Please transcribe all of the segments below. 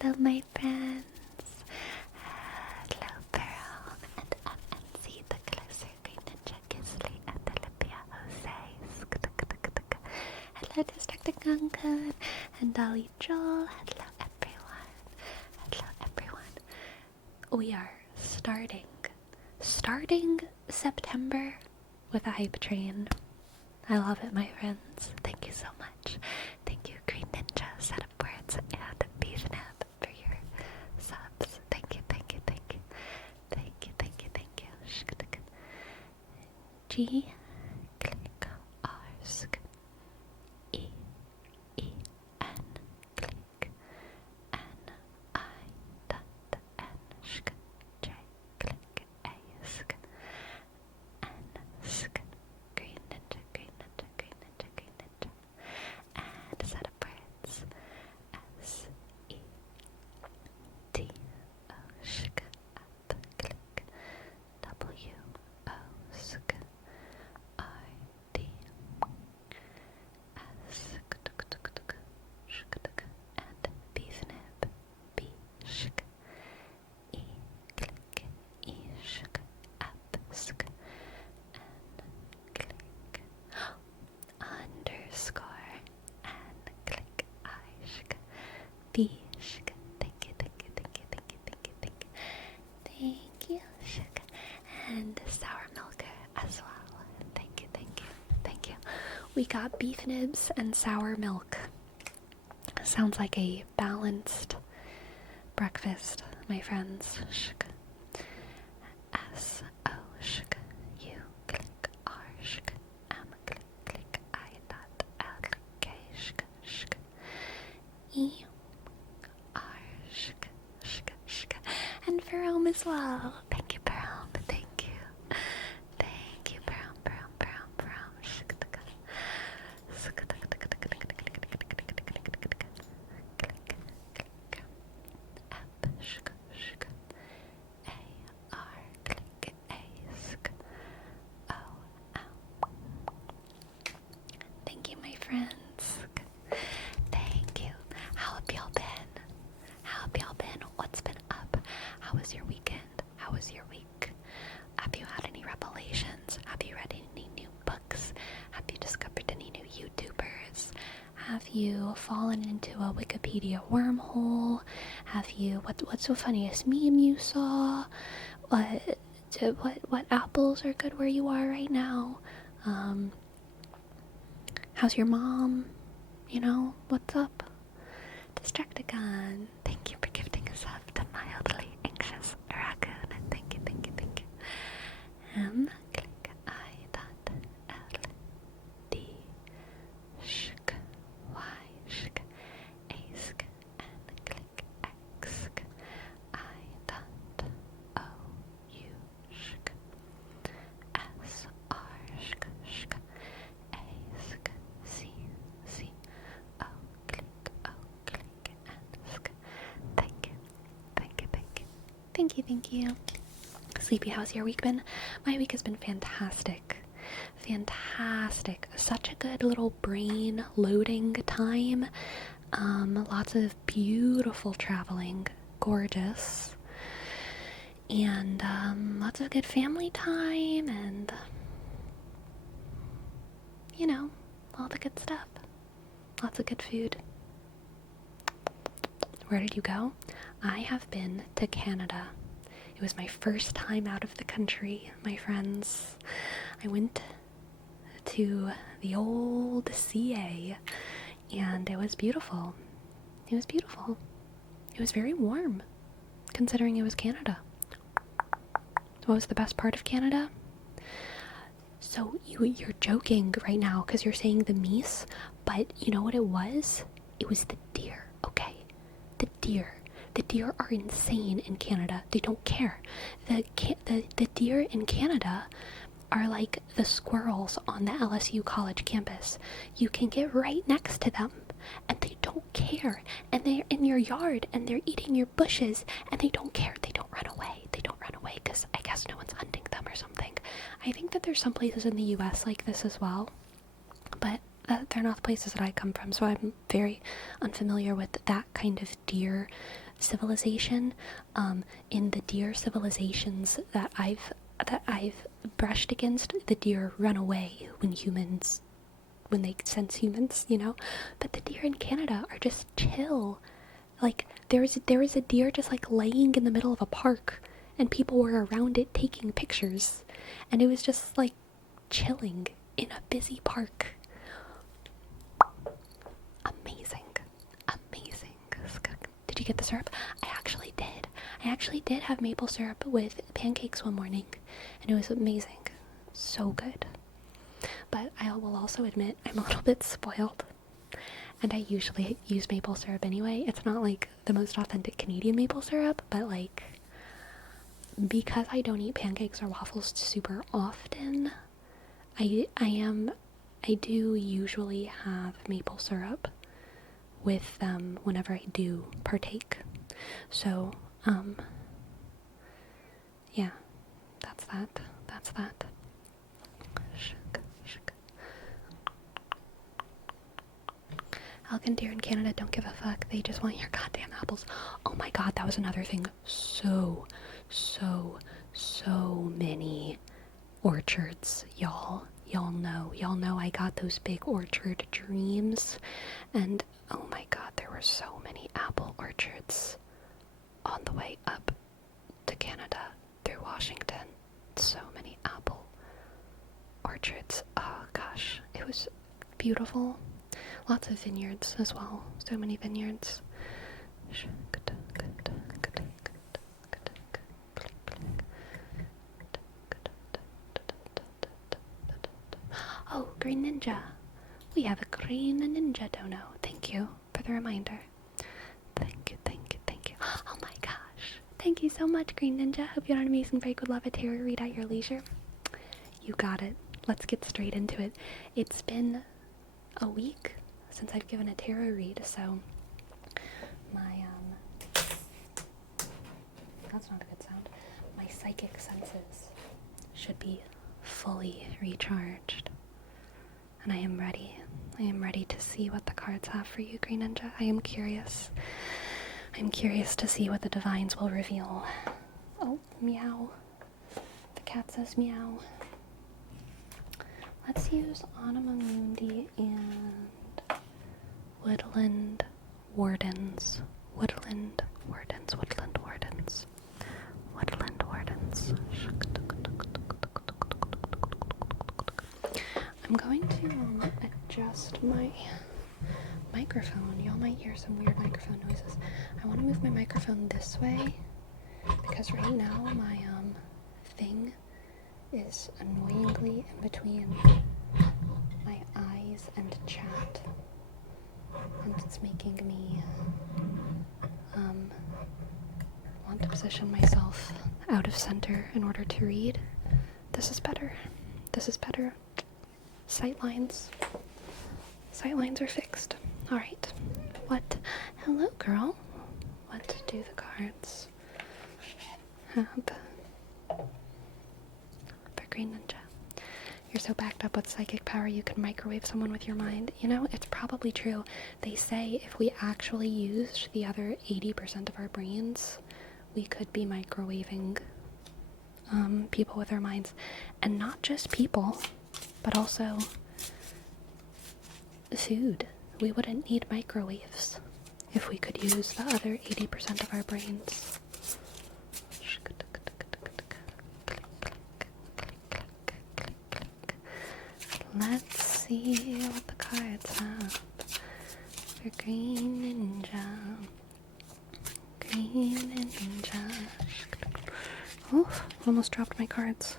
Hello, my friends. Hello, Pearl and MNC, the closer green ninja, Gisley, and Olivia Jose. Hello, District Cancun and Dolly Joel. Hello, everyone. Hello, everyone. We are starting September with a hype train. I love it, my friends. Thank you so much. Thank you, Green Ninja, Set Up Words, and Beefnab for your subs. Thank you, thank you, thank you. Thank you, thank you, thank you. G, click, R, sk, E, E, N, click, N, I, dot, N, sk, J, click, A, sk, N, sk, Green Ninja, Green Ninja, Green Ninja, Green Ninja, and Set Up Words, S, E, T, O, sk, up, click, W, O, sk, R, D, S, and Beefnib, B, sk, E, click, E, sk, up, sk, and click, underscore, and click, I, sk, B, sk, thank you, thank you, thank you, thank you, thank you, thank you, thank you, sk, and sour milker as well, thank you, thank you, thank you. We got beef nibs and sour milk. Sounds like a balanced breakfast, my friends. Shk. S, O, shk, U, click, R, shk, M, click, click, I, dot, L, K, shk, shk, E, R, shk, shk, shk, and Jerome as well. Thank you, Jerome. Thank you. Thank you, Jerome. Shk, up, shk, shk, A, R, click, A, sk, O, L. Thank you, my friends. Thank you. How have y'all been? What's been up? How was your weekend? How was your week? Have you had any revelations? Have you read any new books? Have you discovered any new YouTubers? Have you fallen into a Wikipedia wormhole? Have you, what's the funniest meme you saw? What apples are good where you are right now? How's your mom? You know, what's up? Distractagon, thank you for gifting us up to mildly anxious raccoon. Thank you, thank you, thank you. M, click, I, dot, L, D, shk, Y, shk, A, sk, N, click, X, I, dot, O, U, shk, S, R, shk, shk, A, sk, C, C, O, click, and sk. Thank you, thank you, thank you. Thank you, thank you. Sleepy, how's your week been? My week has been fantastic. Fantastic. Such a good little brain loading time. Lots of beautiful traveling. Gorgeous. And lots of good family time and, you know, all the good stuff. Lots of good food. Where did you go? I have been to Canada. It was my first time out of the country, my friends. I went to the old CA and it was beautiful. It was beautiful. It was very warm, considering it was Canada. What was the best part of Canada? So you're joking right now because you're saying the meese, but you know what it was? It was the deer, okay? The deer. The deer are insane in Canada. They don't care. The deer in Canada are like the squirrels on the LSU college campus. You can get right next to them and they don't care. And they're in your yard and they're eating your bushes and they don't care. They don't run away. They don't run away because I guess no one's hunting them or something. I think that there's some places in the US like this as well, but they're not the places that I come from, so I'm very unfamiliar with that kind of deer civilization, in the deer civilizations that I've brushed against, the deer run away when they sense humans, but the deer in Canada are just chill. Like, there was a deer just like laying in the middle of a park, and people were around it taking pictures, and it was just like chilling in a busy park. Amazing. Did you get the syrup? I actually did have maple syrup with pancakes one morning, and it was amazing. So good. But I will also admit I'm a little bit spoiled, and I usually use maple syrup anyway. It's not like the most authentic Canadian maple syrup, but like, because I don't eat pancakes or waffles super often, I do usually have maple syrup with them whenever I do partake. So, yeah, that's that. Elk and deer in Canada don't give a fuck. They just want your goddamn apples. Oh my god, that was another thing. So many orchards, y'all. Y'all know I got those big orchard dreams. And oh my god, there were so many apple orchards on the way up to Canada through Washington. So many apple orchards. Oh gosh, it was beautiful. Lots of vineyards as well. So many vineyards. Oh, Green Ninja. We have a Green Ninja dono. Thank you for the reminder. Thank you. Oh my gosh. Thank you so much, Green Ninja. Hope you had an amazing break. Would love a tarot read at your leisure. You got it. Let's get straight into it. It's been a week since I've given a tarot read, so my, that's not a good sound. My psychic senses should be fully recharged. And I am ready. I am ready to see what the cards have for you, Green Ninja. I am curious. I'm curious to see what the divines will reveal. Oh, meow. The cat says meow. Let's use Anima Mundi and Woodland Wardens. I'm going to adjust my microphone. Y'all might hear some weird microphone noises. I want to move my microphone this way because right now my thing is annoyingly in between my eyes and chat, and it's making me want to position myself out of center in order to read. This is better. Sightlines are fixed. Alright. Hello, girl. What do the cards have for Green Ninja? You're so backed up with psychic power you can microwave someone with your mind. It's probably true. They say if we actually used the other 80% of our brains, we could be microwaving people with our minds. And not just people, but also food. We wouldn't need microwaves if we could use the other 80% of our brains. Let's see what the cards have for Green Ninja. Oof, almost dropped my cards.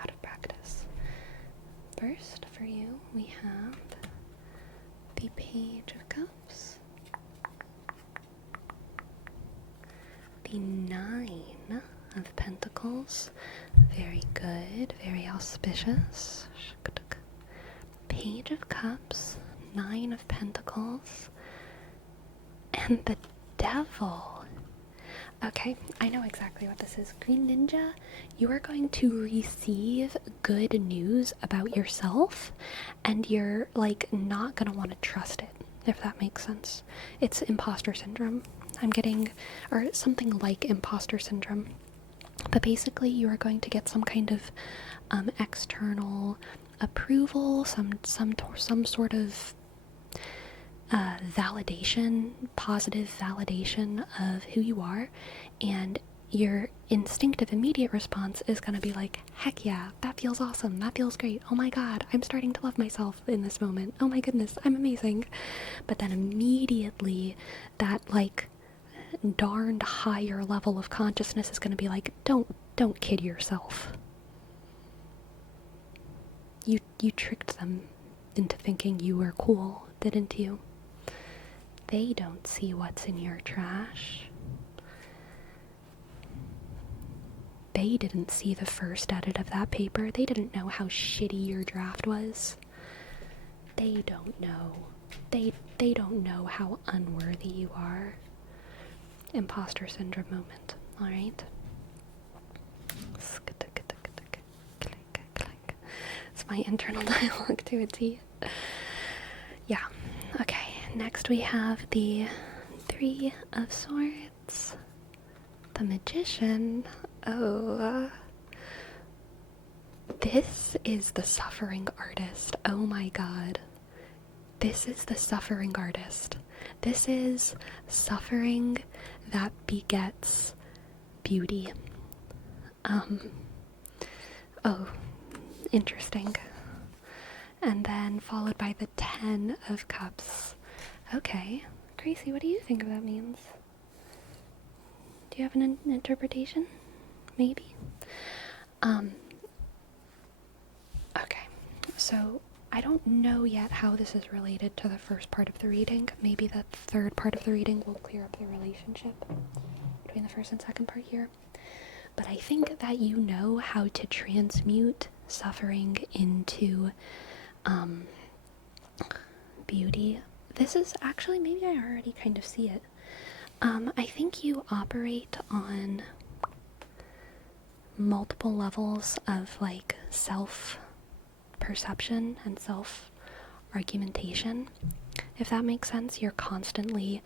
Out of practice. First, for you, we have the Page of Cups, the Nine of Pentacles, very good, very auspicious. Page of Cups, Nine of Pentacles, and the Devil. Okay, I know exactly what this is. Green Ninja, you are going to receive good news about yourself, and you're, not gonna want to trust it, if that makes sense. It's imposter syndrome. I'm getting, or something like imposter syndrome. But basically, you are going to get some kind of external approval, some sort of validation, positive validation of who you are, and your instinctive immediate response is going to be like, heck yeah, that feels awesome, that feels great, oh my god, I'm starting to love myself in this moment, oh my goodness, I'm amazing. But then immediately that like darned higher level of consciousness is going to be like, don't kid yourself. You tricked them into thinking you were cool, didn't you? They don't see what's in your trash. They didn't see the first edit of that paper. They didn't know how shitty your draft was. They don't know. They don't know how unworthy you are. Imposter syndrome moment, alright? It's my internal dialogue to a T. Yeah, okay. Next we have the Three of Swords. The Magician. Oh, this is the suffering artist. Oh my god. This is the suffering artist. This is suffering that begets beauty. Oh, interesting. And then followed by the 10 of Cups. Okay, Gracie, what do you think that means? Do you have an interpretation? Maybe? Okay, so I don't know yet how this is related to the first part of the reading. Maybe the third part of the reading will clear up the relationship between the first and second part here. But I think that you know how to transmute suffering into beauty. This is actually, maybe I already kind of see it. I think you operate on multiple levels of like self-perception and self-argumentation. If that makes sense, you're constantly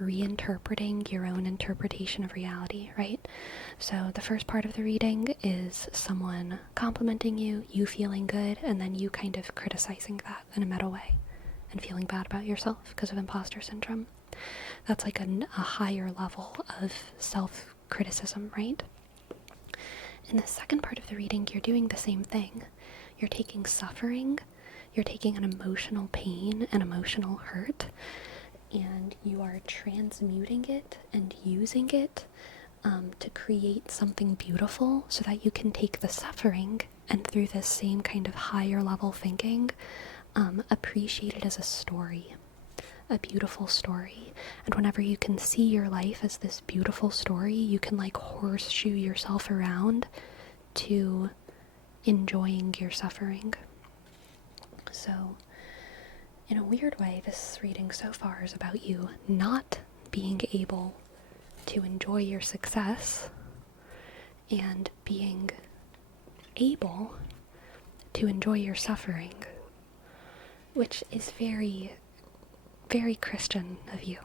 reinterpreting your own interpretation of reality, right? So the first part of the reading is someone complimenting you, you feeling good, and then you kind of criticizing that in a meta way and feeling bad about yourself because of imposter syndrome. That's like a higher level of self-criticism, right? In the second part of the reading, you're doing the same thing. You're taking suffering, you're taking an emotional pain, an emotional hurt, and you are transmuting it and using it to create something beautiful so that you can take the suffering and through this same kind of higher level thinking, appreciate it as a story, a beautiful story. And whenever you can see your life as this beautiful story, you can like horseshoe yourself around to enjoying your suffering. So in a weird way, this reading so far is about you not being able to enjoy your success and being able to enjoy your suffering, which is very, very Christian of you.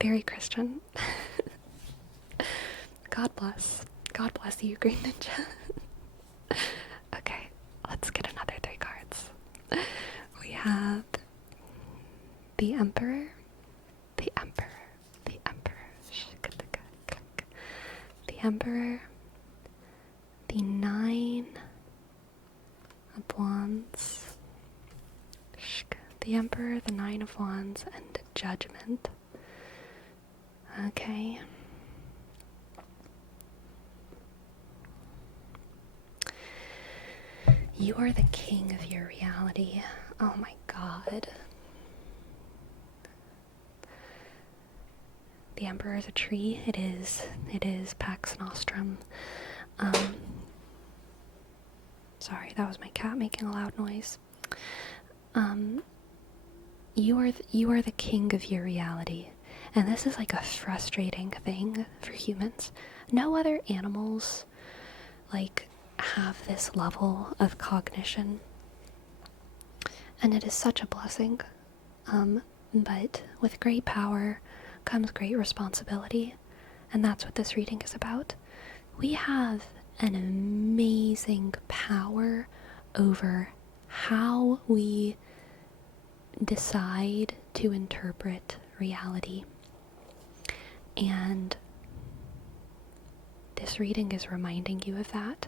Very Christian. God bless. God bless you, Green Ninja. Okay, let's get another 3 cards. We have the Emperor, the Emperor, the Emperor, the Emperor, the 9 of Wands, the Emperor, the 9 of Wands, and Judgment. Okay. You are the king of your reality. Oh my god. The Emperor is a tree. It is Pax Nostrum. Sorry, that was my cat making a loud noise. You are the king of your reality. And this is like a frustrating thing for humans. No other animals like have this level of cognition. And it is such a blessing. But with great power comes great responsibility, and that's what this reading is about. We have an amazing power over how we decide to interpret reality. And this reading is reminding you of that.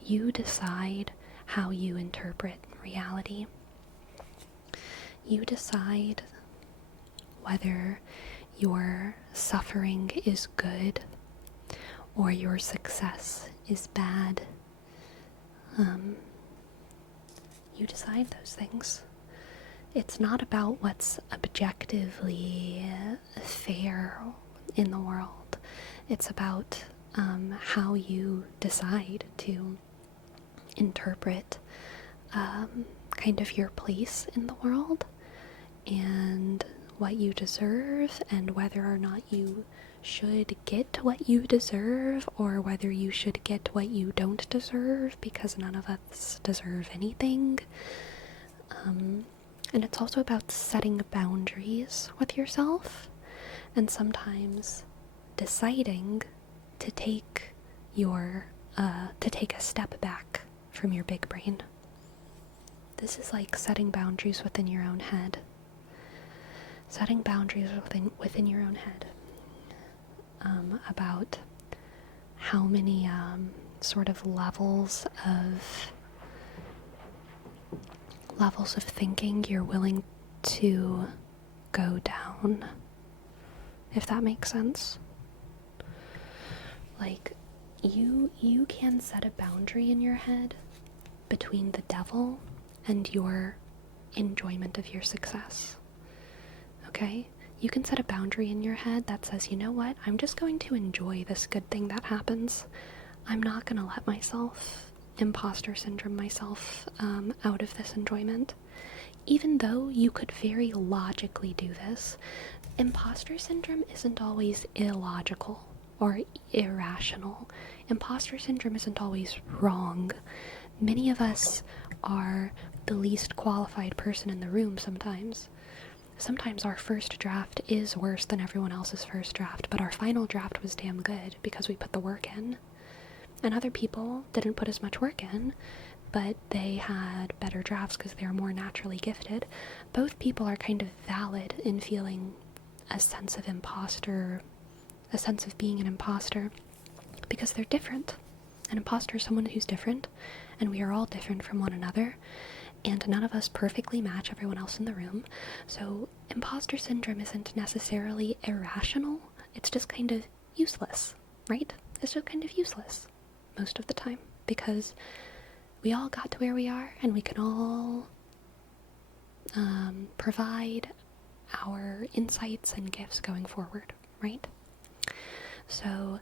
You decide how you interpret reality. You decide whether your suffering is good or your success is bad. You decide those things. It's not about what's objectively fair in the world. It's about how you decide to interpret kind of your place in the world and what you deserve, and whether or not you should get what you deserve or whether you should get what you don't deserve, because none of us deserve anything. And it's also about setting boundaries with yourself, and sometimes deciding to take a step back from your big brain. This is like setting boundaries within your own head. Setting boundaries within your own head about how many sort of levels of thinking you're willing to go down, if that makes sense. Like, you can set a boundary in your head between the devil and your enjoyment of your success. Okay? You can set a boundary in your head that says, you know what, I'm just going to enjoy this good thing that happens. I'm not going to let myself imposter syndrome myself out of this enjoyment. Even though you could very logically do this, imposter syndrome isn't always illogical or irrational. Imposter syndrome isn't always wrong. Many of us are the least qualified person in the room sometimes. Sometimes our first draft is worse than everyone else's first draft, but our final draft was damn good because we put the work in. And other people didn't put as much work in, but they had better drafts because they were more naturally gifted. Both people are kind of valid in feeling a sense of being an imposter, because they're different. An imposter is someone who's different, and we are all different from one another, and none of us perfectly match everyone else in the room. So imposter syndrome isn't necessarily irrational, it's just kind of useless, right? It's just kind of useless most of the time, because we all got to where we are, and we can all provide our insights and gifts going forward, right? So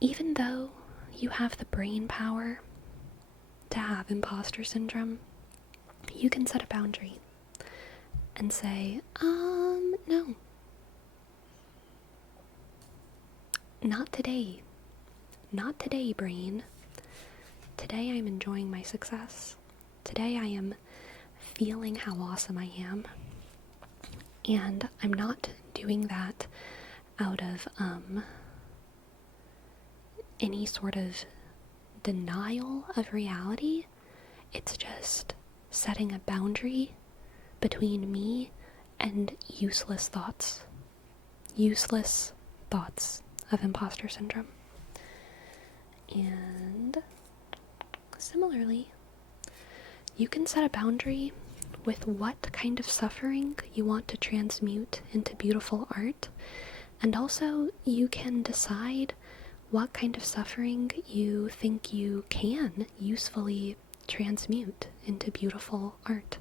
even though you have the brain power to have imposter syndrome, you can set a boundary and say, no. Not today. Not today, brain. Today I'm enjoying my success. Today I am feeling how awesome I am. And I'm not doing that out of any sort of denial of reality. It's just setting a boundary between me and useless thoughts. Useless thoughts of imposter syndrome. And similarly, you can set a boundary with what kind of suffering you want to transmute into beautiful art, and also you can decide what kind of suffering you think you can usefully transmute into beautiful art.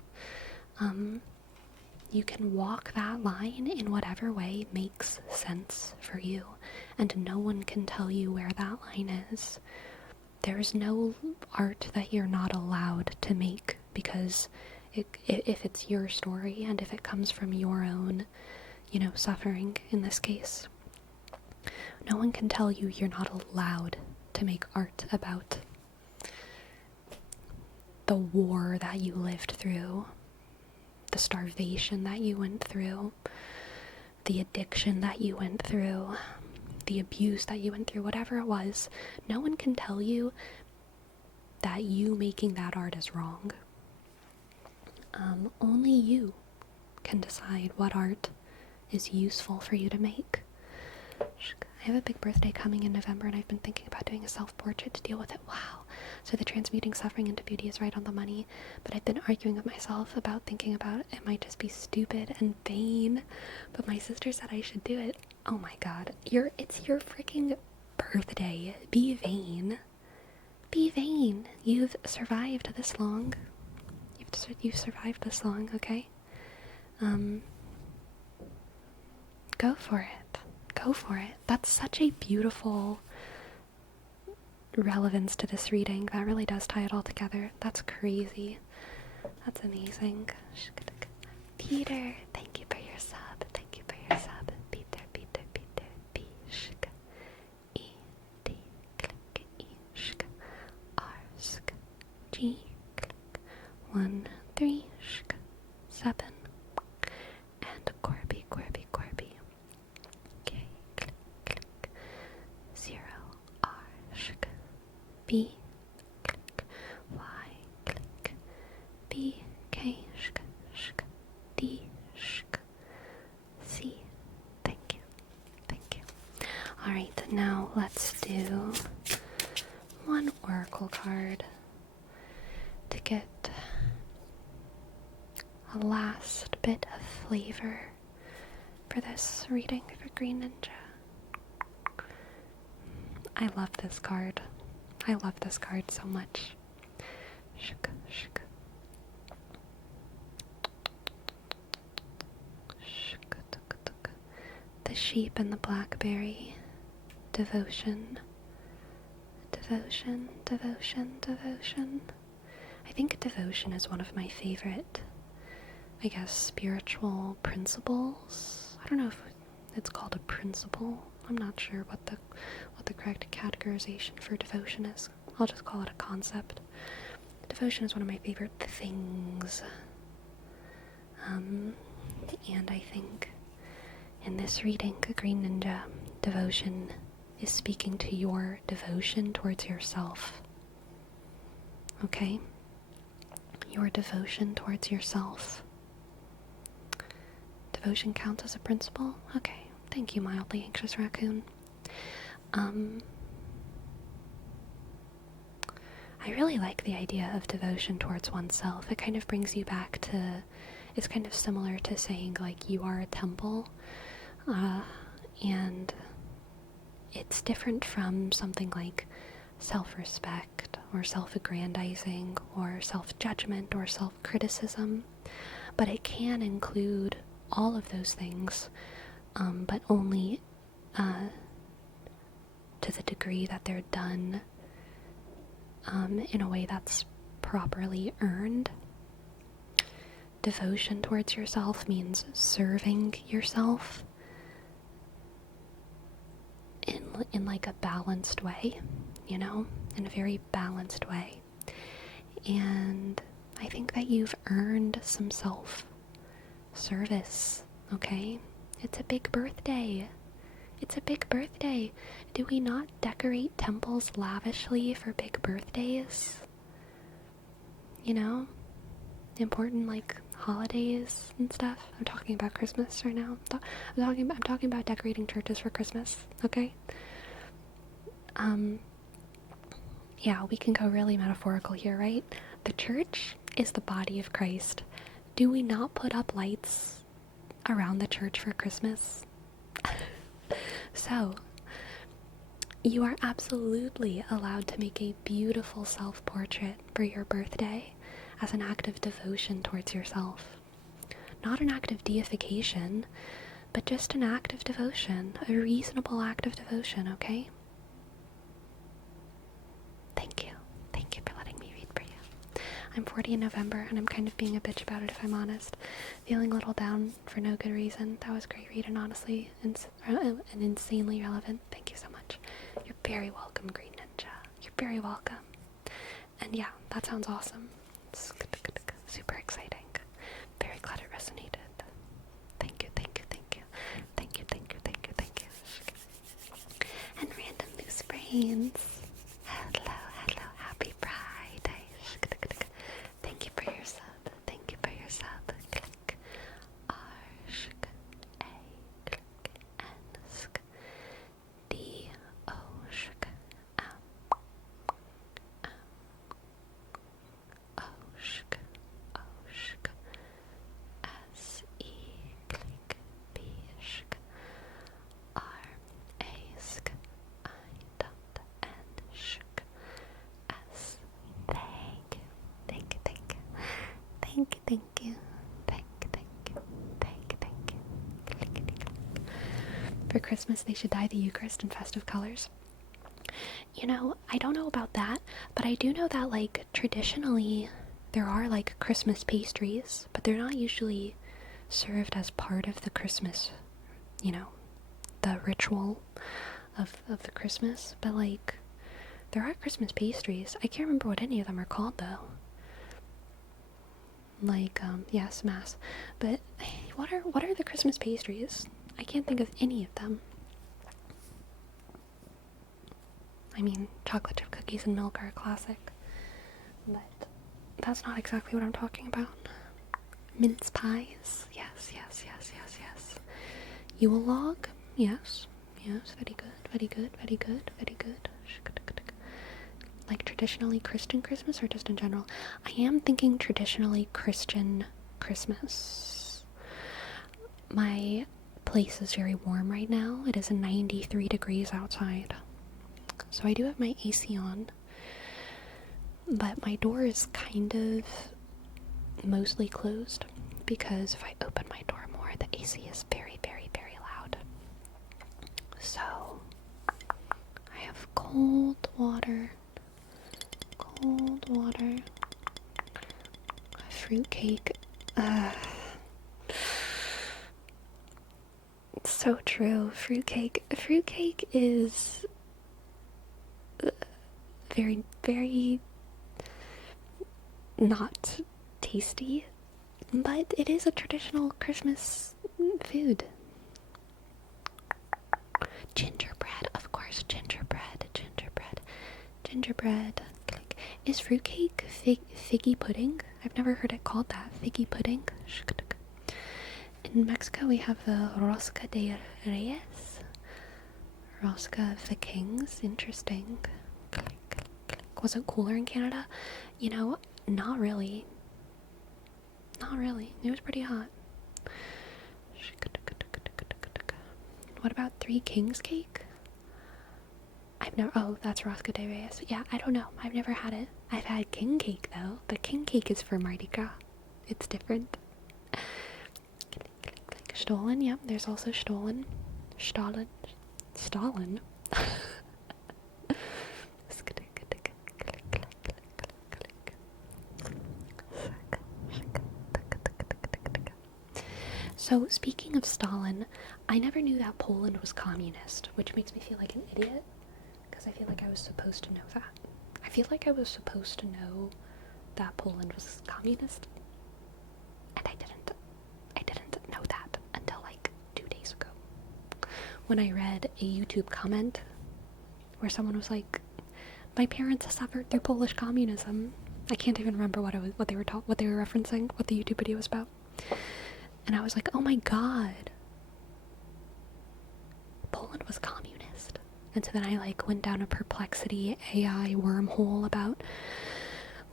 You can walk that line in whatever way makes sense for you, and no one can tell you where that line is. There's no art that you're not allowed to make, because if it's your story and if it comes from your own, suffering in this case, no one can tell you you're not allowed to make art about the war that you lived through, the starvation that you went through, the addiction that you went through, the abuse that you went through, whatever it was, no one can tell you that you making that art is wrong. Only you can decide what art is useful for you to make. I have a big birthday coming in November, and I've been thinking about doing a self-portrait to deal with it. Wow. So the transmuting suffering into beauty is right on the money, but I've been arguing with myself about thinking about it might just be stupid and vain, but my sister said I should do it. Oh my god. It's your freaking birthday. Be vain. Be vain. You've survived this long. You've survived this long, okay? Go for it. Go for it. That's such a beautiful relevance to this reading. That really does tie it all together. That's crazy. That's amazing. Peter, thank you for your sub. Thank you for your sub. Peter, Bishk. E-D, click, E-shk. R-sk. G, click. 1, 3, shk. 7. And Corby. K, click. 0, R, shk. B, click. Y, click. B, K, shk. D, shk. C. Thank you. Alright, now let's do one oracle card to get a last bit of flavor for this reading for Green Ninja. I love this card. I love this card so much. Shk. The sheep and the blackberry. Devotion. I think devotion is one of my favorite, I guess, spiritual principles. I don't know if it's called a principle. I'm not sure what the correct categorization for devotion is. I'll just call it a concept. Devotion is one of my favorite things. And I think in this reading, Green Ninja, devotion is speaking to your devotion towards yourself. Okay? Your devotion towards yourself. Devotion counts as a principle? Okay. Thank you, mildly anxious raccoon. I really like the idea of devotion towards oneself. It kind of brings you back to, it's kind of similar to saying, like, you are a temple, and it's different from something like self-respect or self-aggrandizing or self-judgment or self-criticism, but it can include all of those things, but only to the degree that they're done in a way that's properly earned. Devotion towards yourself means serving yourself in like a balanced way, you know, in a very balanced way. And I think that you've earned some self-service, okay? It's a big birthday. It's a big birthday. Do we not decorate temples lavishly for big birthdays? You know? Important, like, holidays and stuff. I'm talking about Christmas right now. I'm talking about decorating churches for Christmas, okay? Yeah, we can go really metaphorical here, right? The church is the body of Christ. Do we not put up lights around the church for Christmas? So, you are absolutely allowed to make a beautiful self-portrait for your birthday as an act of devotion towards yourself. Not an act of deification, but just an act of devotion, a reasonable act of devotion, okay? Thank you. Thank you for letting me read for you. I'm 40 in November, and I'm kind of being a bitch about it, if I'm honest. Feeling a little down for no good reason. That was a great read, and honestly, and insanely relevant. Thank you so much. You're very welcome, Green Ninja. You're very welcome. And yeah, that sounds awesome. Super exciting. Very glad glad it resonated. Thank you, thank you, thank you. Thank you, thank you, thank you, thank you. And random loose brains. Hello, hello, happy Pride. Thank you for your sub. Thank you for your sub. Click. R, shk, A, click, N, sk, D, O, shk, M, O, shk, O, shk, S, E, click, B, shk, R, A, sk, I, dot, N, shk, S. Thank you, thank you, thank you, thank you, thank you, thank you, thank you, thank you, thank you. Clickety-click. For Christmas, they should dye the Eucharist in festive colors. You know, I don't know about that, but I do know that, like, traditionally, there are, like, Christmas pastries, but they're not usually served as part of the Christmas, you know, the ritual of the Christmas, but, like, there are Christmas pastries. I can't remember what any of them are called, though. Like, yes, mass. But what are the Christmas pastries? I can't think of any of them. I mean, chocolate chip cookies and milk are a classic, but that's not exactly what I'm talking about. Mince pies, yes, yes, yes, yes, yes. Yule log, yes, yes, very good, very good, very good, very good. Like traditionally Christian Christmas or just in general? I am thinking traditionally Christian Christmas. My place is very warm right now. It is 93 degrees outside. So I do have my AC on, but my door is kind of mostly closed because if I open my door more, the AC is very, very, very loud. So I have cold water, fruitcake. It's so true. Fruitcake is very, very not tasty, but it is a traditional Christmas food. Gingerbread, of course, gingerbread. Click. Is fruitcake figgy pudding? I've never heard it called that. Figgy pudding. In Mexico, we have the Rosca de Reyes. Rosca of the Kings. Interesting. Click. Was it cooler in Canada? You know, not really. It was pretty hot. What about Three Kings cake? Oh, that's Rosca de Reyes. Yeah, I don't know. I've never had it. I've had king cake, though. But king cake is for Mardi Gras. It's different. Stollen, yep. There's also Stollen. Stalin. So, speaking of Stalin, I never knew that Poland was communist, which makes me feel like an idiot, because I feel like I was supposed to know that. I feel like I was supposed to know that Poland was communist, and I didn't know that until like 2 days ago, when I read a YouTube comment where someone was like, "My parents suffered through Polish communism." I can't even remember what they were referencing, what the YouTube video was about. And I was like, oh my god, Poland was communist. And so then I like went down a Perplexity AI wormhole about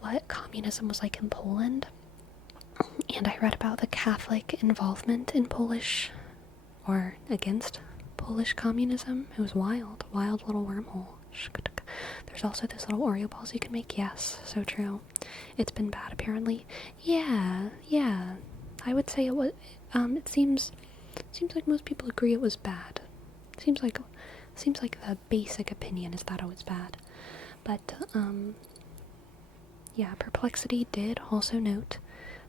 what communism was like in Poland. And I read about the Catholic involvement in Polish, or against Polish communism. It was wild little wormhole. There's also this little Oreo balls you can make. Yes, so true. It's been bad apparently. Yeah. I would say it was, it seems like most people agree it was bad. Seems like the basic opinion is that it was bad. But, yeah, Perplexity did also note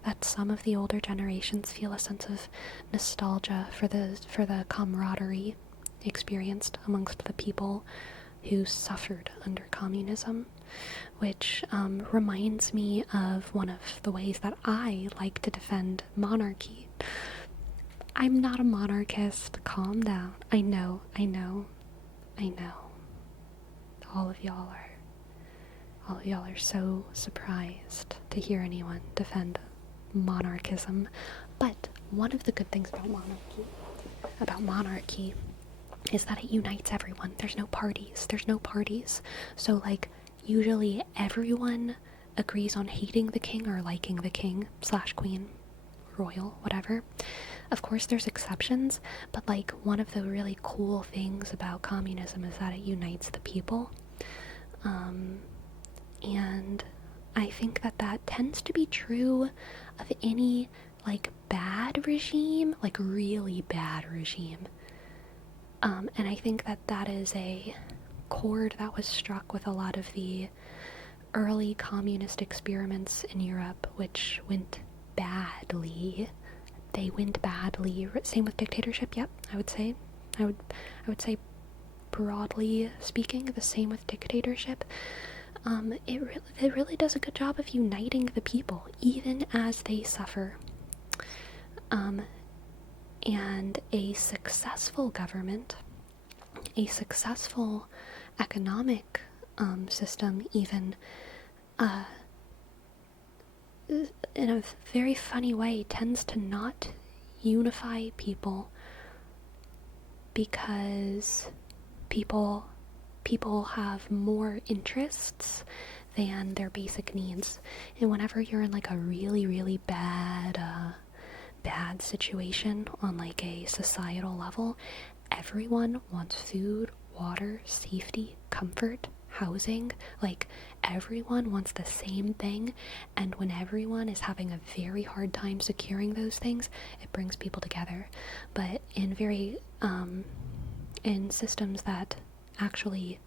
that some of the older generations feel a sense of nostalgia for the camaraderie experienced amongst the people who suffered under communism. which reminds me of one of the ways that I like to defend monarchy. I'm not a monarchist. Calm down. I know. All of y'all are so surprised to hear anyone defend monarchism. But one of the good things about monarchy is that it unites everyone. There's no parties. So like usually everyone agrees on hating the king or liking the king / queen, royal, whatever. Of course there's exceptions, but like one of the really cool things about communism is that it unites the people. And I think that tends to be true of any like bad regime, like really bad regime. And I think that is a chord that was struck with a lot of the early communist experiments in Europe, which went badly. They went badly. Same with dictatorship. Yep, I would say broadly speaking, the same with dictatorship. It really does a good job of uniting the people, even as they suffer. And a successful government, a successful economic system, even in a very funny way, tends to not unify people, because people have more interests than their basic needs. And whenever you're in like a really, really bad situation on like a societal level, everyone wants food, water, safety, comfort, housing. Like everyone wants the same thing, and when everyone is having a very hard time securing those things, it brings people together. But in in systems that actually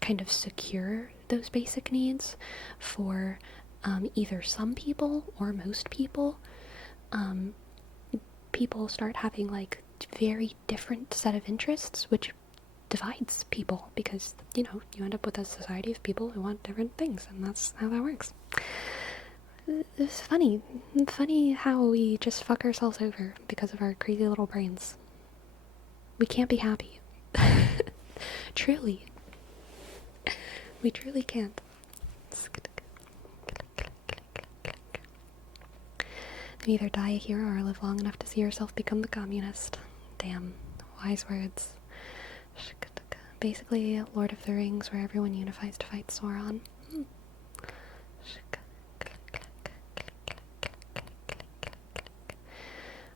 kind of secure those basic needs for either some people or most people, people start having like very different set of interests, which divides people, because you end up with a society of people who want different things, and that's how that works. It's funny how we just fuck ourselves over because of our crazy little brains. We can't be happy. Truly. We truly can't. You either die a hero or live long enough to see yourself become the communist. Damn. Wise words. Basically, Lord of the Rings, where everyone unifies to fight Sauron.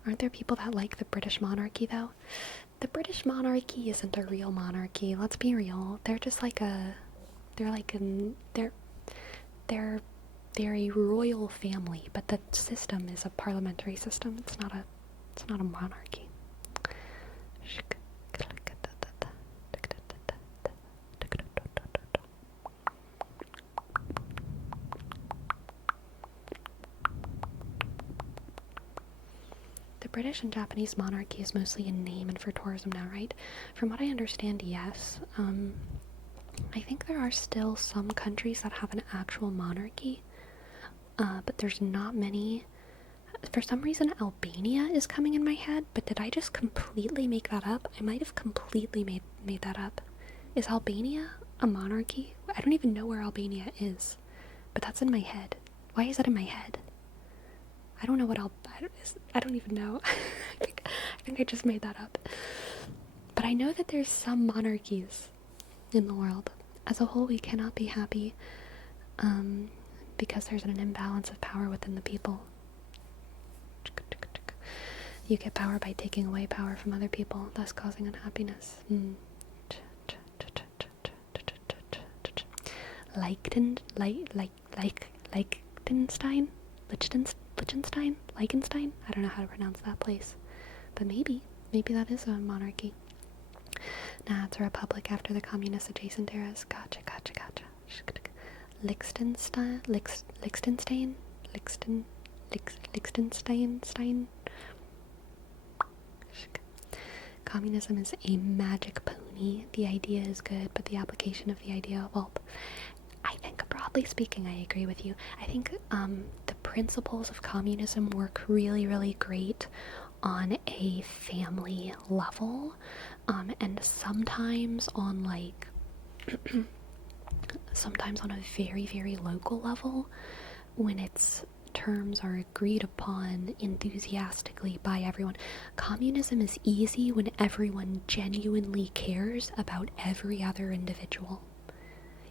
Aren't there people that like the British monarchy, though? The British monarchy isn't a real monarchy. Let's be real. They're just like they're a royal family, but the system is a parliamentary system. It's not a monarchy. The British and Japanese monarchy is mostly in name and for tourism now, right? From what I understand, yes. I think there are still some countries that have an actual monarchy, but there's not many. For some reason, Albania is coming in my head, but did I just completely make that up? I might have completely made that up. Is Albania a monarchy? I don't even know where Albania is, but that's in my head. Why is that in my head? I don't know what I don't even know. I think I just made that up. But I know that there's some monarchies in the world. As a whole, we cannot be happy because there's an imbalance of power within the people. You get power by taking away power from other people, thus causing unhappiness. Liechtenstein? I don't know how to pronounce that place. But maybe that is a monarchy. Nah, it's a republic after the communist adjacent eras. Gotcha. Liechtenstein. Communism is a magic pony. The idea is good, but the application of the idea, well, I think broadly speaking, I agree with you. I think the principles of communism work really, really great on a family level, and sometimes on like sometimes on a very, very local level, when its terms are agreed upon enthusiastically by everyone. Communism is easy when everyone genuinely cares about every other individual.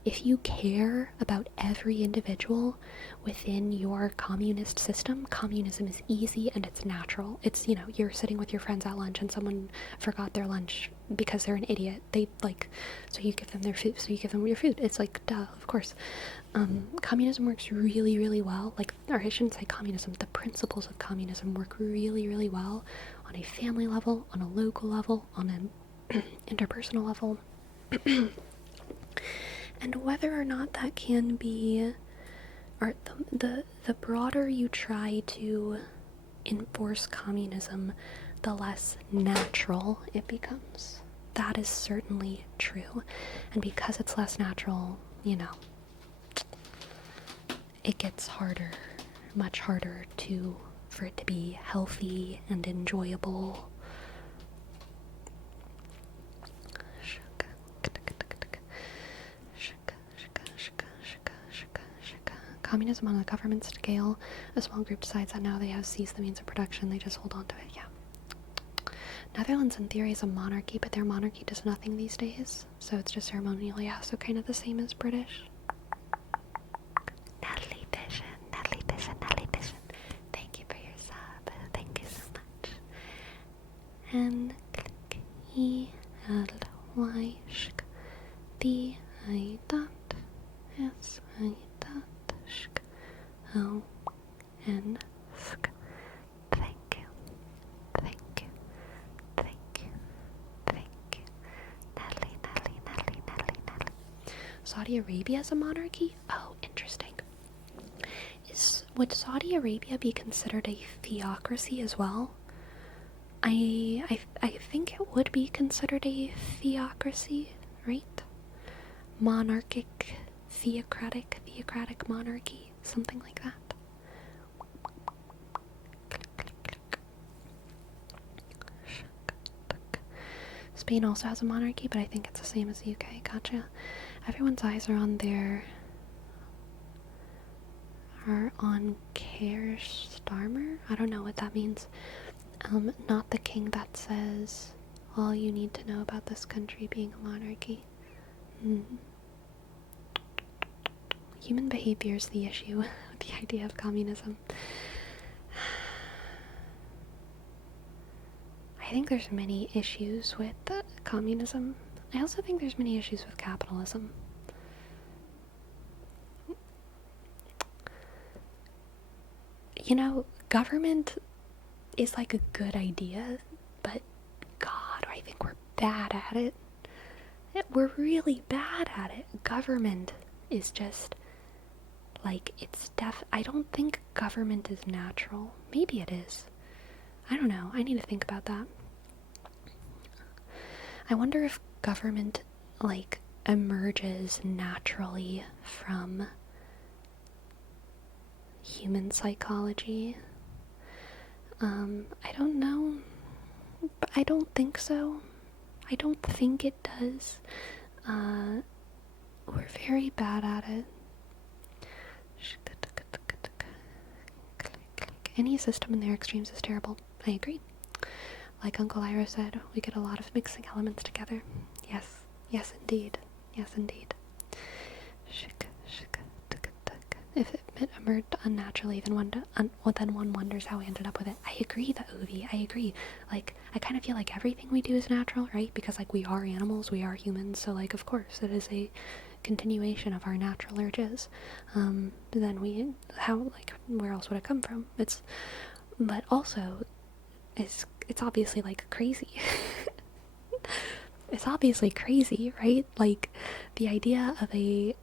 If you care about every individual within your communist system, communism is easy and it's natural. It's, you know, you're sitting with your friends at lunch and someone forgot their lunch because they're an idiot. They like, so you give them their food, so you give them your food. It's like, duh, of course. Communism works really, really well. Like, or I shouldn't say communism, the principles of communism work really, really well on a family level, on a local level, on an interpersonal level. And whether or not that can be, or the broader you try to enforce communism, the less natural it becomes. That is certainly true. And because it's less natural, you know, it gets harder, much harder for it to be healthy and enjoyable. Communism on a government scale, a small group decides that now they have seized the means of production, they just hold on to it. Yeah. Netherlands in theory is a monarchy, but their monarchy does nothing these days, so it's just ceremonial. Yeah, so kind of the same as British. Natalie Vision. Thank you for your sub. Thank you so much. And click E-L-Y shk D-I dot S-I dot shk O-N sk. Thank you. Natalie. Saudi Arabia is a monarchy? Oh, interesting. Would Saudi Arabia be considered a theocracy as well? I think it would be considered a theocracy, right? Monarchic, theocratic monarchy, something like that. Spain also has a monarchy, but I think it's the same as the UK. Gotcha. Everyone's eyes are on Keir Starmer? I don't know what that means. Not the king that says all you need to know about this country being a monarchy. Human behavior is the issue with the idea of communism. I think there's many issues with communism. I also think there's many issues with capitalism. You know, government is like a good idea, but God, I think we're bad at it. We're really bad at it. Government is just like, I don't think government is natural. Maybe it is. I don't know. I need to think about that. I wonder if government, like, emerges naturally from human psychology. I don't know, but I don't think so. I don't think it does. We're very bad at it. Any system in their extremes is terrible. I agree. Like Uncle Ira said, we get a lot of mixing elements together. Yes indeed. If it emerged unnaturally, then one wonders how we ended up with it. I agree, Ovi. I agree. Like, I kind of feel like everything we do is natural, right? Because, like, we are animals, we are humans, so, like, of course, it is a continuation of our natural urges. Then where else would it come from? But also, it's obviously, like, crazy. It's obviously crazy, right? Like, the idea of a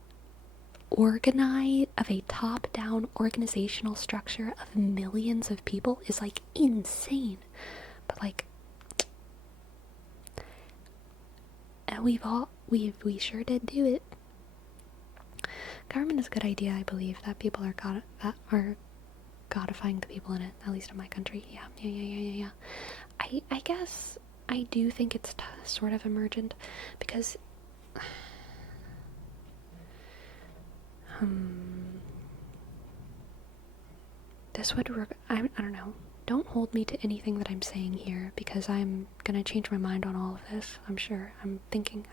top-down organizational structure of millions of people is, like, insane. But, like, we sure did do it. Government is a good idea, I believe, that people are godifying the people in it, at least in my country. Yeah. I guess I do think it's sort of emergent, because this would I don't know. Don't hold me to anything that I'm saying here, because I'm gonna change my mind on all of this. I'm sure. I'm thinking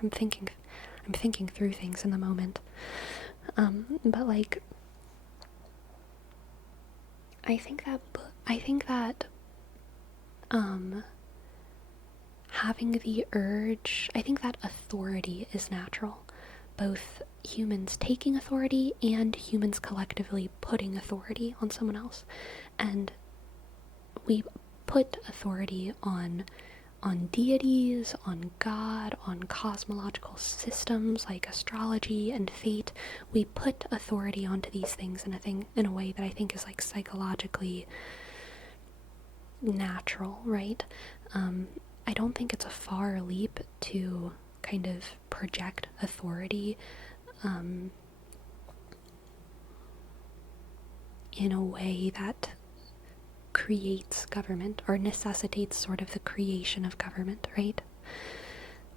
through things in the moment. But like, I think that having the urge, I think that authority is natural. Both humans taking authority and humans collectively putting authority on someone else. And we put authority on deities, on God, on cosmological systems like astrology and fate. We put authority onto these things in a way that I think is like psychologically natural, right? I don't think it's a far leap to kind of project authority in a way that creates government, or necessitates sort of the creation of government, right?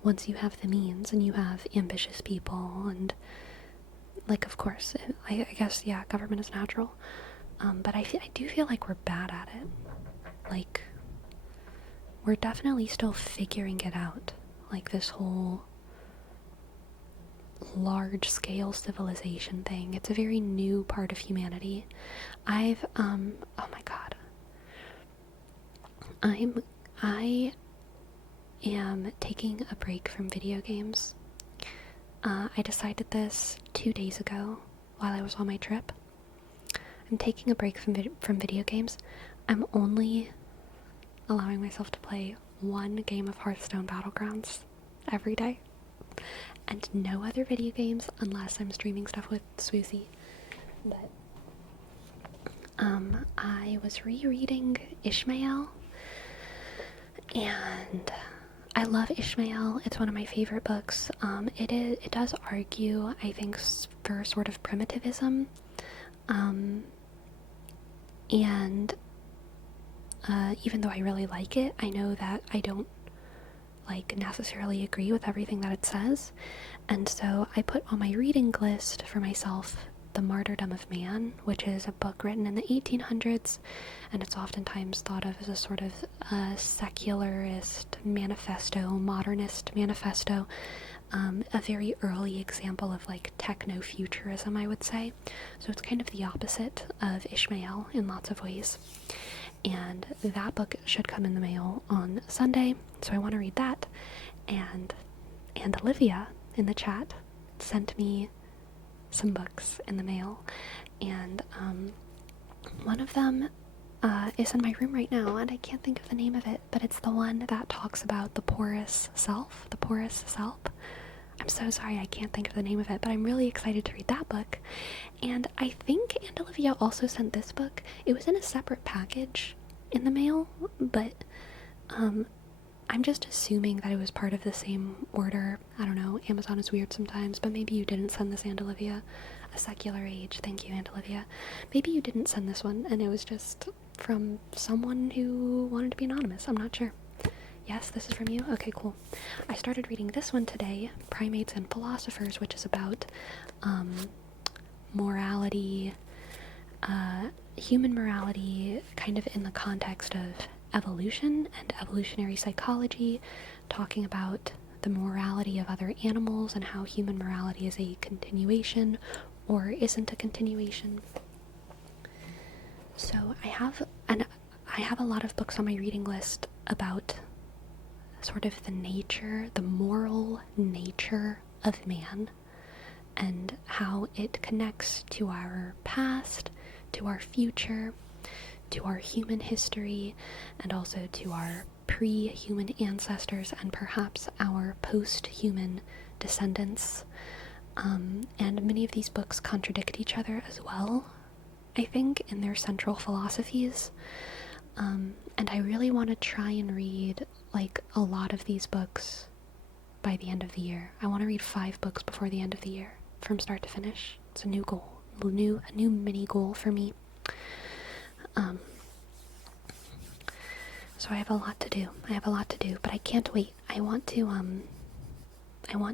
Once you have the means and you have ambitious people, and like, of course, I guess, yeah, government is natural. But I do feel like we're bad at it. Like, we're definitely still figuring it out. Like, this whole large-scale civilization thing. It's a very new part of humanity. Oh my god. I am taking a break from video games. I decided this 2 days ago while I was on my trip. I'm taking a break from video games. I'm only allowing myself to play one game of Hearthstone Battlegrounds every day, and no other video games unless I'm streaming stuff with Swoozy. But I was rereading Ishmael, and I love Ishmael. It's one of my favorite books. It does argue, I think, for sort of primitivism, and even though I really like it, I know that I don't like necessarily agree with everything that it says, and so I put on my reading list for myself The Martyrdom of Man, which is a book written in the 1800s, and it's oftentimes thought of as a sort of secularist manifesto, modernist manifesto, a very early example of like techno-futurism, I would say. So it's kind of the opposite of Ishmael in lots of ways. And that book should come in the mail on Sunday, so I want to read that. And Olivia in the chat sent me some books in the mail, and one of them is in my room right now, and I can't think of the name of it, but it's the one that talks about the porous self. I'm so sorry I can't think of the name of it, but I'm really excited to read that book. And I think Aunt Olivia also sent this book. It was in a separate package in the mail, but I'm just assuming that it was part of the same order. I don't know, Amazon is weird sometimes, but maybe you didn't send this, Aunt Olivia. A Secular Age, thank you, Aunt Olivia. Maybe you didn't send this one, and it was just from someone who wanted to be anonymous. I'm not sure. Yes, this is from you? Okay, cool. I started reading this one today, Primates and Philosophers, which is about morality, human morality, kind of in the context of evolution and evolutionary psychology, talking about the morality of other animals and how human morality is a continuation or isn't a continuation. So I have a lot of books on my reading list about sort of the moral nature of man, and how it connects to our past, to our future, to our human history, and also to our pre-human ancestors and perhaps our post-human descendants. And many of these books contradict each other as well, I think, in their central philosophies. And I really want to try and read like a lot of these books by the end of the year. I want to read 5 books before the end of the year, from start to finish. It's a new goal, a new mini goal for me. So I have a lot to do. But I can't wait. I want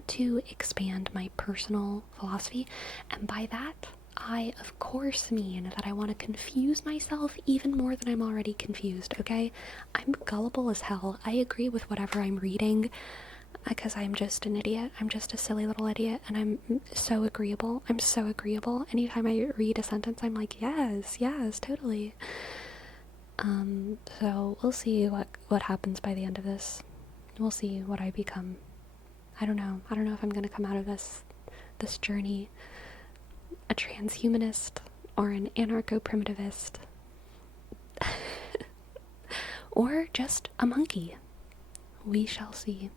to expand my personal philosophy, and by that, I of course mean that I want to confuse myself even more than I'm already confused, okay? I'm gullible as hell. I agree with whatever I'm reading because I'm just an idiot. I'm just a silly little idiot, and I'm so agreeable. Anytime I read a sentence, I'm like, yes, totally. So we'll see what happens by the end of this. We'll see what I become. I don't know if I'm gonna come out of this journey a transhumanist or an anarcho-primitivist. Or just a monkey. We shall see.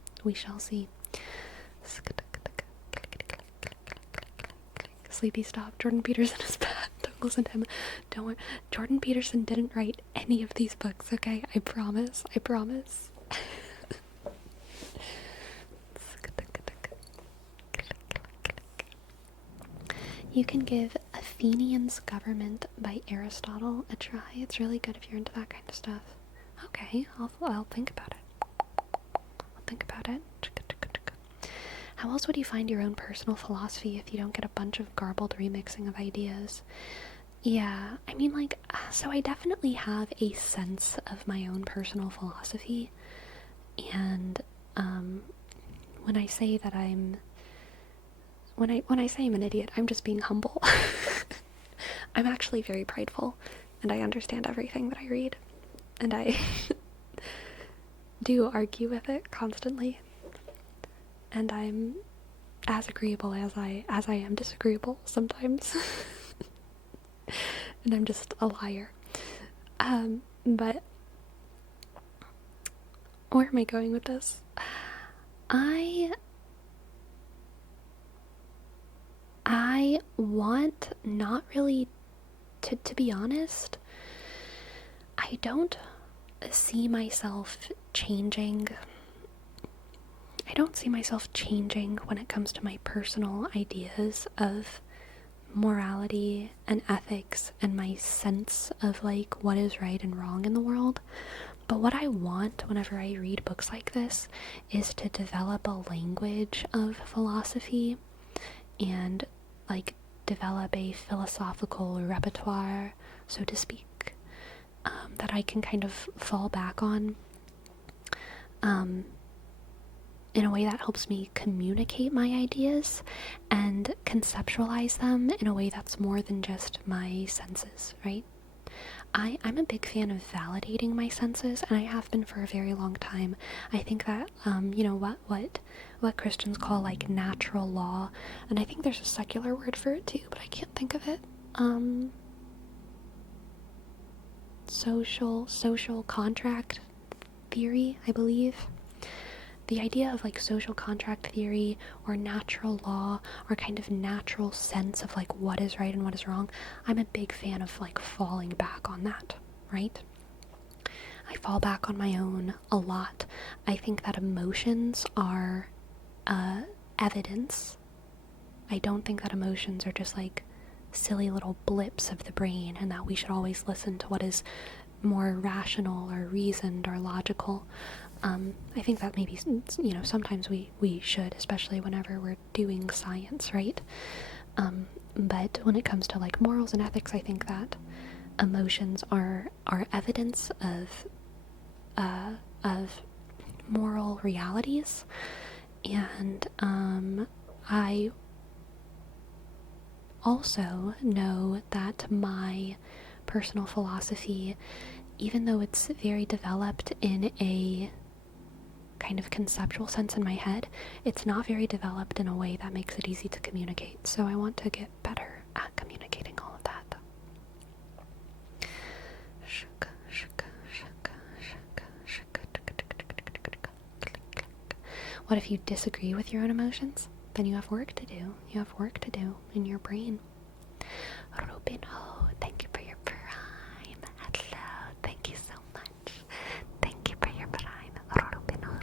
Sleepy, stop. Jordan Peterson is bad. Don't listen to him. Don't worry. Jordan Peterson didn't write any of these books, okay? I promise. You can give Athenian's Government by Aristotle a try. It's really good if you're into that kind of stuff. Okay, I'll think about it. How else would you find your own personal philosophy if you don't get a bunch of garbled remixing of ideas? Yeah, I mean, like, so I definitely have a sense of my own personal philosophy, and when I say that when I say I'm an idiot, I'm just being humble. I'm actually very prideful, and I understand everything that I read, and I do argue with it constantly, and I'm as agreeable as I am disagreeable sometimes. And I'm just a liar. But where am I going with this? I want not really to be honest, I don't see myself changing. I don't see myself changing when it comes to my personal ideas of morality and ethics and my sense of like what is right and wrong in the world. But what I want whenever I read books like this is to develop a language of philosophy and like develop a philosophical repertoire, so to speak, that I can kind of fall back on in a way that helps me communicate my ideas and conceptualize them in a way that's more than just my senses, right? I'm a big fan of validating my senses, and I have been for a very long time. I think that, what Christians call, like, natural law, and I think there's a secular word for it too, but I can't think of it. Social contract theory, I believe. The idea of like social contract theory or natural law or kind of natural sense of like what is right and what is wrong, I'm a big fan of like falling back on that, right? I fall back on my own a lot. I think that emotions are evidence. I don't think that emotions are just like silly little blips of the brain and that we should always listen to what is more rational or reasoned or logical. I think that maybe, sometimes we should, especially whenever we're doing science, right? But when it comes to like morals and ethics, I think that emotions are evidence of moral realities, and I also know that my personal philosophy, even though it's very developed in a kind of conceptual sense in my head, it's not very developed in a way that makes it easy to communicate. So I want to get better at communicating all of that. What if you disagree with your own emotions? Then you have work to do. You have work to do in your brain. Rubinho, thank you for your prime. Hello, thank you so much. Thank you for your prime. Rubinho.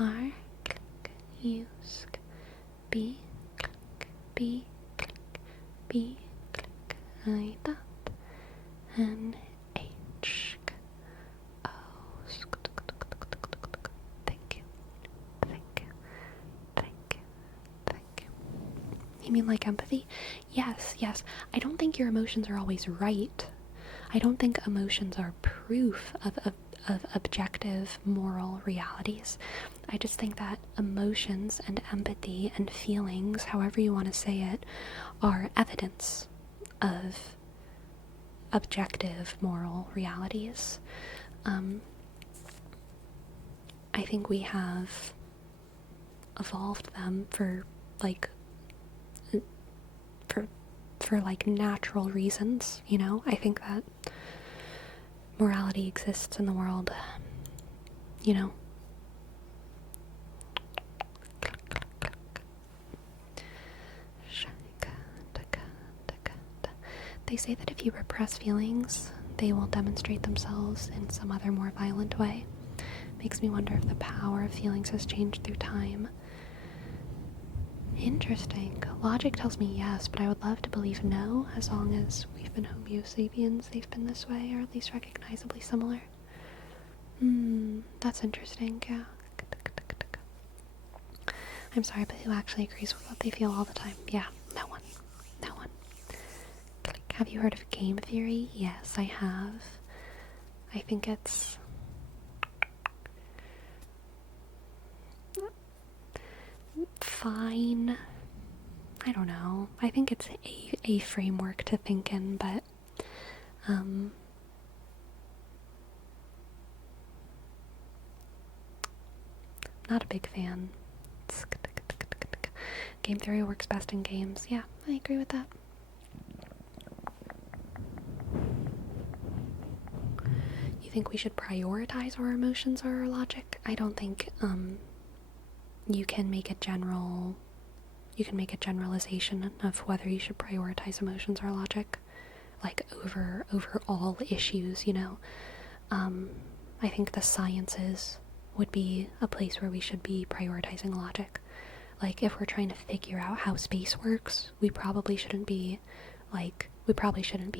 R, click, U, B, click, B, N-H. Oh. Thank you. Thank you. Thank you. Thank you. You mean like empathy? Yes, yes. I don't think your emotions are always right. I don't think emotions are proof of objective moral realities. I just think that emotions and empathy and feelings, however you want to say it, are evidence of objective moral realities. I think we have evolved them for natural reasons, you know? I think that morality exists in the world, you know? They say that if you repress feelings, they will demonstrate themselves in some other more violent way. Makes me wonder if the power of feelings has changed through time. Interesting. Logic tells me yes, but I would love to believe no, as long as we've been Homo sapiens, they've been this way, or at least recognizably similar. That's interesting, yeah. I'm sorry, but who actually agrees with what they feel all the time? Yeah, no one. No one. Have you heard of game theory? Yes, I have. I think it's fine. I don't know. I think it's a framework to think in, but not a big fan. Game theory works best in games. Yeah, I agree with that. You think we should prioritize our emotions or our logic? I don't think you can make a generalization of whether you should prioritize emotions or logic, like over all issues, you know. I think the sciences would be a place where we should be prioritizing logic. Like, if we're trying to figure out how space works, we probably shouldn't be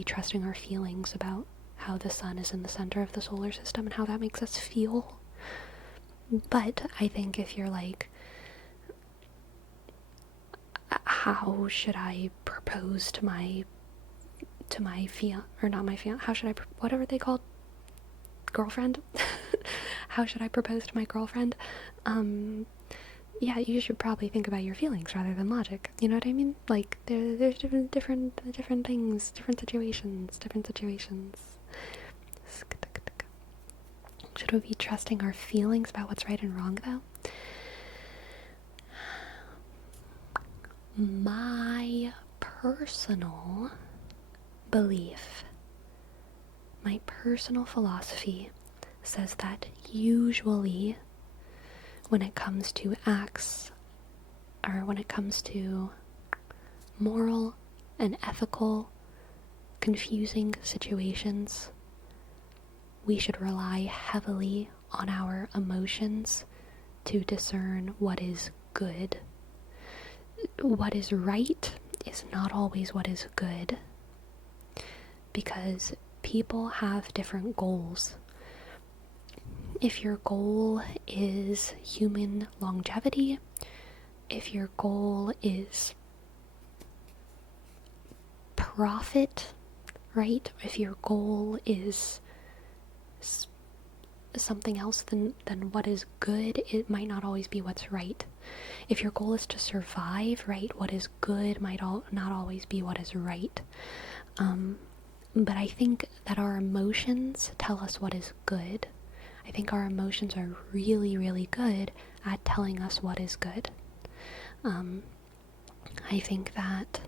trusting our feelings about how the sun is in the center of the solar system and how that makes us feel. But I think if you're like, how should I propose to my how should I, whatever they called, girlfriend? How should I propose to my girlfriend? Yeah, you should probably think about your feelings rather than logic. You know what I mean? Like, there's different things, different situations. Should we be trusting our feelings about what's right and wrong, though? My personal belief, my personal philosophy says that usually when it comes to acts, or when it comes to moral and ethical confusing situations, we should rely heavily on our emotions to discern what is good. What is right is not always what is good, because people have different goals. If your goal is human longevity, if your goal is profit, right? If your goal is something else than what is good, it might not always be what's right. If your goal is to survive, right, what is good might not always be what is right. But I think that our emotions tell us what is good. I think our emotions are really, really good at telling us what is good. I think that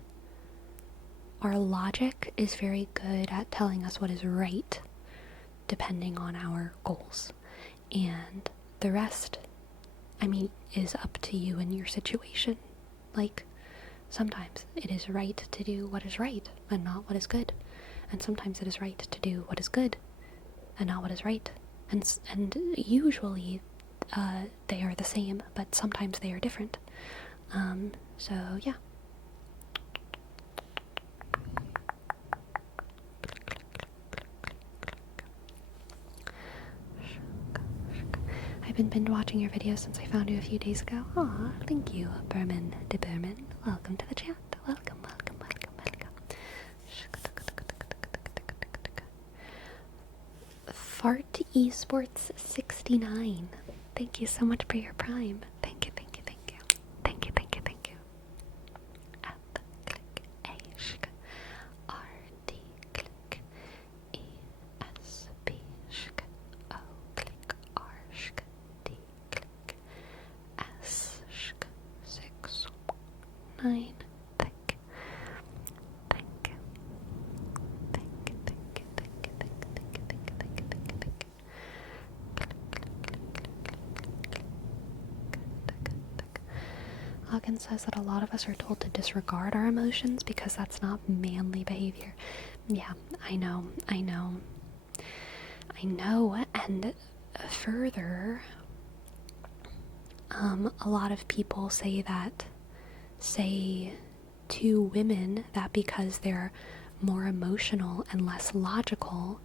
our logic is very good at telling us what is right, depending on our goals. And the rest, I mean, is up to you and your situation. Like, sometimes it is right to do what is right and not what is good. And sometimes it is right to do what is good and not what is right. And usually they are the same, but sometimes they are different. So yeah. I've been binge watching your videos since I found you a few days ago. Aw, thank you, Berman de Berman. Welcome to the chat. Welcome, welcome, welcome, welcome. Fart Esports 69. Thank you so much for your prime. Thank you, thank you, thank you. Thank you, thank you, thank you. F, click, A, shk, R, D, click, E, S, B, shk, O, click, R, shk, D, click, S, shk, 6, 9, thank you. Thank you. Thank you, thank you, thank you, thank you, thank you, thank you, thank you, thank you, thank you. Hawkins says that a lot of us are told to disregard our emotions because that's not manly behavior. Yeah, I know, and further, a lot of people say to women that because they're more emotional and less logical,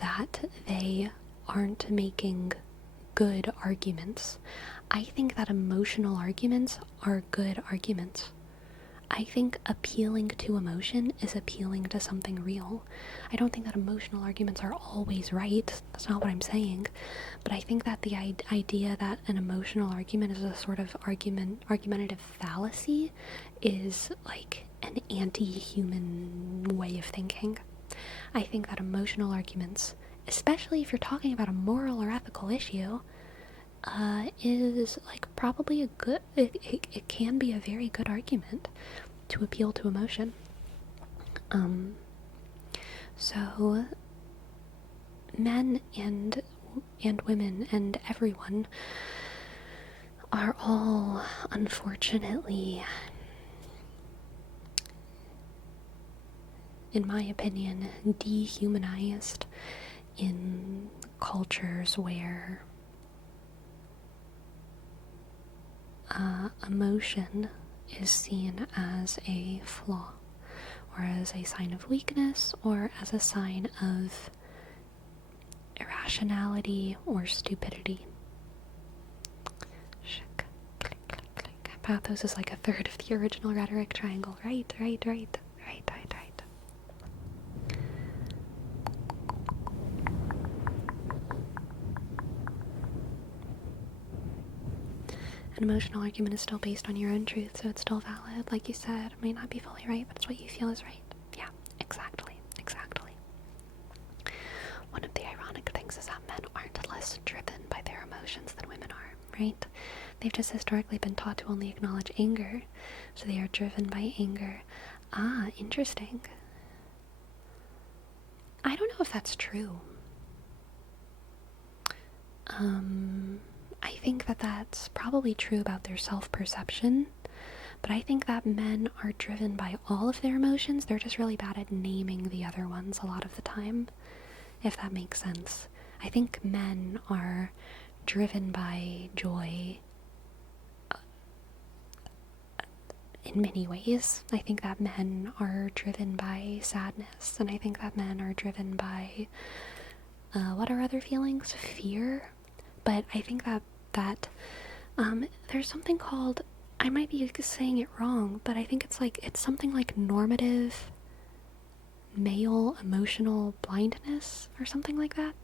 that they aren't making good arguments. I think that emotional arguments are good arguments. I think appealing to emotion is appealing to something real. I don't think that emotional arguments are always right. That's not what I'm saying. But I think that the idea that an emotional argument is a sort of argumentative fallacy is like an anti-human way of thinking. I think that emotional arguments, especially if you're talking about a moral or ethical issue, is like probably a good, it can be a very good argument to appeal to emotion. So men and women and everyone are all, unfortunately, in my opinion, dehumanized in cultures where emotion is seen as a flaw, or as a sign of weakness, or as a sign of irrationality or stupidity. Click, click, click. Pathos is like a third of the original rhetoric triangle. Right. An emotional argument is still based on your own truth, so it's still valid. Like you said, it may not be fully right, but it's what you feel is right. Yeah, exactly. One of the ironic things is that men aren't less driven by their emotions than women are, right? They've just historically been taught to only acknowledge anger, so they are driven by anger. Ah, interesting. I don't know if that's true. I think that that's probably true about their self-perception, but I think that men are driven by all of their emotions. They're just really bad at naming the other ones a lot of the time, if that makes sense. I think men are driven by joy in many ways. I think that men are driven by sadness, and I think that men are driven by what are other feelings? Fear. But I think that there's something called, I might be saying it wrong, but I think it's something like normative male emotional blindness or something like that.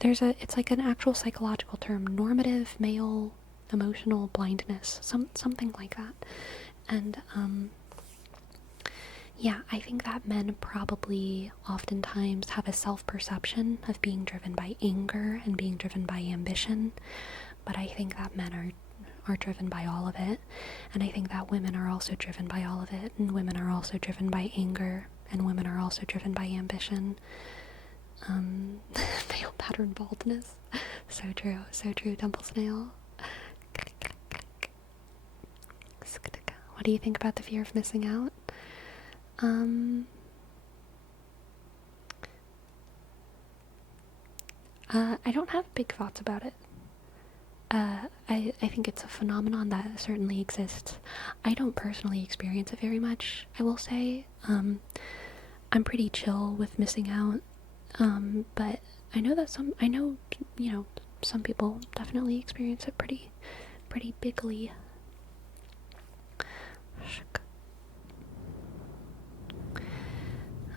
It's like an actual psychological term, normative male emotional blindness, something like that. And yeah, I think that men probably oftentimes have a self-perception of being driven by anger and being driven by ambition, but I think that men are driven by all of it, and I think that women are also driven by all of it, and women are also driven by anger, and women are also driven by ambition. Male pattern baldness. So true, Temple Snail. What do you think about the fear of missing out? I don't have big thoughts about it. I think it's a phenomenon that certainly exists. I don't personally experience it very much, I will say. I'm pretty chill with missing out. But I know that some people definitely experience it pretty bigly.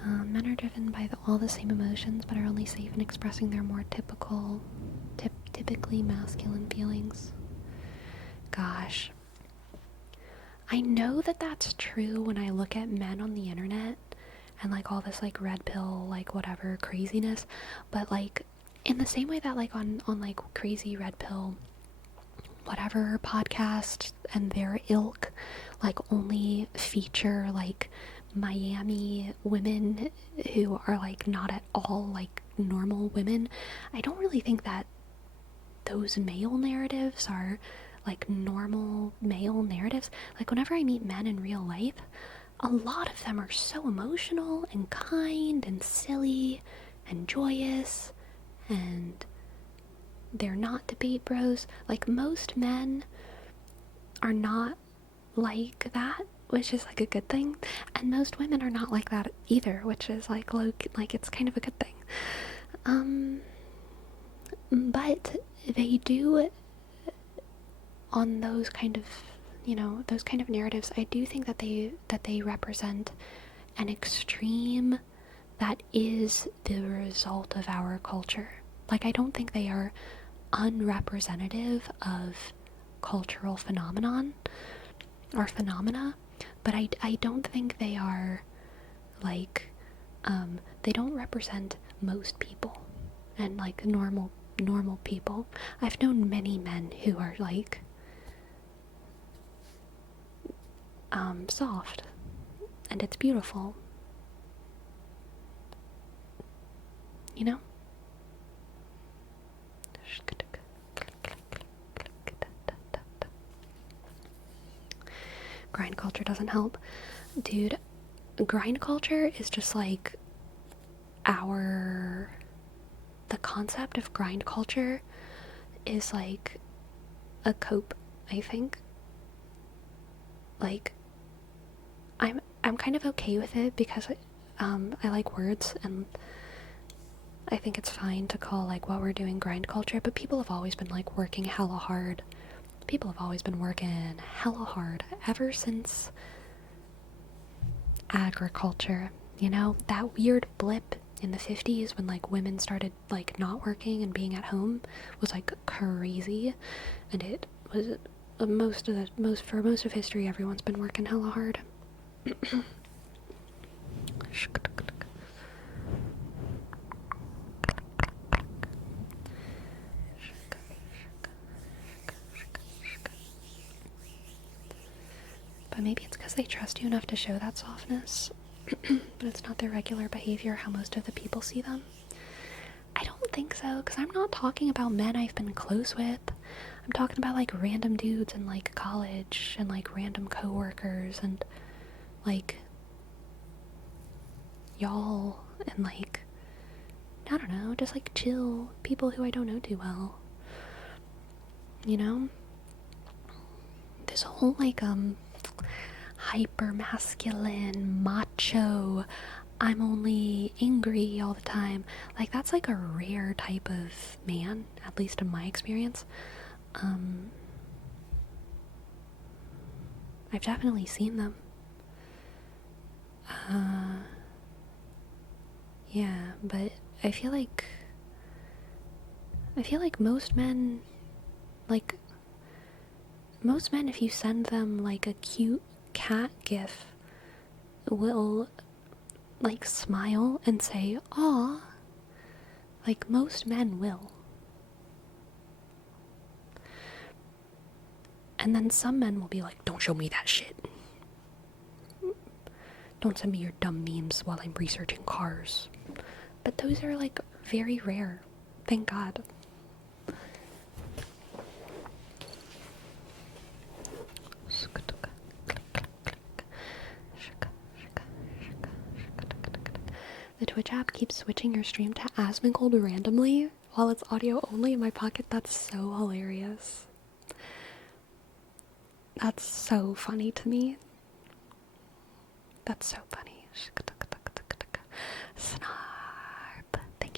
Men are driven by all the same emotions, but are only safe in expressing their more typically masculine feelings. Gosh. I know that that's true when I look at men on the internet and like all this like red pill, like whatever craziness, but like in the same way that like on like crazy red pill whatever podcast and their ilk like only feature like Miami women who are like not at all like normal women, I don't really think that those male narratives are like normal male narratives. Like whenever I meet men in real life, a lot of them are so emotional and kind and silly and joyous, and they're not debate bros. Like most men are not like that, which is like a good thing, and most women are not like that either, which is like like it's kind of a good thing. But they do on those kind of those kind of narratives. I do think that they represent an extreme that is the result of our culture. Like I don't think they are unrepresentative of cultural phenomenon or phenomena, but I don't think they are like they don't represent most people and like normal people. I've known many men who are like soft, and it's beautiful, you know. Grind culture doesn't help, dude. Grind culture is just like the concept of grind culture is like a cope, I think. Like I'm kind of okay with it because I like words, and I think it's fine to call like what we're doing grind culture, but people have always been like working hella hard. People have always been working hella hard ever since agriculture, you know, that weird blip in the 50s when like women started like not working and being at home was like crazy, and it was for most of history everyone's been working hella hard. But maybe it's because they trust you enough to show that softness, but it's not their regular behavior how most of the people see them. I don't think so, because I'm not talking about men I've been close with. I'm talking about like random dudes in like college and like random coworkers and like y'all and like I don't know, just like chill people who I don't know too well. You know? This whole like hyper masculine, macho, I'm only angry all the time. Like that's like a rare type of man, at least in my experience. I've definitely seen them. Yeah, but I feel like most men, like most men, if you send them like a cute cat gif, will like smile and say "aw." Like most men will. And then some men will be like, don't show me that shit. Don't send me your dumb memes while I'm researching cars. But those are like very rare. Thank God. The Twitch app keeps switching your stream to Asmongold randomly while it's audio only in my pocket. That's so hilarious. That's so funny to me. That's so funny. Snarp. Thank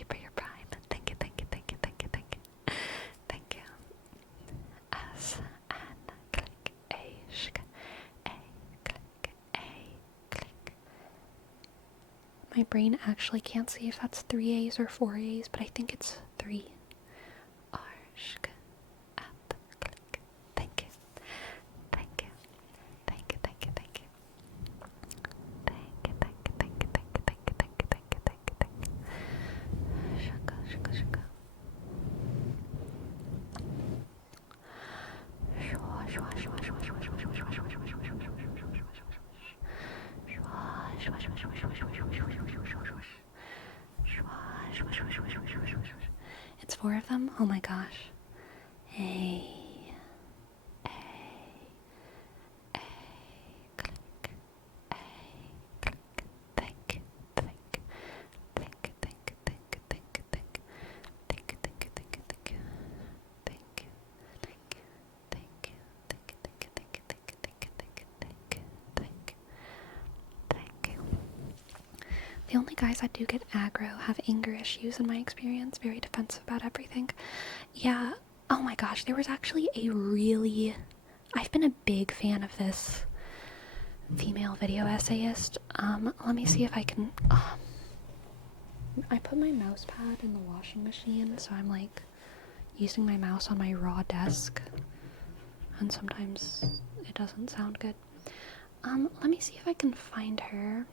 My brain actually can't see if that's 3 A's or 4 A's, but I think it's 3. Arshk. Up. Click. Thank you. Thank you. Thank you, thank you, thank you. Thank you, thank you, thank you, thank you, thank you, thank you, thank you, thank you, thank you. Shaka, shaka, shaka. Shwa, shwa, shwa, shwa, shwa, shwa, shwa, shwa, shwa, shwa, shwa, shwa, shwa, it's 4 of them? Oh my gosh. A, click, A, click, think, think, think, think, think, think, think, think, think, think, think, think, think, The only guys that do get aggro have anger issues in my experience, very defensive about everything. Yeah, oh my gosh, there was actually I've been a big fan of this female video essayist. Let me see if I can, I put my mouse pad in the washing machine, so I'm like using my mouse on my raw desk, and sometimes it doesn't sound good. Let me see if I can find her.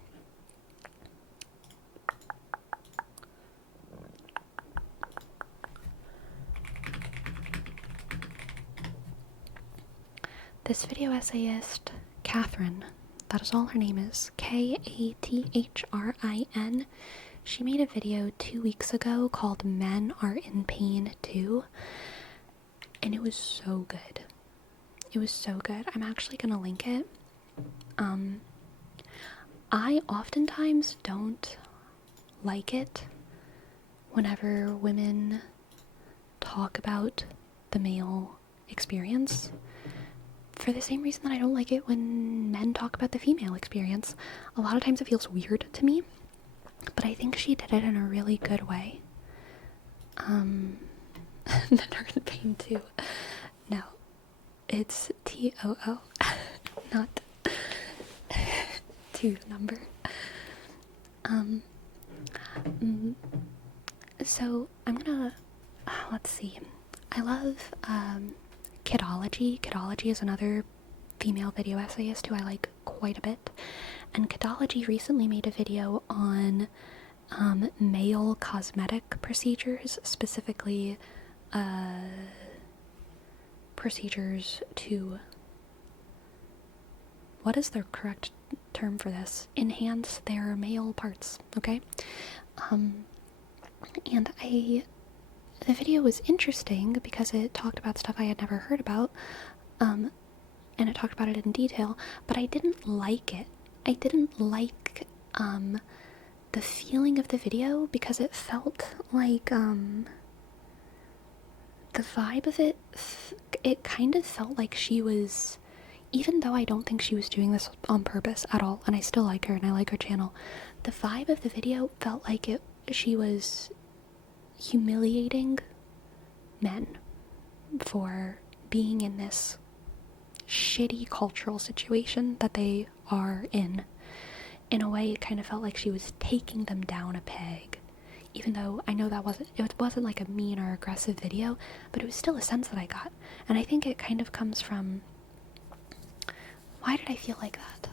This video essayist, Catherine, that is all her name is, Kathryn, she made a video 2 weeks ago called Men Are in Pain Too, and it was so good. It was so good. I'm actually gonna link it. I oftentimes don't like it whenever women talk about the male experience, for the same reason that I don't like it when men talk about the female experience. A lot of times it feels weird to me, but I think she did it in a really good way. Men are in pain too. No, it's TOO, not 2 number. So I'm gonna, let's see. I love, Kidology. Kidology is another female video essayist who I like quite a bit. And Kidology recently made a video on male cosmetic procedures, specifically procedures to, what is the correct term for this? Enhance their male parts, okay? And the video was interesting because it talked about stuff I had never heard about, and it talked about it in detail, but I didn't like it. I didn't like, the feeling of the video because it felt like, the vibe of it, it kind of felt like she was, even though I don't think she was doing this on purpose at all, and I still like her and I like her channel, the vibe of the video felt like she was humiliating men for being in this shitty cultural situation that they are in. In a way, it kind of felt like she was taking them down a peg. Even though I know it wasn't like a mean or aggressive video, but it was still a sense that I got. And I think it kind of comes from, why did I feel like that?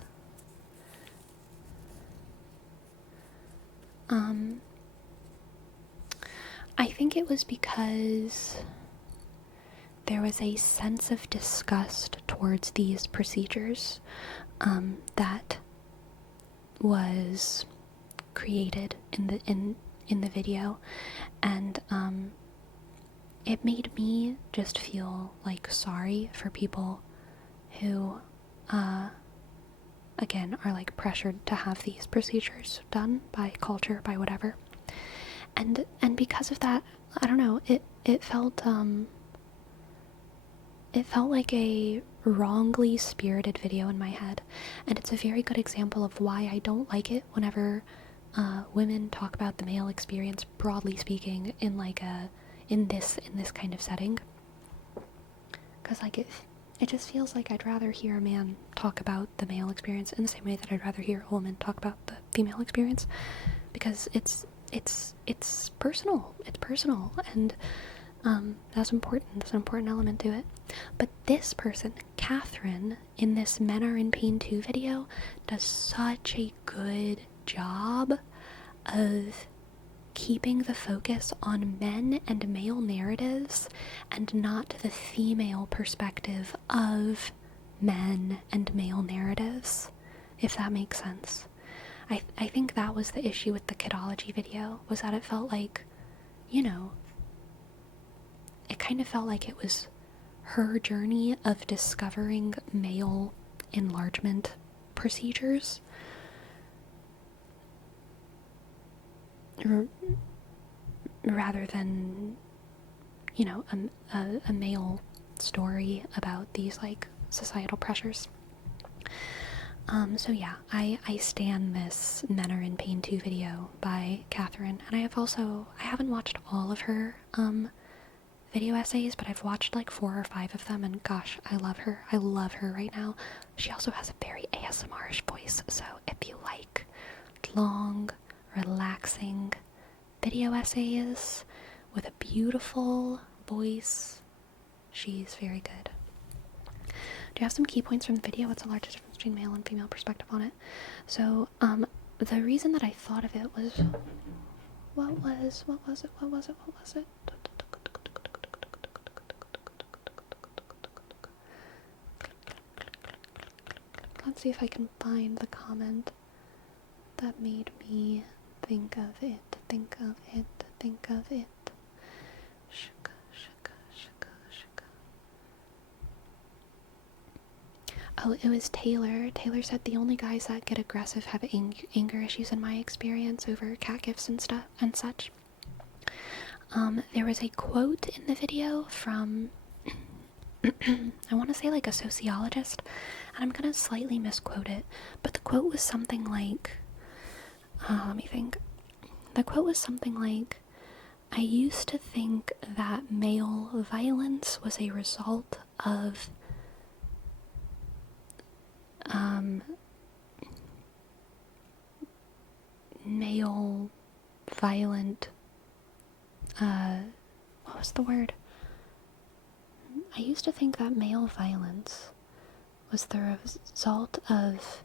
I think it was because there was a sense of disgust towards these procedures that was created in the video, and it made me just feel like sorry for people who again are like pressured to have these procedures done by culture, by whatever. And because of that, I don't know, it felt like a wrongly spirited video in my head, and it's a very good example of why I don't like it whenever women talk about the male experience, broadly speaking, in this kind of setting. Because like it just feels like I'd rather hear a man talk about the male experience in the same way that I'd rather hear a woman talk about the female experience, because it's personal. It's personal, and that's important. That's an important element to it. But this person, Catherine, in this Men Are in Pain 2 video, does such a good job of keeping the focus on men and male narratives and not the female perspective of men and male narratives, if that makes sense. I think that was the issue with the kidology video, was that it felt like, you know, it kind of felt like it was her journey of discovering male enlargement procedures rather than, you know, a male story about these like societal pressures. So yeah, I stan this Men Are in Pain 2 video by Catherine, and I haven't watched all of her video essays, but I've watched like 4 or 5 of them, and gosh, I love her. I love her right now. She also has a very ASMR-ish voice, so if you like long, relaxing video essays with a beautiful voice, she's very good. Do you have some key points from the video? What's the largest difference between male and female perspective on it? So, the reason that I thought of it was, what was it? Let's see if I can find the comment that made me think of it. Oh, it was Taylor. Taylor said the only guys that get aggressive have anger issues in my experience over cat gifts and stuff and such. There was a quote in the video from I want to say like a sociologist, and I'm gonna slightly misquote it, but the quote was something like, let me think. The quote was something like, I used to think that male violence was a result of male violent, what was the word? I used to think that male violence was the result of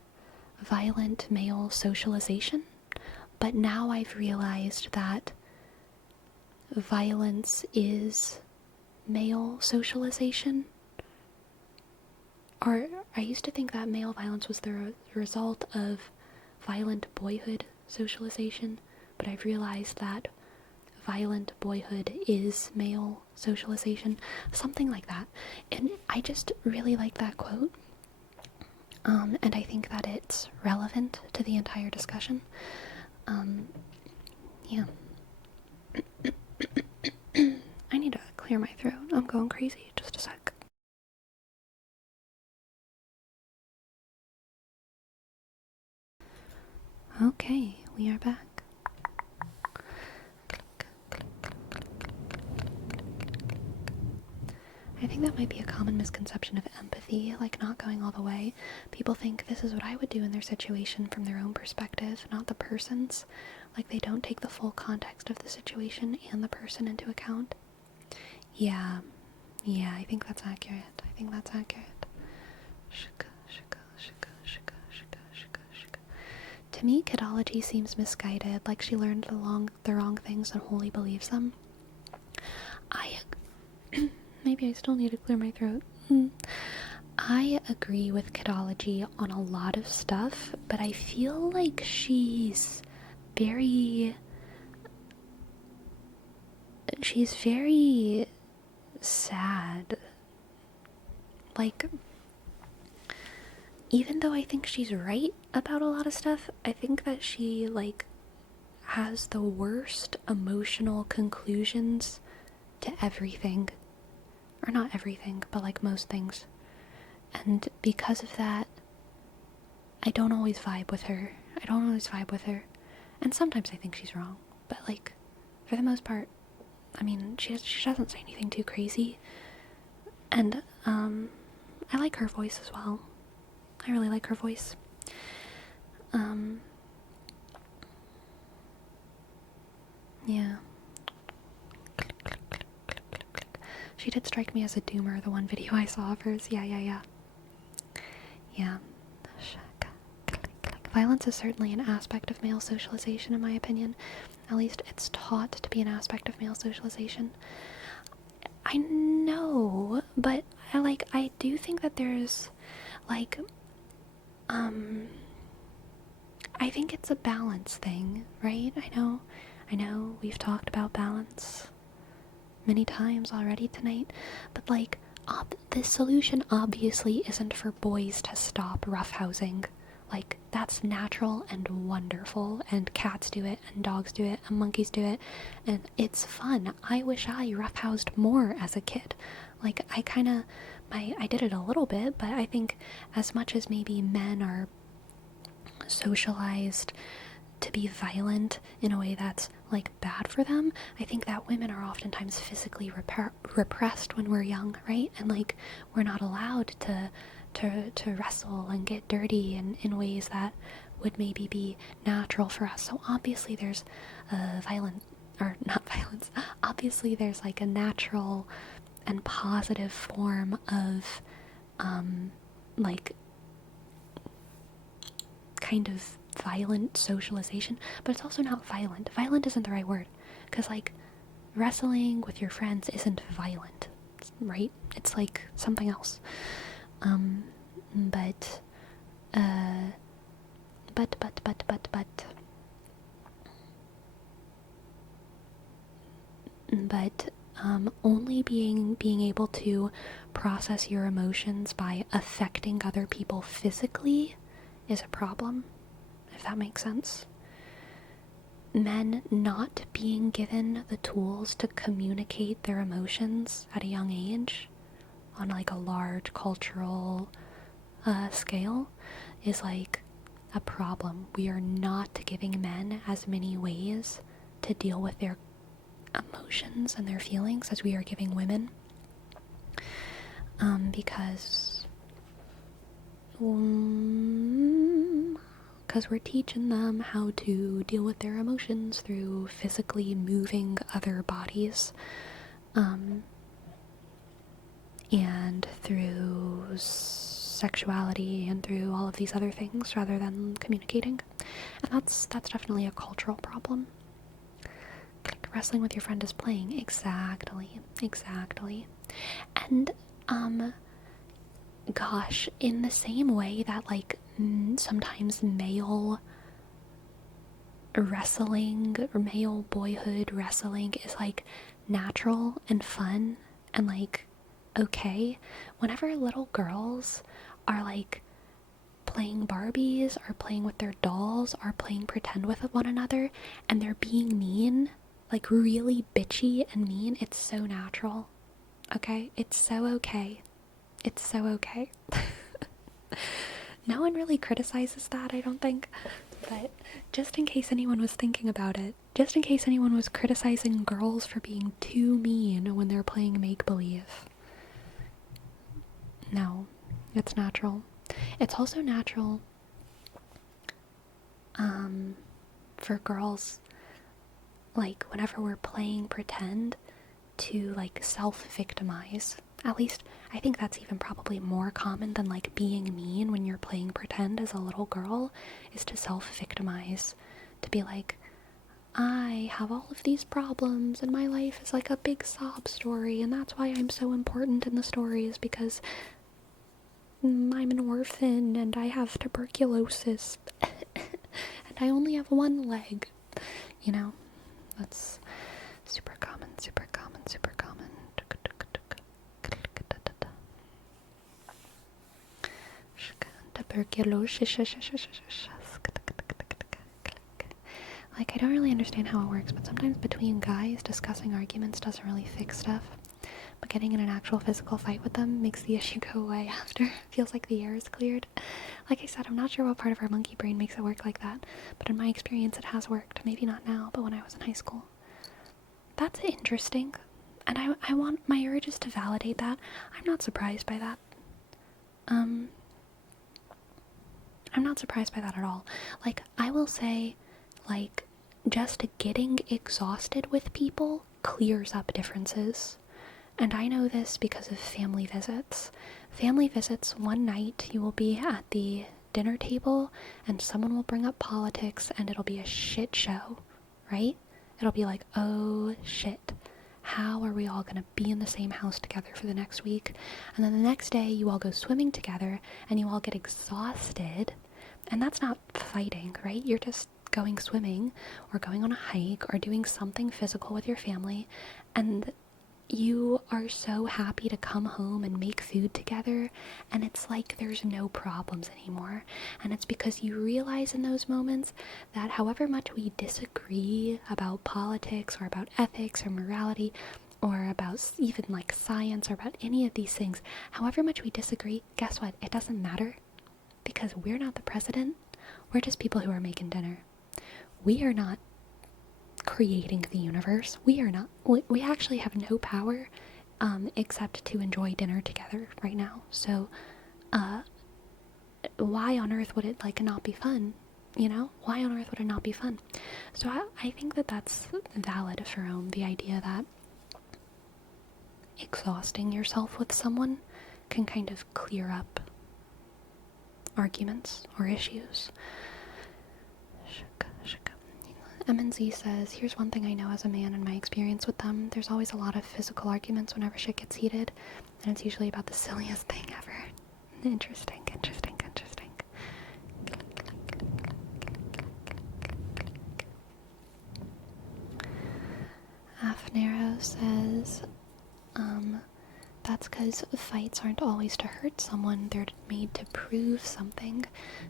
violent male socialization, but now I've realized that violence is male socialization. Or I used to think that male violence was the result of violent boyhood socialization, but I've realized that violent boyhood is male socialization, something like that. And I just really like that quote, and I think that it's relevant to the entire discussion. Yeah. I need to clear my throat. I'm going crazy. Just a sec. Okay, we are back. I think that might be a common misconception of empathy, like not going all the way. People think this is what I would do in their situation from their own perspective, not the person's. Like they don't take the full context of the situation and the person into account. Yeah, I think that's accurate. To me, kidology seems misguided, like she learned the wrong things and wholly believes them. Maybe I still need to clear my throat. I agree with kidology on a lot of stuff, but I feel like she's very sad. Like, even though I think she's right about a lot of stuff, I think that she, like, has the worst emotional conclusions to everything. Or not everything, but like most things. And because of that, I don't always vibe with her. And sometimes I think she's wrong. But like, for the most part, I mean, she doesn't say anything too crazy. And I like her voice as well. I really like her voice. Yeah. She did strike me as a doomer, the one video I saw of hers. Yeah. Yeah. Violence is certainly an aspect of male socialization, in my opinion. At least it's taught to be an aspect of male socialization. I know, but I do think that there's, I think it's a balance thing, right? I know, we've talked about balance many times already tonight, but the solution obviously isn't for boys to stop roughhousing. That's natural and wonderful, and cats do it, and dogs do it, and monkeys do it, and it's fun. I wish I roughhoused more as a kid. I did it a little bit, but I think as much as maybe men are socialized to be violent in a way that's bad for them, I think that women are oftentimes physically repressed when we're young, right? And we're not allowed to wrestle and get dirty in ways that would maybe be natural for us. So obviously there's obviously there's a natural and positive form of kind of violent socialization, but it's also not violent. Violent isn't the right word, because wrestling with your friends isn't violent, right? It's something else. But only being able to process your emotions by affecting other people physically is a problem, if that makes sense. Men not being given the tools to communicate their emotions at a young age on a large cultural scale is a problem. We are not giving men as many ways to deal with their emotions and their feelings as we are giving women, because we're teaching them how to deal with their emotions through physically moving other bodies, and through sexuality and through all of these other things rather than communicating. And that's definitely a cultural problem. Wrestling with your friend is playing. Exactly. And gosh, in the same way that sometimes male wrestling or male boyhood wrestling is natural and fun and okay, whenever little girls are playing Barbies or playing with their dolls or playing pretend with one another and they're being mean, really bitchy and mean, it's so natural. Okay? It's so okay. No one really criticizes that, I don't think. But just in case anyone was thinking about it, just in case anyone was criticizing girls for being too mean when they're playing make-believe. No, it's natural. It's also natural for girls, whenever we're playing pretend, to self-victimize. At least I think that's even probably more common than being mean when you're playing pretend as a little girl, is to self-victimize, to be I have all of these problems and my life is a big sob story, and that's why I'm so important in the stories, because I'm an orphan and I have tuberculosis and I only have one leg. That's super common. Tuberculosis. I don't really understand how it works, but sometimes between guys, discussing arguments doesn't really fix stuff. But getting in an actual physical fight with them makes the issue go away after. Feels like the air is cleared. Like I said, I'm not sure what part of our monkey brain makes it work like that, but in my experience it has worked. Maybe not now, but when I was in high school. That's interesting. And I want my urges to validate that. I'm not surprised by that. I'm not surprised by that at all. Like, I will say, like, just getting exhausted with people clears up differences. And I know this because of family visits. Family visits, one night you will be at the dinner table and someone will bring up politics and it'll be a shit show, right? It'll be like, oh shit, how are we all going to be in the same house together for the next week? And then the next day you all go swimming together and you all get exhausted. And that's not fighting, right? You're just going swimming or going on a hike or doing something physical with your family, and you are so happy to come home and make food together, and it's like there's no problems anymore. And it's because you realize in those moments that however much we disagree about politics or about ethics or morality or about even like science or about any of these things, however much we disagree, guess what? It doesn't matter, because we're not the president. We're just people who are making dinner. We are not creating the universe. We are not. We actually have no power except to enjoy dinner together right now. So why on earth would it like not be fun? You know, why on earth would it not be fun? So I think that that's valid for the idea that exhausting yourself with someone can kind of clear up arguments or issues. MNZ says, here's one thing I know as a man in my experience with them. There's always a lot of physical arguments whenever shit gets heated, and it's usually about the silliest thing ever. Interesting. Afnero says, that's because fights aren't always to hurt someone. They're made to prove something,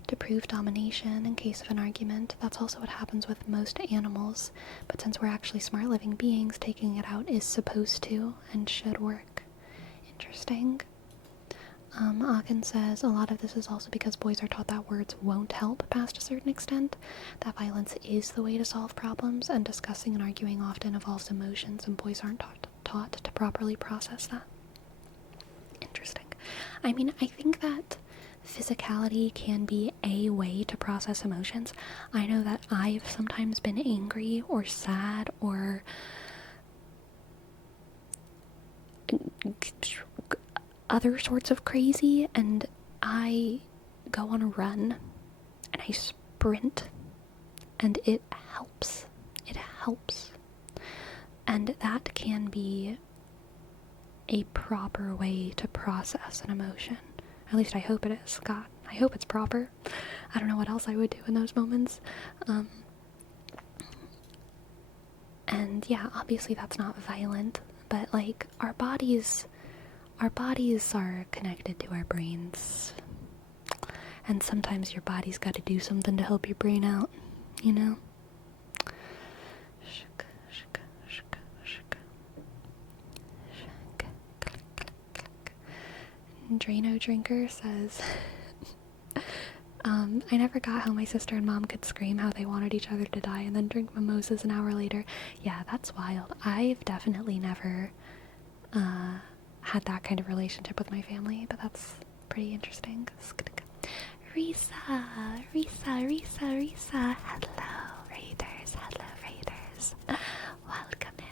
to prove domination in case of an argument. That's also what happens with most animals. But since we're actually smart living beings, taking it out is supposed to and should work. Interesting. Aachen says, a lot of this is also because boys are taught that words won't help past a certain extent, that violence is the way to solve problems, and discussing and arguing often involves emotions, and boys aren't taught to properly process that. Interesting. I mean, I think that physicality can be a way to process emotions. I know that I've sometimes been angry or sad or other sorts of crazy, and I go on a run and I sprint, and it helps. And that can be a proper way to process an emotion. At least I hope it is. God, I hope it's proper. I don't know what else I would do in those moments. And yeah, obviously that's not violent, but like our bodies are connected to our brains. And sometimes your body's got to do something to help your brain out, you know? Drano Drinker says, I never got how my sister and mom could scream how they wanted each other to die and then drink mimosas an hour later. Yeah, that's wild. I've definitely never had that kind of relationship with my family, but that's pretty interesting. Risa, hello Raiders, welcome in,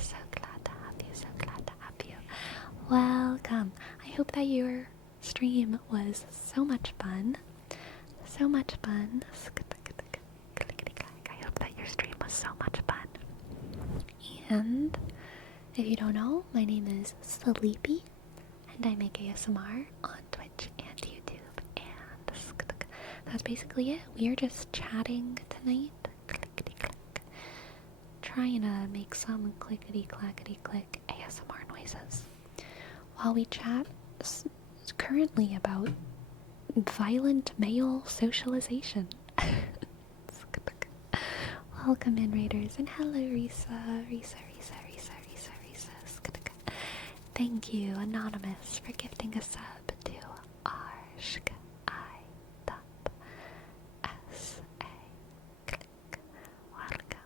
so glad to have you, welcome. I hope that your stream was so much fun, I hope that your stream was so much fun. And if you don't know, my name is Sleepy, and I make ASMR on Twitch and YouTube, and that's basically it. We are just chatting tonight, trying to make some clickety-clackety-click ASMR noises while we chat currently about violent male socialization. Welcome in, Raiders, and hello, Risa. Thank you, Anonymous, for gifting a sub to Arshk I Top S.A. Click. Welcome.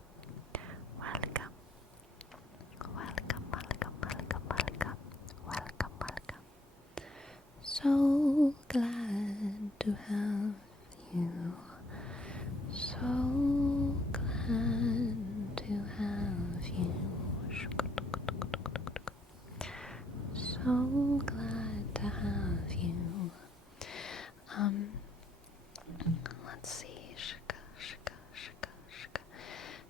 So, so glad to have you. Let's see.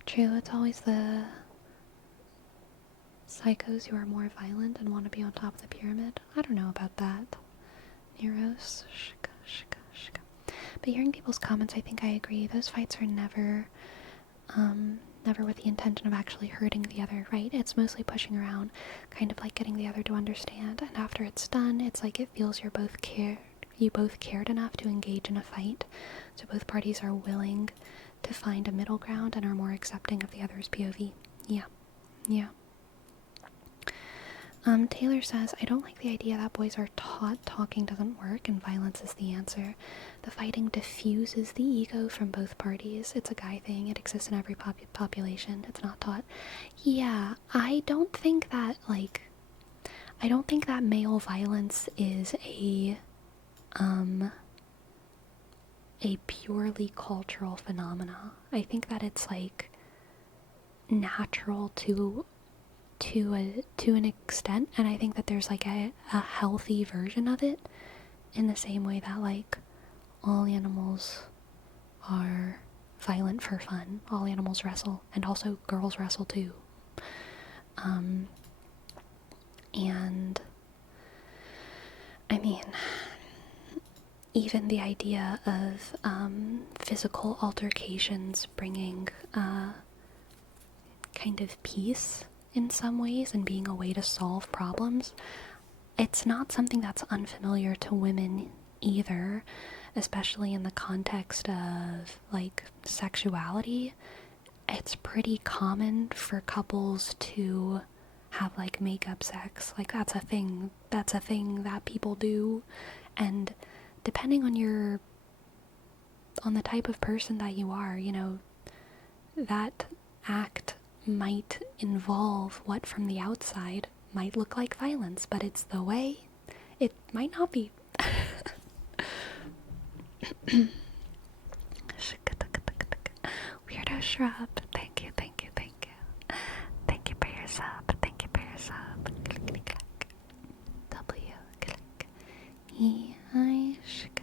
True, it's always the psychos who are more violent and want to be on top of the pyramid. I don't know about that. Neros. But hearing people's comments, I think I agree. Those fights are never with the intention of actually hurting the other, right? It's mostly pushing around, kind of like getting the other to understand. And after it's done, it's like it feels you both cared enough to engage in a fight. So both parties are willing to find a middle ground and are more accepting of the other's POV. Yeah. Taylor says, I don't like the idea that boys are taught talking doesn't work and violence is the answer. The fighting diffuses the ego from both parties. It's a guy thing. It exists in every population. It's not taught. Yeah, I don't think that male violence is a purely cultural phenomena. I think that it's like natural to an extent, and I think that there's like a healthy version of it, in the same way that like all animals are violent for fun. All animals wrestle, and also girls wrestle too. And I mean, even the idea of physical altercations bringing kind of peace in some ways and being a way to solve problems, it's not something that's unfamiliar to women either, especially in the context of like sexuality. It's pretty common for couples to have like makeup sex. Like that's a thing that people do, and depending on the type of person that you are, you know, that act might involve what from the outside might look like violence, but it's the way it might not be. Weirdo shrub, thank you. Thank you for your sub. W, click. E, I, shk,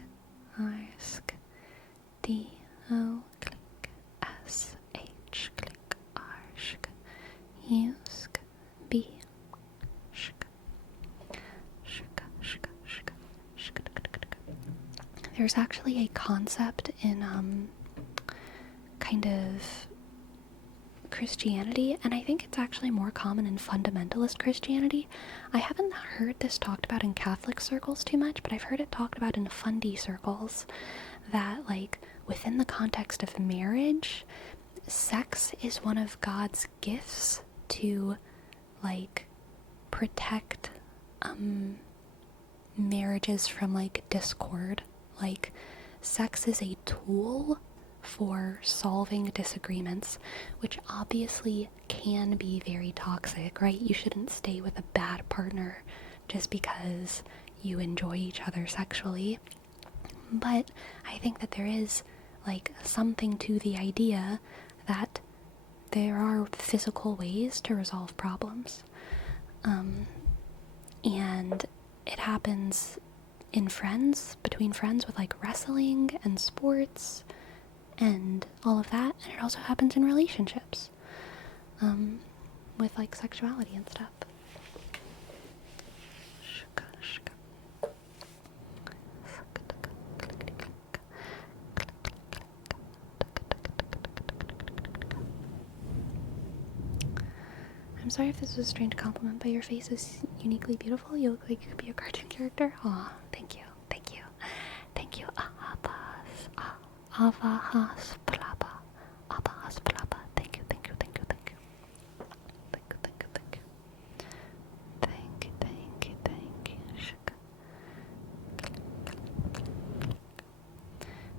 R, sk, D, O, click. S, H, click. R, shk, U, sk, B, shk, shk, shk, shk, shk. There's actually a concept in kind of Christianity, and I think it's actually more common in fundamentalist Christianity. I haven't heard this talked about in Catholic circles too much, but I've heard it talked about in fundy circles, that like within the context of marriage, sex is one of God's gifts to like protect marriages from like discord. Like sex is a tool for solving disagreements, which obviously can be very toxic, right? You shouldn't stay with a bad partner just because you enjoy each other sexually. But I think that there is like something to the idea that there are physical ways to resolve problems. And it happens in friends, between friends, with like wrestling and sports and all of that, and it also happens in relationships with like sexuality and stuff. I'm sorry if this was a strange compliment, but your face is uniquely beautiful. You look like you could be a cartoon character. Aw, thank you. Avahas Plaba. Thank you.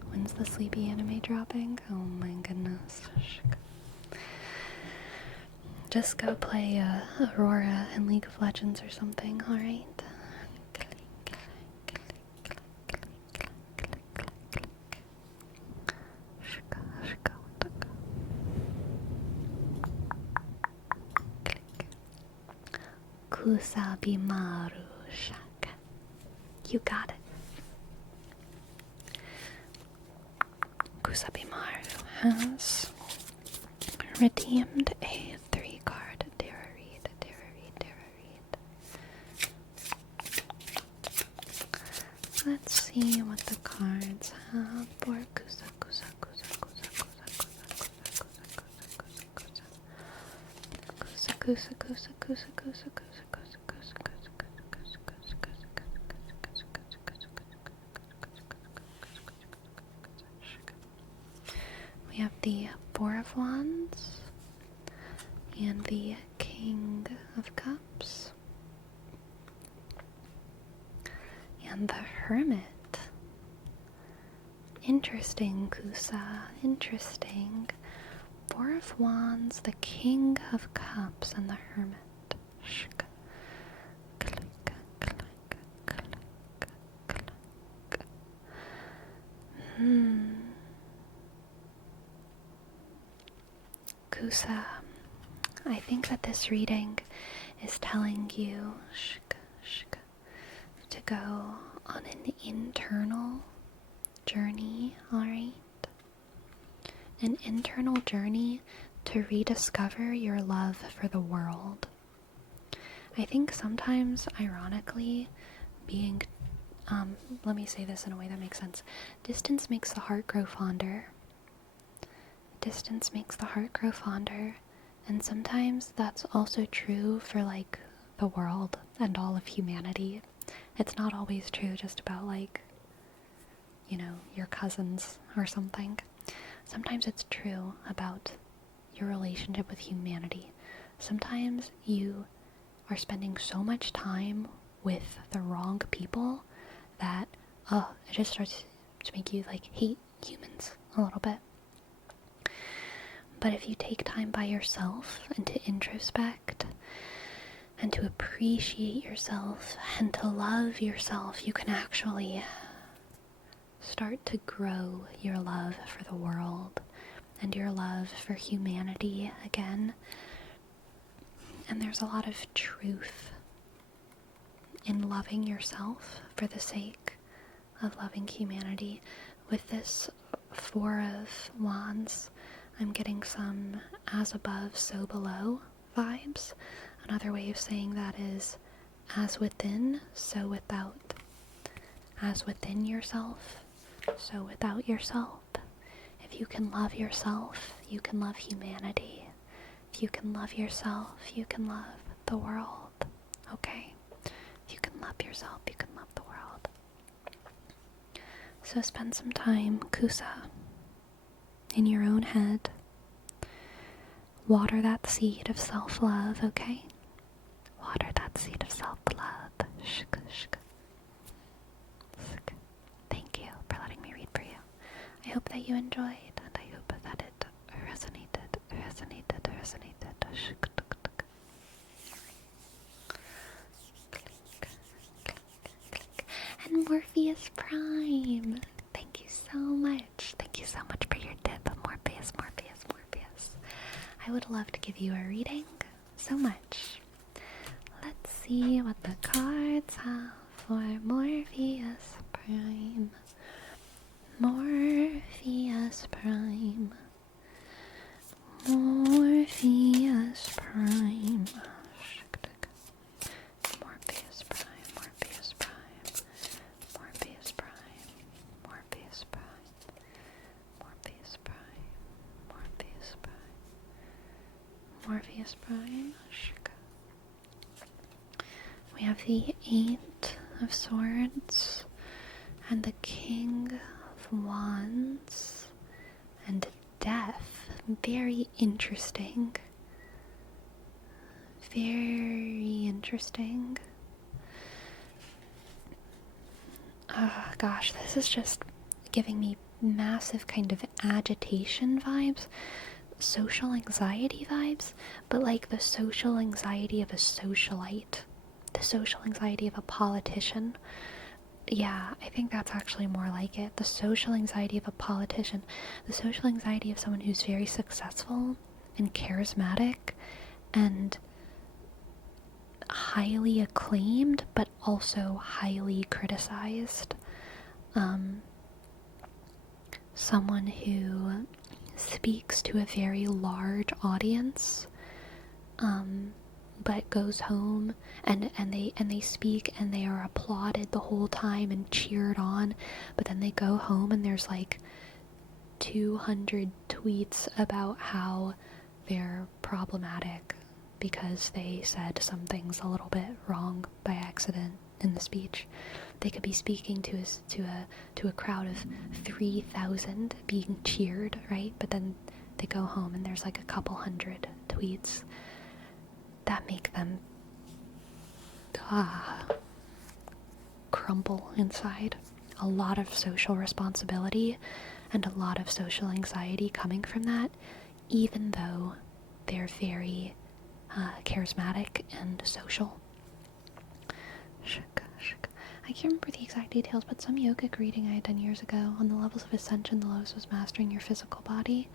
When's the sleepy anime dropping? Oh my goodness. Just go play Aurora in League of Legends or something, alright? Kusabimaru Shaka. You got it. Kusabimaru has redeemed a 3-card tarot read. Let's see what the cards have for Kusa. We have the Four of Wands and the King of Cups and the Hermit. Interesting, Kusa. Interesting. Four of Wands, the King of Cups, and the Hermit. Kusa, I think that this reading is telling you to go on an internal journey, alright? An internal journey to rediscover your love for the world. I think sometimes, ironically, being, let me say this in a way that makes sense. Distance makes the heart grow fonder. Distance makes the heart grow fonder. And sometimes that's also true for, like, the world and all of humanity. It's not always true just about, like, you know, your cousins or something. Sometimes it's true about your relationship with humanity. Sometimes you are spending so much time with the wrong people that, it just starts to make you, like, hate humans a little bit. But if you take time by yourself and to introspect and to appreciate yourself and to love yourself, you can actually start to grow your love for the world and your love for humanity again. And there's a lot of truth in loving yourself for the sake of loving humanity. With this Four of Wands, I'm getting some as above, so below vibes. Another way of saying that is as within, so without. As within yourself, so without yourself. If you can love yourself, you can love humanity. If you can love yourself, you can love the world. Okay? If you can love yourself, you can love the world. So spend some time, Kusa, in your own head. Water that seed of self-love, okay? Water that seed of self-love. Shk, shk. Shk. Thank you for letting me read for you. I hope that you enjoyed, and I hope that it resonated. Shk, tuk, tuk. Click, click, click. And Morpheus Prime. Thank you so much. Thank you so much for your tip, Morpheus. I would love to give you a reading so much. Let's see what the cards have for Morpheus Prime. Morpheus Prime. Morpheus Prime. Morpheus Prime. Morpheus Prime. Morpheus Prime. Morpheus Prime. Morpheus Prime. Morpheus Prime. Morpheus Prime. We have the Eight of Swords and the King of Wands and Death. Very interesting. Very interesting. Oh gosh, this is just giving me massive kind of agitation vibes. Social anxiety vibes, but like the social anxiety of a socialite, the social anxiety of a politician. Yeah, I think that's actually more like it. The social anxiety of a politician, the social anxiety of someone who's very successful and charismatic and highly acclaimed, but also highly criticized. Someone who speaks to a very large audience, but goes home and they speak and they are applauded the whole time and cheered on, but then they go home and there's like 200 tweets about how they're problematic because they said some things a little bit wrong by accident in the speech. They could be speaking to a crowd of 3,000 being cheered, right? But then they go home and there's like a couple hundred tweets that make them crumble inside. A lot of social responsibility and a lot of social anxiety coming from that, even though they're very charismatic and social. I can't remember the exact details, but some yogic reading I had done years ago. On the levels of ascension, the lowest was mastering your physical body.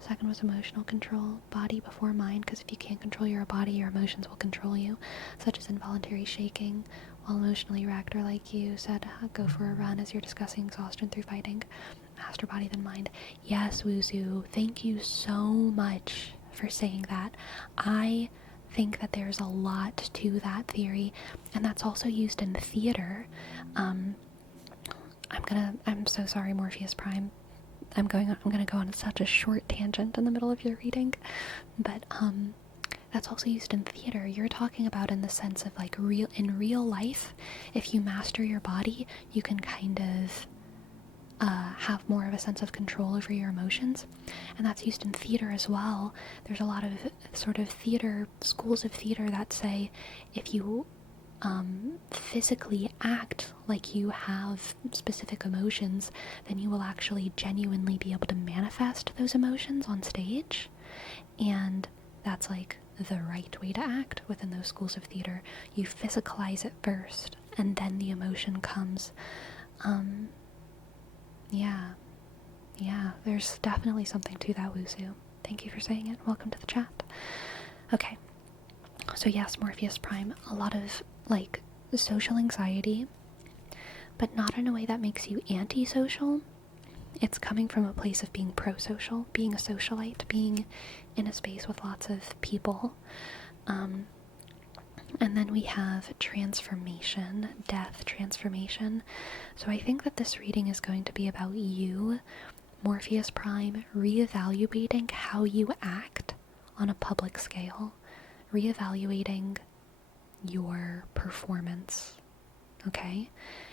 Second was emotional control, body before mind, because if you can't control your body, your emotions will control you, such as involuntary shaking. While emotionally wrecked or like you said, go for a run as you're discussing exhaustion through fighting. Master body than mind. Yes, Wuzu, thank you so much for saying that. I think that there's a lot to that theory, and that's also used in theater. I'm so sorry, Morpheus Prime. I'm gonna go on such a short tangent in the middle of your reading, but that's also used in theater. You're talking about in the sense of like in real life, if you master your body, you can kind of have more of a sense of control over your emotions, and that's used in theater as well. There's a lot of sort of schools of theater that say if you physically act like you have specific emotions, then you will actually genuinely be able to manifest those emotions on stage, and that's like the right way to act within those schools of theater. You physicalize it first, and then the emotion comes. Yeah, there's definitely something to that, Wuzu. Thank you for saying it. Welcome to the chat. Okay, so yes, Morpheus Prime, a lot of, like, social anxiety, but not in a way that makes you antisocial. It's coming from a place of being pro-social, being a socialite, being in a space with lots of people. And then we have transformation, death, transformation. So I think that this reading is going to be about you, Morpheus Prime, reevaluating how you act on a public scale, reevaluating your performance, okay?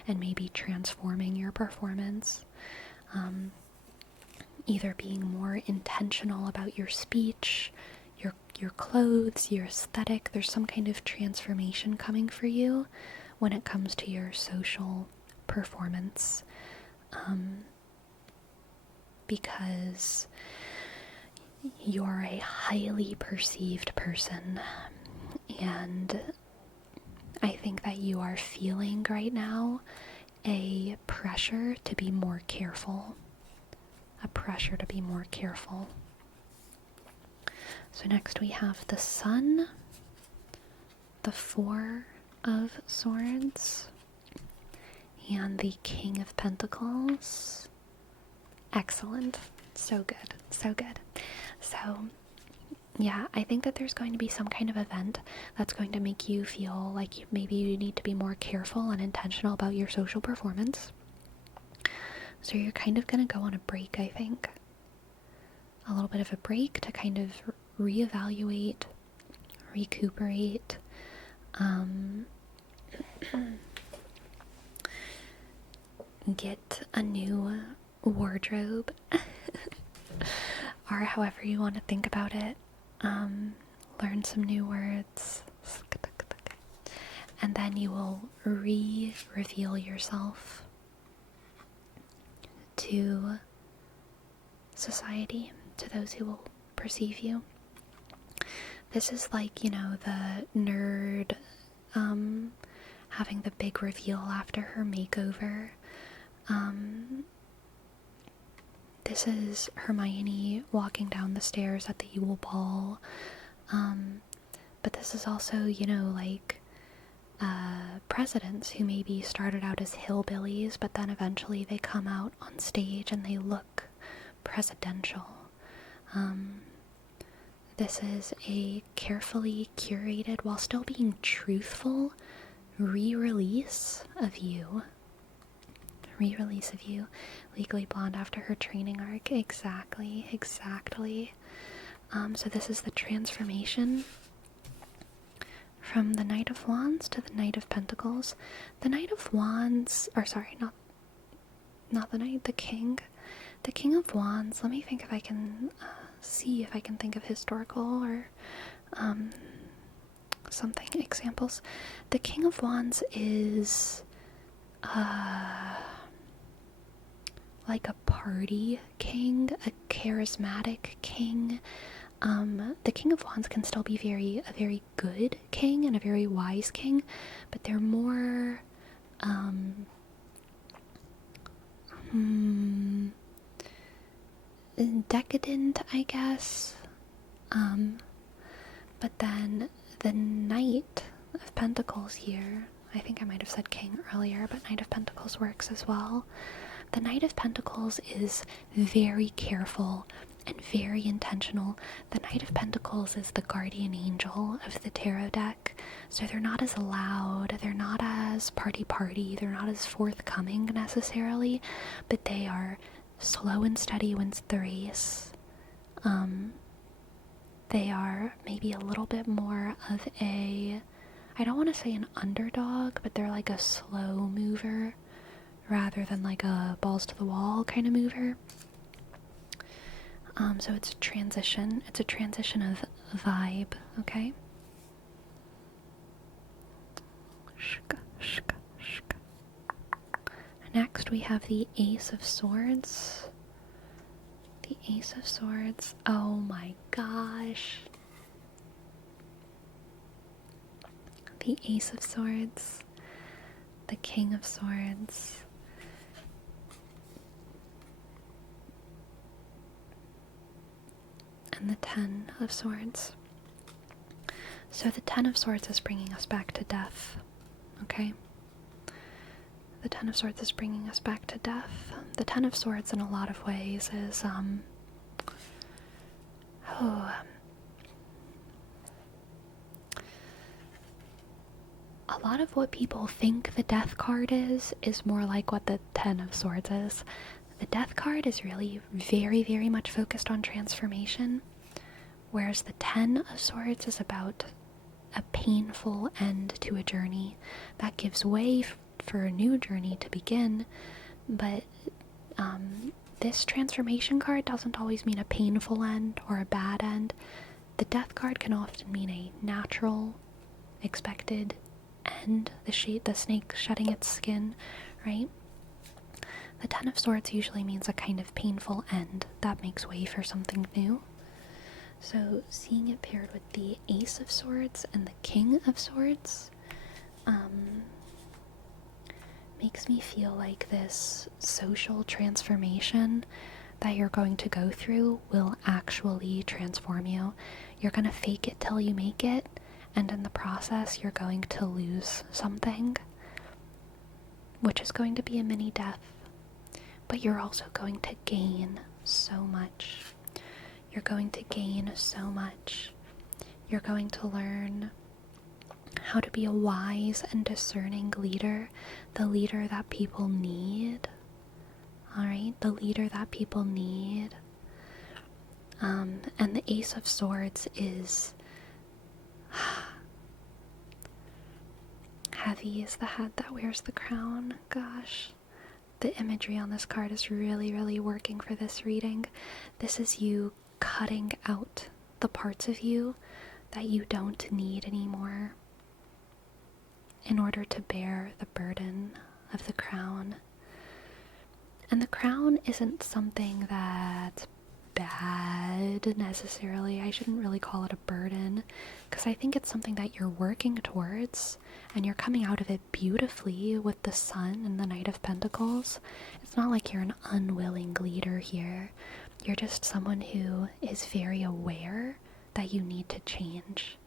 And maybe transforming your performance, either being more intentional about your speech, your clothes, your aesthetic. There's some kind of transformation coming for you when it comes to your social performance, because you're a highly perceived person, and I think that you are feeling right now a pressure to be more careful. So next we have the Sun, the Four of Swords, and the King of Pentacles. Excellent. So good. So good. So, yeah, I think that there's going to be some kind of event that's going to make you feel like maybe you need to be more careful and intentional about your social performance. So you're kind of going to go on a break, I think. A little bit of a break to kind of reevaluate, recuperate, get a new wardrobe, or however you want to think about it, learn some new words, and then you will reveal yourself to society, to those who will perceive you. This is like, you know, the nerd having the big reveal after her makeover. This is Hermione walking down the stairs at the Yule Ball. But this is also, you know, like presidents who maybe started out as hillbillies, but then eventually they come out on stage and they look presidential. This is a carefully curated, while still being truthful, re-release of You. Re-release of You. Legally Blonde after her training arc. Exactly. So this is the transformation from the Knight of Wands to the Knight of Pentacles. The Knight of Wands, or sorry, not the Knight, the King. The King of Wands, let me think if I can see if I can think of historical or something, examples. The King of Wands is like a party king, a charismatic king. The King of Wands can still be a very good king and a very wise king, but they're more decadent, I guess. But then the Knight of Pentacles here, I think I might have said King earlier, but Knight of Pentacles works as well. The Knight of Pentacles is very careful and very intentional. The Knight of Pentacles is the guardian angel of the tarot deck, so they're not as loud, they're not as party, they're not as forthcoming necessarily, but they are slow and steady wins the race. They are maybe a little bit more of a, I don't want to say an underdog, but they're like a slow mover rather than like a balls to the wall kind of mover. So it's a transition. It's a transition of vibe, okay? Next we have the Ace of Swords. The Ace of Swords. Oh my gosh. The Ace of Swords. The King of Swords. And the Ten of Swords. So the Ten of Swords is bringing us back to death, okay? The Ten of Swords is bringing us back to death. The Ten of Swords in a lot of ways is, a lot of what people think the Death card is more like what the Ten of Swords is. The Death card is really very, very much focused on transformation, whereas the Ten of Swords is about a painful end to a journey that gives way for a new journey to begin. But this transformation card doesn't always mean a painful end or a bad end. The Death card can often mean a natural, expected end, the snake shedding its skin, right? The Ten of Swords usually means a kind of painful end that makes way for something new. So seeing it paired with the Ace of Swords and the King of Swords makes me feel like this social transformation that you're going to go through will actually transform you. You're going to fake it till you make it, and in the process you're going to lose something, which is going to be a mini death, but you're also going to gain so much. You're going to gain so much. You're going to learn how to be a wise and discerning leader, the leader that people need. Alright, the leader that people need. And the Ace of Swords is heavy as the head that wears the crown. Gosh, the imagery on this card is really, really working for this reading. This is you cutting out the parts of you that you don't need anymore in order to bear the burden of the crown. And the crown isn't something that's bad necessarily. I shouldn't really call it a burden, because I think it's something that you're working towards and you're coming out of it beautifully with the Sun and the Knight of Pentacles. It's not like you're an unwilling leader here. You're just someone who is very aware that you need to change.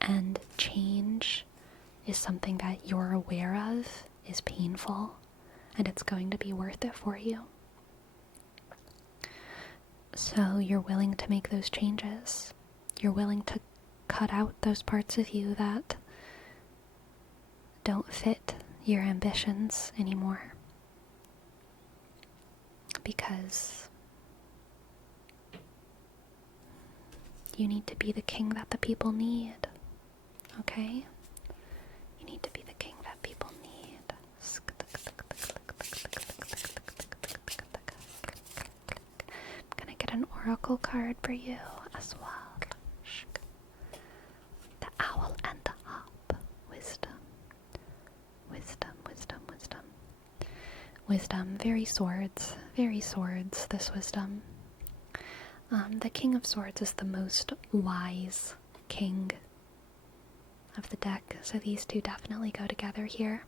And change is something that you're aware of is painful, and it's going to be worth it for you. So you're willing to make those changes. You're willing to cut out those parts of you that don't fit your ambitions anymore. Because you need to be the king that the people need. Okay? You need to be the king that people need. I'm gonna get an oracle card for you as well. The owl and the hop. Wisdom. Wisdom, wisdom, wisdom. Wisdom, very swords, this wisdom. The King of Swords is the most wise king of the deck, so these two definitely go together here.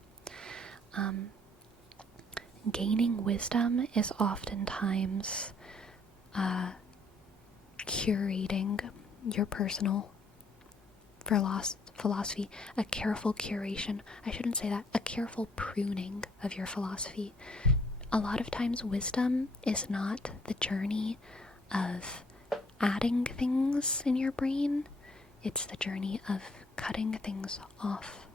Gaining wisdom is oftentimes curating your personal philosophy, a careful curation. I shouldn't say that, a careful pruning of your philosophy. A lot of times wisdom is not the journey of adding things in your brain, it's the journey of cutting things off.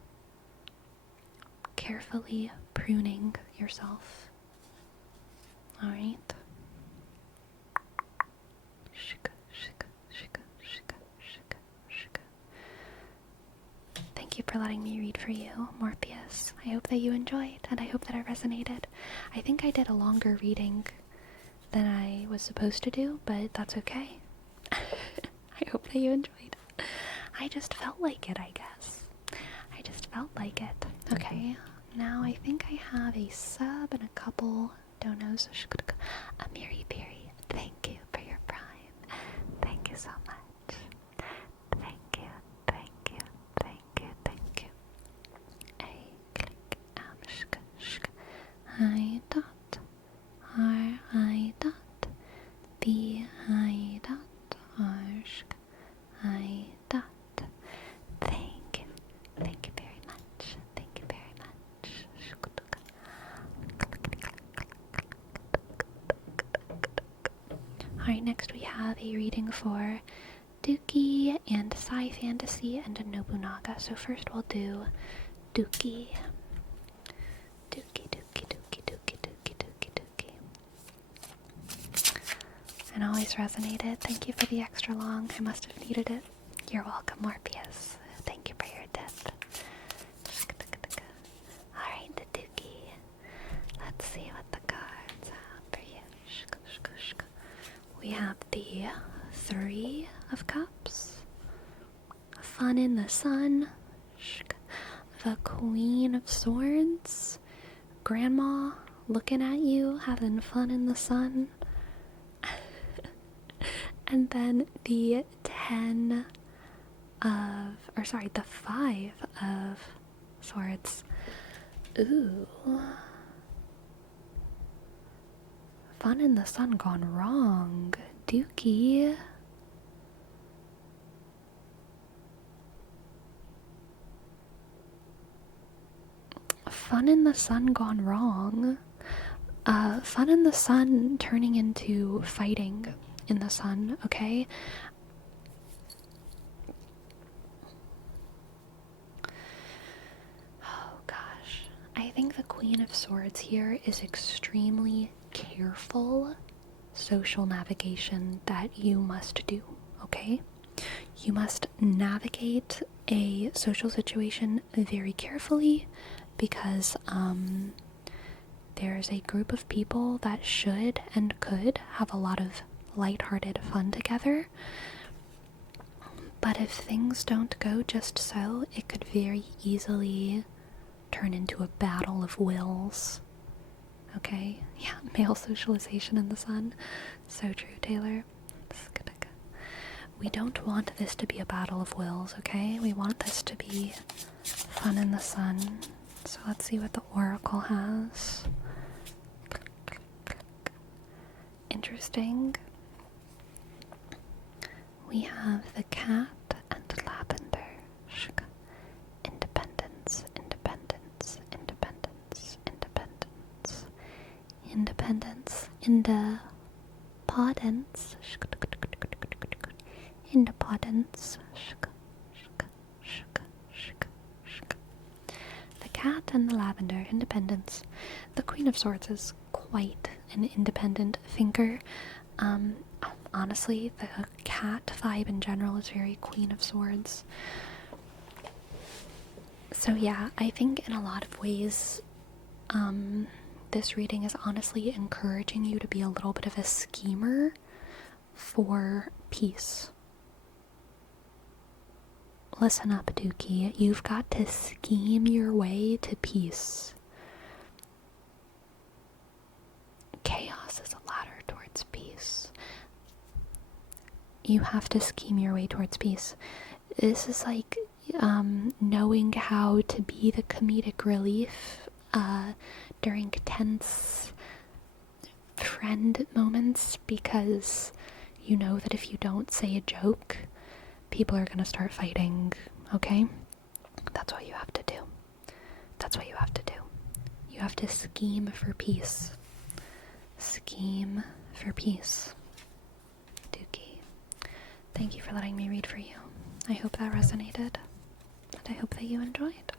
Carefully pruning yourself. Alright? Thank you for letting me read for you, Morpheus. I hope that you enjoyed, and I hope that it resonated. I think I did a longer reading than I was supposed to do, but that's okay. I hope that you enjoyed. I just felt like it, I guess. I just felt like it. Okay, now I think I have a sub and a couple donos. Amiri Berry, thank you for your prime. Thank you so much. Thank you, thank you, thank you, thank you. A click shk. I dot. R I dot. B I dot. R shk. I dot. Thank you. Thank you very much. Thank you very much. Alright, next we have a reading for Dookie and Sci Fantasy and Nobunaga. So first we'll do Dookie. Dookie. And always resonated. Thank you for the extra long. I must have needed it. You're welcome, Morpheus. Thank you for your tip. Alright, the Dookie. Let's see what the cards have for you. We have the Three of Cups. Fun in the Sun. The Queen of Swords. Grandma looking at you, having fun in the sun. And then the the 5 of Swords. Ooh. Fun in the Sun gone wrong. Dookie. Fun in the Sun gone wrong. Fun in the Sun turning into fighting in the sun, okay? Oh gosh. I think the Queen of Swords here is extremely careful social navigation that you must do, okay? You must navigate a social situation very carefully because there's a group of people that should and could have a lot of lighthearted fun together, but if things don't go just so, it could very easily turn into a battle of wills. Okay? Yeah, male socialization in the sun. So true, Taylor. We don't want this to be a battle of wills, okay? We want this to be fun in the sun. So let's see what the Oracle has. Interesting. We have the cat and lavender. Independence. independence, independence, the cat and the lavender, independence. The Queen of Swords is quite an independent thinker. Honestly, the cat vibe in general is very Queen of Swords. So yeah, I think in a lot of ways, this reading is honestly encouraging you to be a little bit of a schemer for peace. Listen up, Dookie. You've got to scheme your way to peace. Chaos is a ladder towards peace. You have to scheme your way towards peace. This is like knowing how to be the comedic relief during tense friend moments, because you know that if you don't say a joke, people are gonna start fighting, okay? That's what you have to do. That's what you have to do. You have to scheme for peace. Scheme for peace. Dookie. Thank you for letting me read for you. I hope that resonated, and I hope that you enjoyed.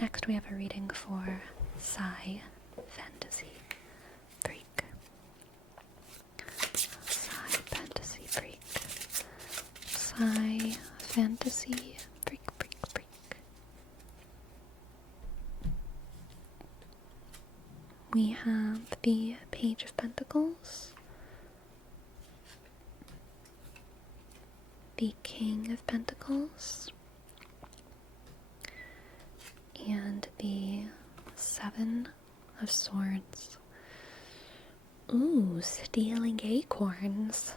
Next we have a reading for Psy Fantasy Freak. Psy Fantasy Freak. Psy Fantasy Freak, Freak, Freak. We have the Page of Pentacles, the King of Pentacles, and the Seven of Swords. Ooh, stealing acorns.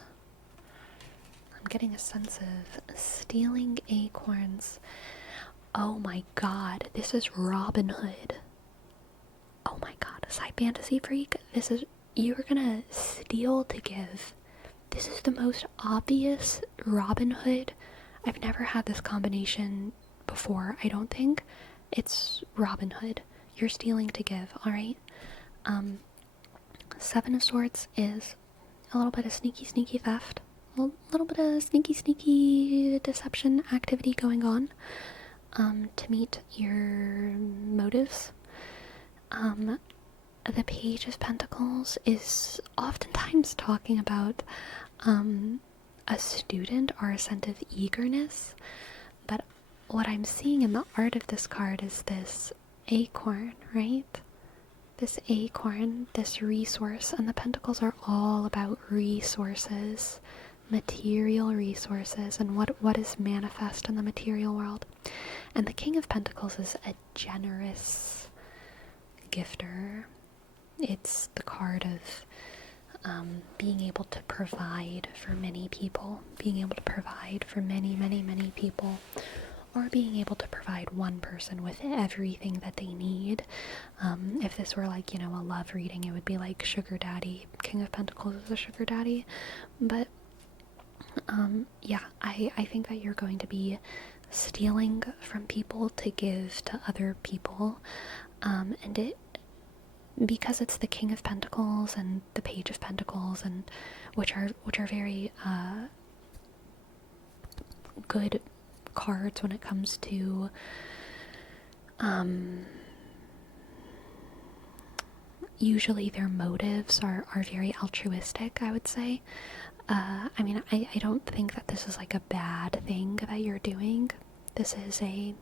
I'm getting a sense of stealing acorns. Oh my god, this is Robin Hood. Oh my god, Psy Fantasy Freak. This is, you're gonna steal to give. This is the most obvious Robin Hood. I've never had this combination before, I don't think. It's Robin Hood. You're stealing to give, alright? Seven of Swords is a little bit of sneaky theft. A little bit of sneaky deception activity going on to meet your motives. The Page of Pentacles is oftentimes talking about a student or a sense of eagerness, but what I'm seeing in the art of this card is this acorn, right? This acorn, this resource, and the pentacles are all about resources, material resources, and what is manifest in the material world. And the King of Pentacles is a generous gifter. It's the card of being able to provide for many people, being able to provide for many people, or being able to provide one person with everything that they need. If this were like, a love reading, it would be like sugar daddy. King of Pentacles is a sugar daddy. But yeah, I think that you're going to be stealing from people to give to other people, and it, because it's the King of Pentacles and the Page of Pentacles, and which are very good cards when it comes to usually their motives are very altruistic, I would say. I mean, I don't think that this is like a bad thing that you're doing. This is a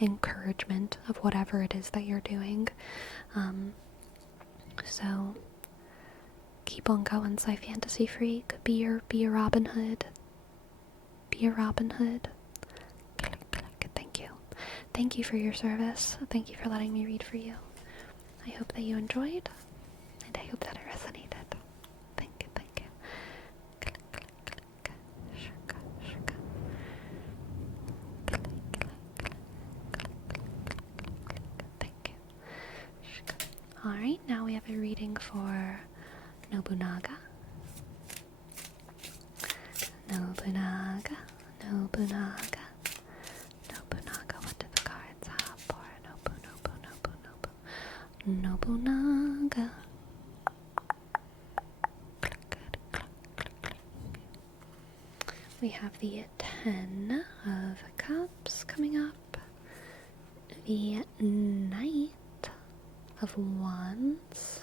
encouragement of whatever it is that you're doing. So keep on going, Psy Fantasy Freak. Be your Robin Hood. Be a Robin Hood. Click, click. Thank you. Thank you for your service. Thank you for letting me read for you. I hope that you enjoyed, and I hope that it resonated. Thank you, thank you. Click, click, click. Shaka, shaka. Click, click, click. Click, click, click, click. Thank you. Shaka. Alright, now we have a reading for Nobunaga. Nobunaga, Nobunaga, Nobunaga. What do the cards have for Nobunaga? we have the 10 of Cups coming up, the Knight of Wands,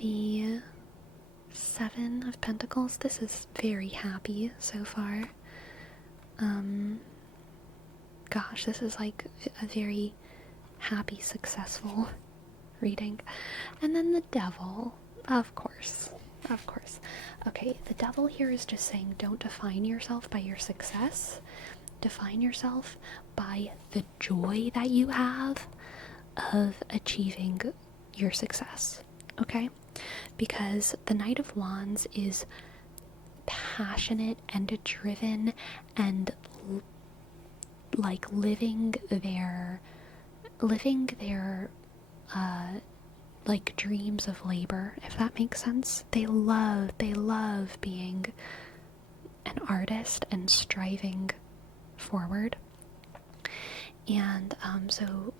the 7 of Pentacles. This is very happy so far. Gosh, this is like a very happy, successful reading. And then the Devil, of course. Okay, the Devil here is just saying don't define yourself by your success. Define yourself by the joy that you have of achieving your success, okay? Because the Knight of Wands is passionate and driven and like living their like dreams of labor, if that makes sense. They love being an artist and striving forward. And so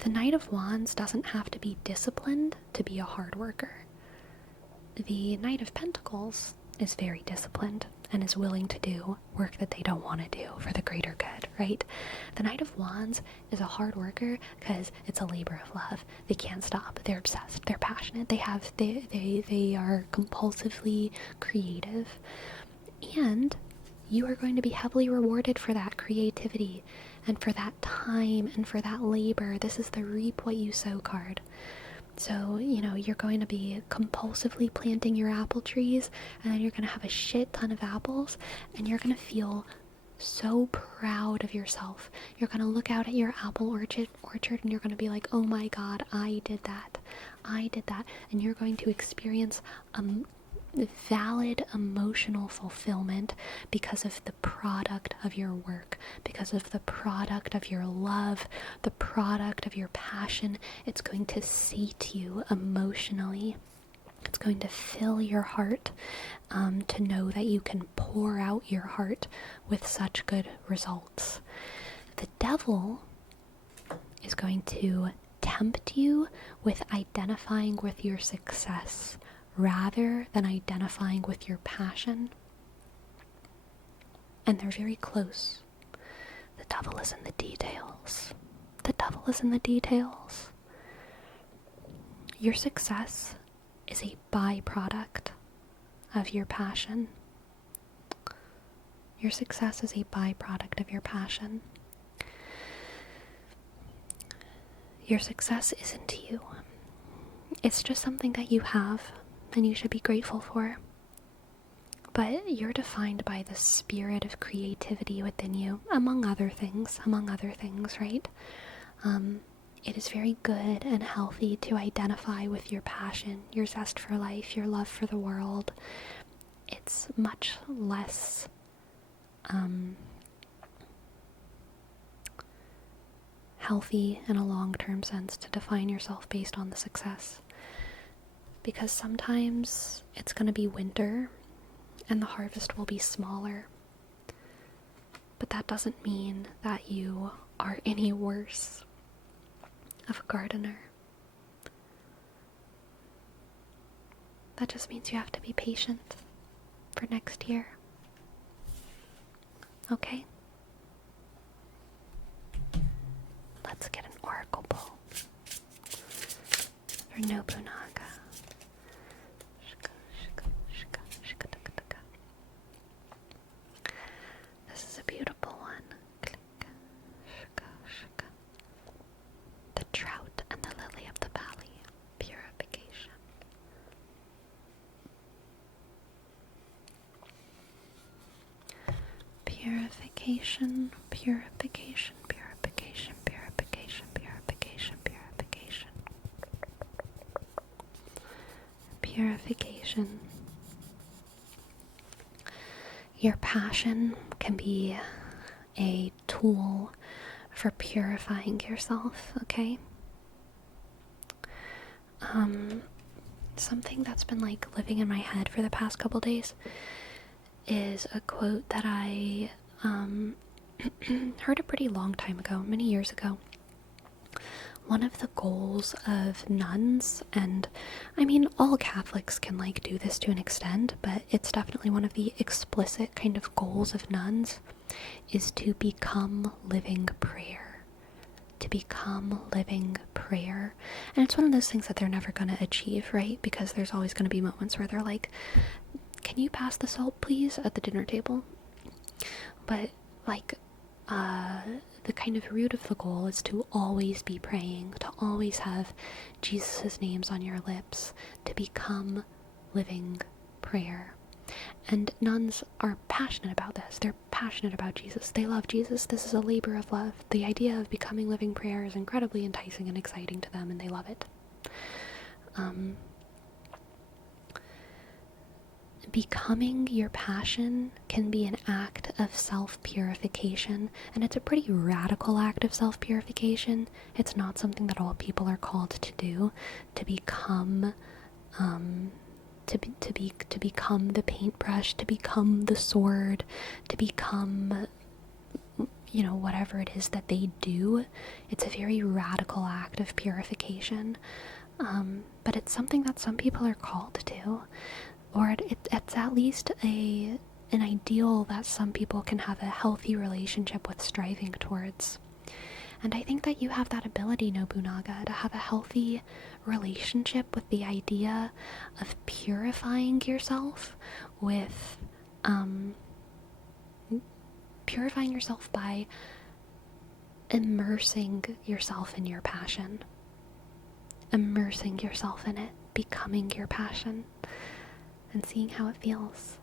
the Knight of Wands doesn't have to be disciplined to be a hard worker. The Knight of Pentacles is very disciplined and is willing to do work that they don't want to do for the greater good, right? The Knight of Wands is a hard worker because it's a labor of love. They can't stop. They're obsessed. They're passionate. They are compulsively creative. And you are going to be heavily rewarded for that creativity and for that time and for that labor. This is the reap what you sow card. So, you're going to be compulsively planting your apple trees, and then you're going to have a shit ton of apples, and you're going to feel so proud of yourself. You're going to look out at your apple orchard, and you're going to be like, oh my god, I did that. And you're going to experience valid emotional fulfillment because of the product of your work, because of the product of your love, the product of your passion. It's going to sate you emotionally. It's going to fill your heart, to know that you can pour out your heart with such good results. The Devil is going to tempt you with identifying with your success rather than identifying with your passion. And they're very close. The Devil is in the details. The Devil is in the details. Your success is a byproduct of your passion. Your success is a byproduct of your passion. Your success isn't you. It's just something that you have and you should be grateful for. But you're defined by the spirit of creativity within you, among other things, right? It is very good and healthy to identify with your passion, your zest for life, your love for the world. It's much less healthy in a long-term sense to define yourself based on the success. Because sometimes it's going to be winter and the harvest will be smaller. But that doesn't mean that you are any worse of a gardener. That just means you have to be patient for next year. Okay? Let's get an oracle pull for Nobunaga. This is a beautiful one. The trout and the lily of the valley. Purification. Purification, purification, purification, purification, purification, purification. Purification. Your passion can be a tool for purifying yourself, okay? Something that's been like living in my head for the past couple days is a quote that I heard a pretty long time ago, many years ago, one of the goals of nuns, and I mean, all Catholics can like do this to an extent, but it's definitely one of the explicit kind of goals of nuns, is to become living prayer. To become living prayer. And it's one of those things that they're never going to achieve, right? Because there's always going to be moments where they're like, can you pass the salt, please, at the dinner table? But, like, the kind of root of the goal is to always be praying, to always have Jesus' names on your lips, to become living prayer. And nuns are passionate about this. They're passionate about Jesus. They love Jesus. This is a labor of love. The idea of becoming living prayer is incredibly enticing and exciting to them, and they love it. Becoming your passion can be an act of self-purification, and it's a pretty radical act of self-purification. It's not something that all people are called to do, to become to become the paintbrush, to become the sword, to become, you know, whatever it is that they do. It's a very radical act of purification, but it's something that some people are called to, or it's at least an ideal that some people can have a healthy relationship with striving towards. And I think that you have that ability, Nobunaga, to have a healthy relationship with the idea of purifying yourself with, purifying yourself by immersing yourself in your passion. Immersing yourself in it, becoming your passion, and seeing how it feels.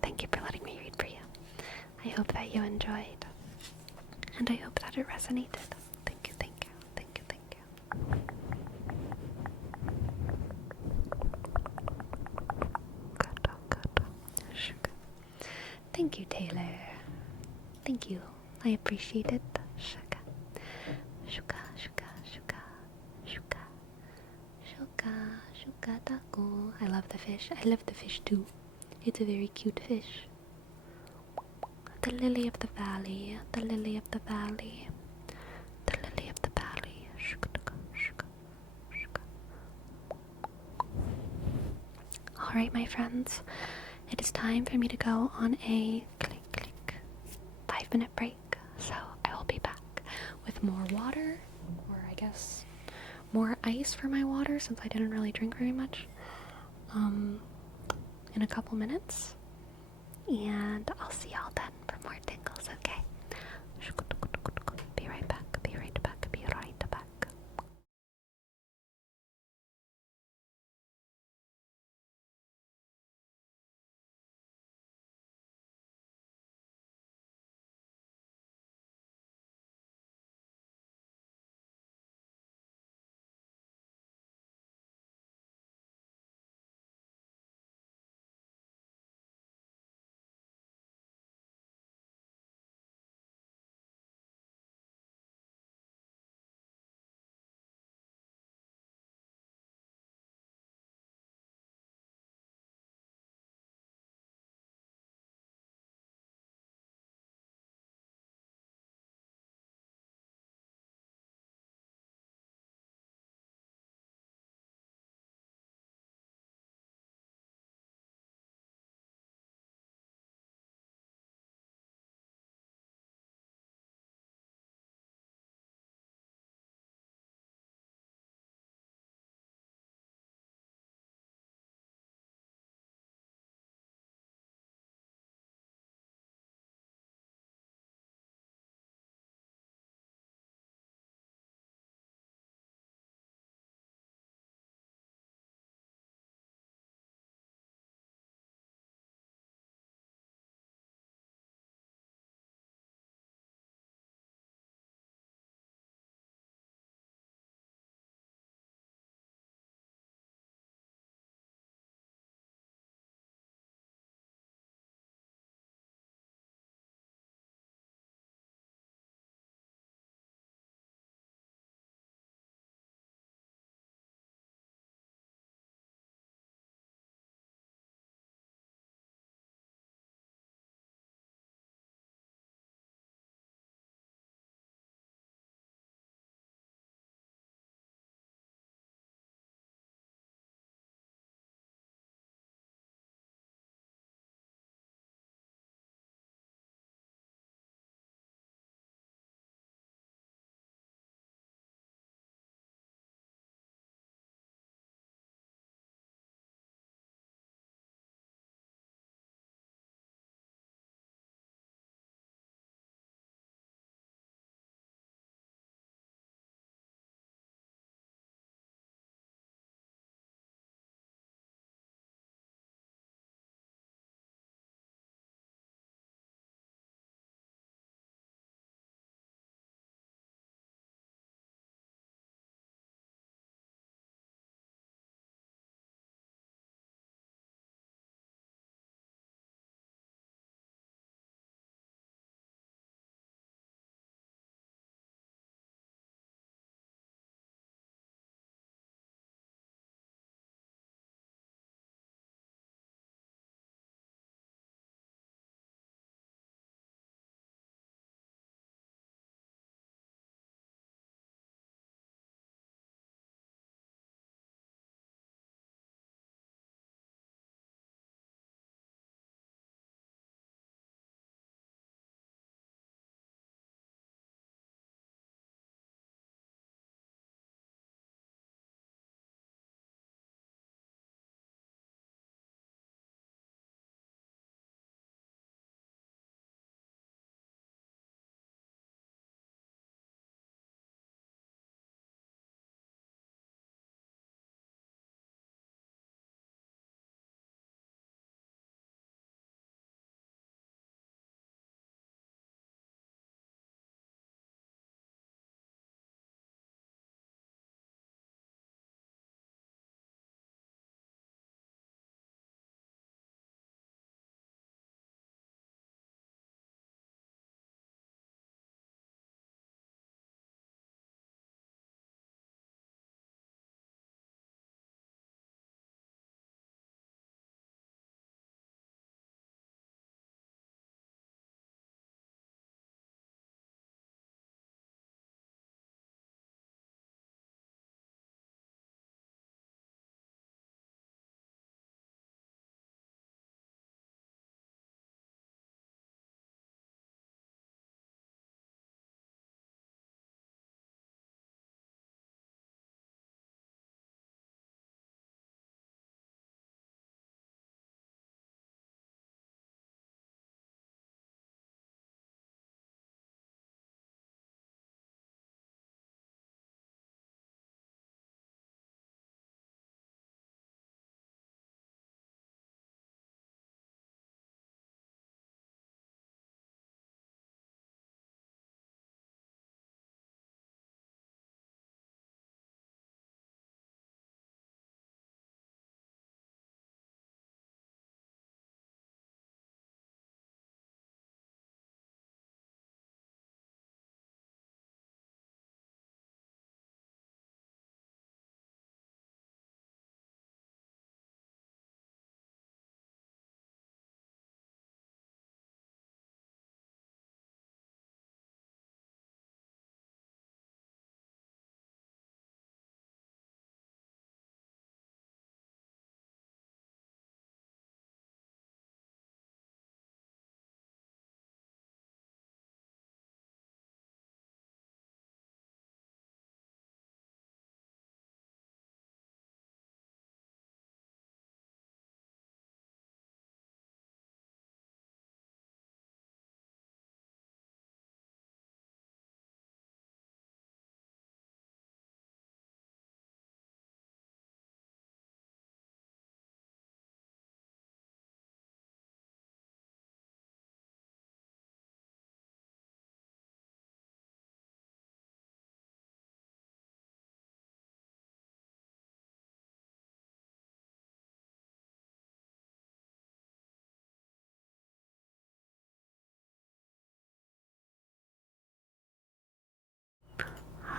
Thank you for letting me read for you. I hope that you enjoyed. And I hope that it resonated. Thank you, thank you, thank you, thank you. Thank you, Taylor. Thank you. I appreciate it. Shuka. Shuka, shuka, shuka, shuka. Shuka, shuka taco. I love the fish. I love the fish too. It's a very cute fish. The lily of the valley. The lily of the valley. The lily of the valley. Alright, my friends. It is time for me to go on a 5-minute break. So I will be back with more water, or I guess more ice for my water since I didn't really drink very much, in a couple minutes. And I'll see y'all then for more tingles, okay? Be right back, be right back, be right back.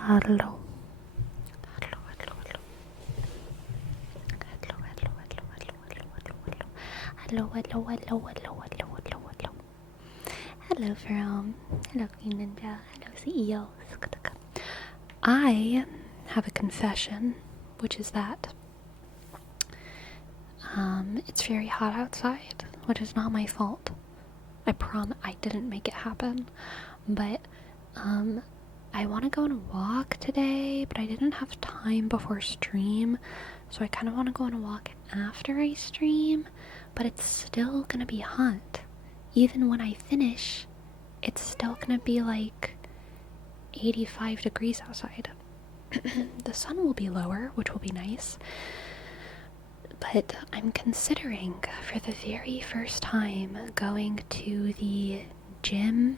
Hello. Hello, From. Hello, Queen Ninja. Hello, CEO. I have a confession, which is that it's very hot outside, which is not my fault. I didn't make it happen, but I want to go on a walk today, but I didn't have time before stream, so I kind of want to go on a walk after I stream, but it's still gonna be hot. Even when I finish, it's still gonna be like 85 degrees outside. The sun will be lower, which will be nice, but I'm considering for the very first time going to the gym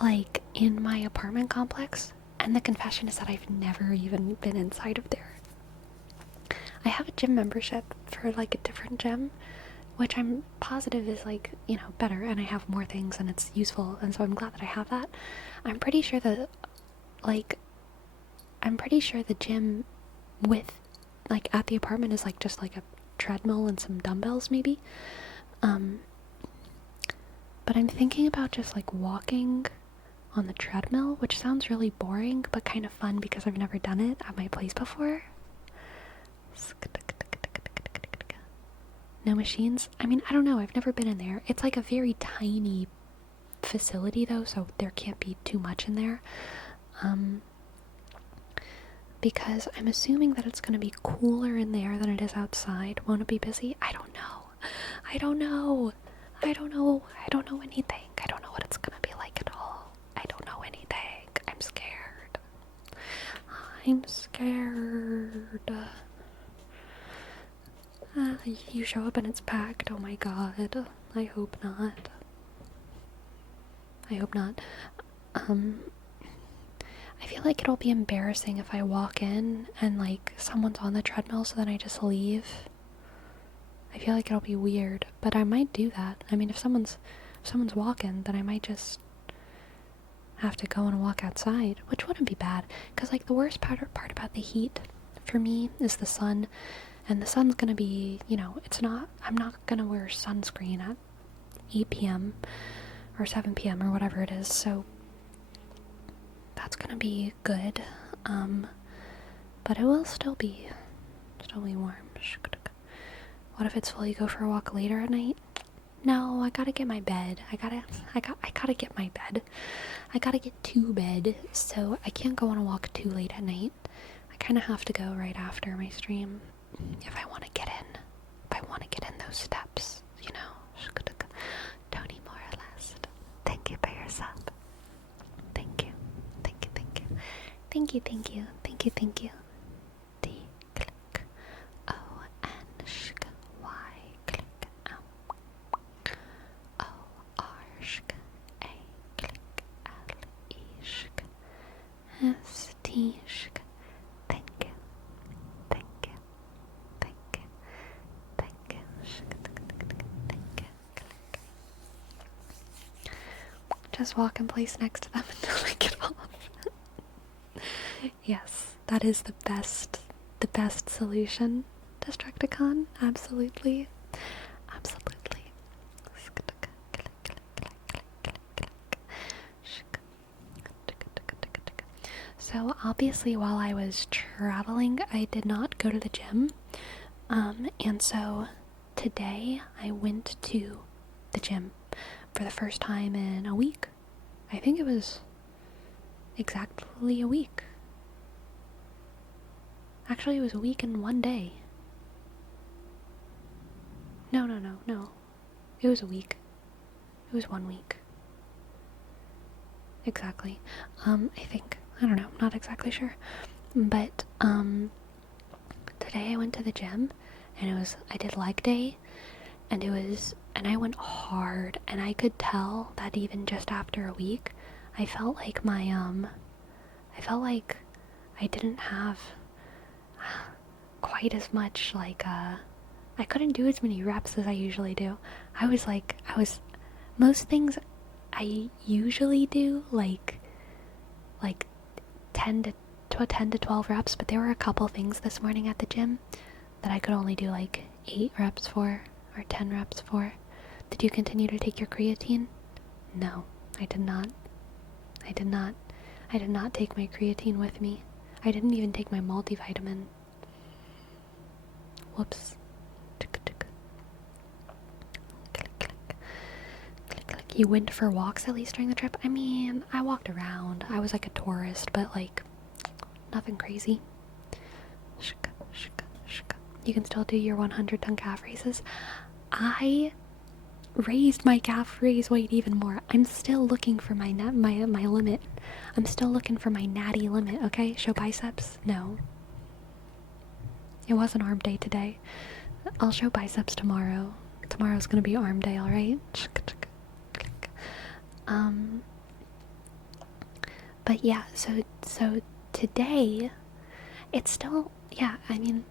like in my apartment complex, and the confession is that I've never even been inside of there. I have a gym membership for like a different gym, which I'm positive is like, better, and I have more things and it's useful, and so I'm glad that I have that. I'm pretty sure the gym with like at the apartment is like just like a treadmill and some dumbbells maybe. But I'm thinking about just like walking on the treadmill, which sounds really boring but kind of fun because I've never done it at my place before. No machines? I mean, I don't know, I've never been in there. It's like a very tiny facility though, so there can't be too much in there. Because I'm assuming that it's going to be cooler in there than it is outside. Won't it be busy? I don't know. I don't know anything. I don't know what it's going to be like at all. I don't know anything. I'm scared. You show up and it's packed. Oh my god. I hope not. I feel like it'll be embarrassing if I walk in and like someone's on the treadmill, so then I just leave. I feel like it'll be weird, but I might do that. I mean, if someone's walking, then I might just have to go and walk outside, which wouldn't be bad, because like the worst part about the heat for me is the sun, and the sun's gonna be, I'm not gonna wear sunscreen at 8 p.m. or 7 p.m. or whatever it is, so that's gonna be good, but it will still be warm. What if it's full? You go for a walk later at night? No, I gotta get my bed. I gotta get my bed. I gotta get to bed, so I can't go on a walk too late at night. I kind of have to go right after my stream if I want to get in. Those steps, Tony Morales. Thank you for your sub. Thank you. D click O N shk Y click M O R shk A click L E shk S T shk. Thank you. Just walk in place next to them until I get off. Yes, that is the best solution, Destructicon. Absolutely. So obviously while I was traveling, I did not go to the gym. And so today I went to the gym for the first time in a week. I think it was exactly a week. Actually, it was a week and 1 day. No. It was a week. It was 1 week. Exactly. I think. I don't know. I'm not exactly sure. But, today I went to the gym, and I did leg day, and I went hard, and I could tell that even just after a week, I felt like I didn't have quite as much, I couldn't do as many reps as I usually do. Most things I usually do, like 10 to 12 reps, but there were a couple things this morning at the gym that I could only do like 8 reps for or 10 reps for. Did you continue to take your creatine? No, I did not. I did not take my creatine with me. I didn't even take my multivitamin. Whoops. You went for walks at least during the trip? I mean, I walked around. I was like a tourist, but like nothing crazy. You can still do your 100-ton calf raises. I raised my calf raise weight even more. I'm still looking for my limit. I'm still looking for my natty limit, okay? Show biceps? No. It wasn't arm day today. I'll show biceps tomorrow. Tomorrow's gonna be arm day, alright? But yeah, so today, it's still, yeah, I mean,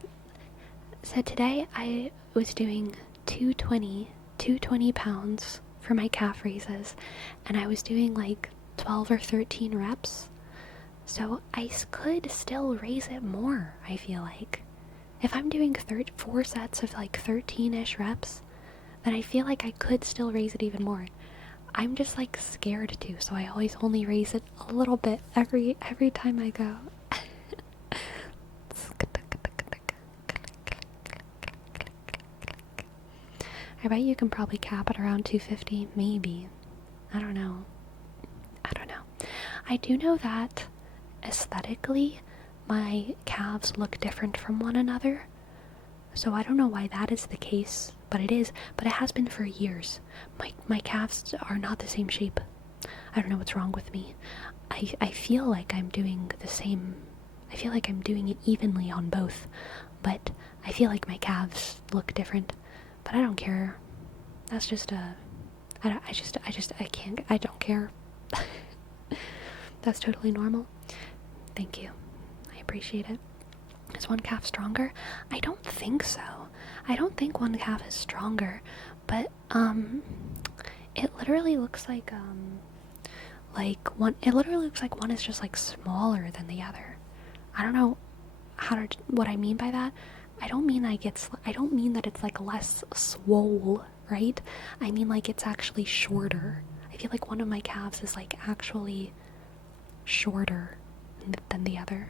so today I was doing 220 pounds for my calf raises, and I was doing like 12 or 13 reps, so I could still raise it more, I feel like. If I'm doing 4 sets of like 13-ish reps, then I feel like I could still raise it even more. I'm just like scared to, so I always only raise it a little bit every time I go. I bet you can probably cap it around 250, maybe. I don't know. I do know that aesthetically, my calves look different from one another. So I don't know why that is the case, but it is. But it has been for years. My calves are not the same shape. I don't know what's wrong with me. I feel like I'm doing the same. I feel like I'm doing it evenly on both, but I feel like my calves look different. But I don't care. That's just a. I don't care. That's totally normal. Thank you. I appreciate it. Is one calf stronger? I don't think so. I don't think one calf is stronger, but it literally looks like one. It literally looks like one is just like smaller than the other. I don't know what I mean by that. I don't mean that it's like less swole, right? I mean like it's actually shorter. I feel like one of my calves is like actually shorter than the other.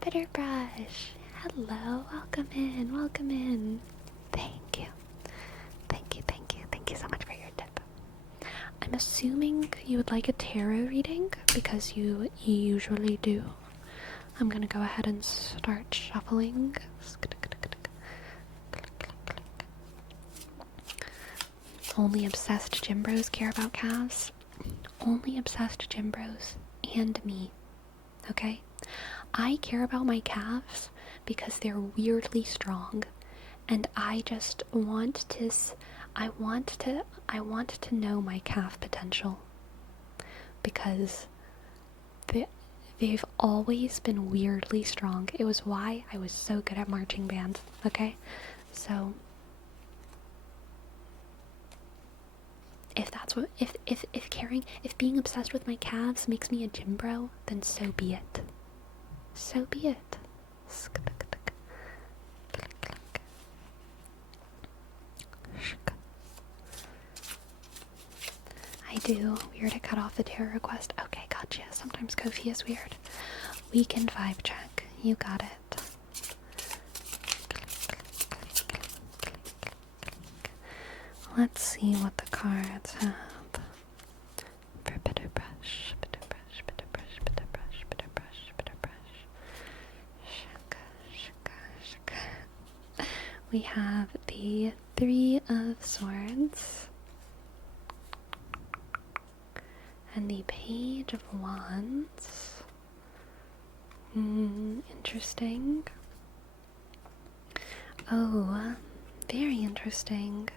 Bitter brush. Hello, welcome in. Thank you so much for your tip. I'm assuming you would like a tarot reading because you usually do. I'm gonna go ahead and start shuffling. Only obsessed gym bros care about calves. Only obsessed gym bros and me. Okay? I care about my calves because they're weirdly strong, and I just want to know my calf potential because they've always been weirdly strong. It was why I was so good at marching bands, okay? So if being obsessed with my calves makes me a gym bro, then so be it. So be it. I do. Weird to cut off the tarot request. Okay, gotcha. Sometimes Kofi is weird. Weekend vibe check. You got it. Let's see what the cards have. For bitter brush, bitter brush, bitter brush, bitter brush, bitter brush, bitter brush. Shaka. We have the 3 of Swords and the Page of Wands. Interesting. Oh, very interesting.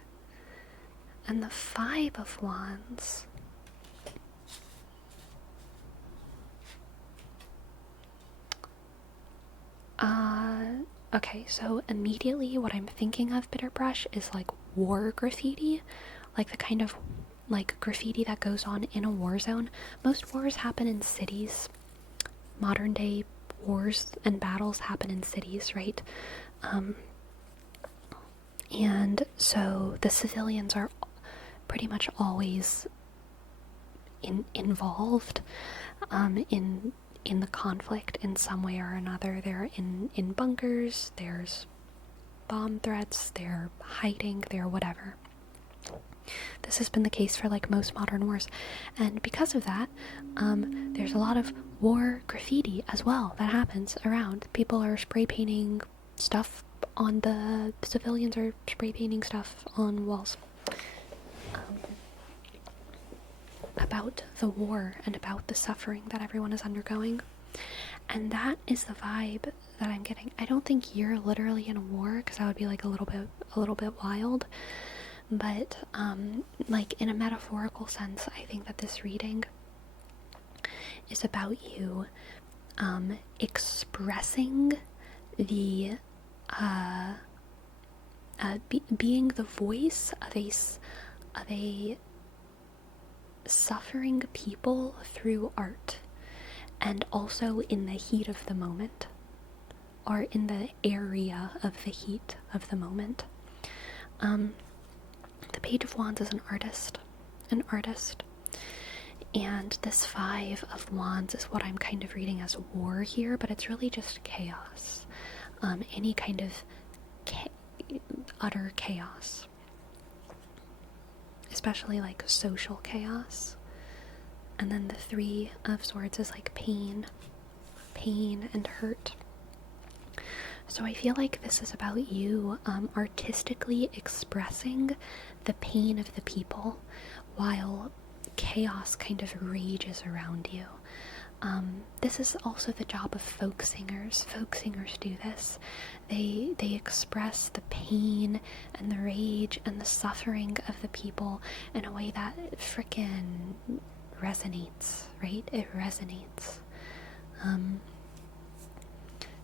And the 5 of Wands. Okay, so immediately what I'm thinking of, Bitter Brush, is like war graffiti. Like the kind of like graffiti that goes on in a war zone. Most wars happen in cities. Modern day wars and battles happen in cities, right? And so the civilians are pretty much always involved in the conflict in some way or another. They're in bunkers, there's bomb threats, they're hiding, they're whatever. This has been the case for like most modern wars, and because of that, there's a lot of war graffiti as well that happens around. People are spray painting stuff on the civilians, are spray painting stuff on walls about the war and about the suffering that everyone is undergoing. And that is the vibe that I'm getting. I don't think you're literally in a war, because that would be like a little bit wild. But like in a metaphorical sense, I think that this reading is about you expressing the being the voice of a suffering people through art, and also in the heat of the moment, or in the area of the heat of the moment. The Page of Wands is an artist, and this Five of Wands is what I'm kind of reading as war here, but it's really just chaos. Any kind of utter chaos, especially like social chaos. And then the Three of Swords is like pain and hurt. So I feel like this is about you artistically expressing the pain of the people while chaos kind of rages around you. This is also the job of folk singers. Folk singers do this. They express the pain and the rage and the suffering of the people in a way that frickin' resonates, right? It resonates.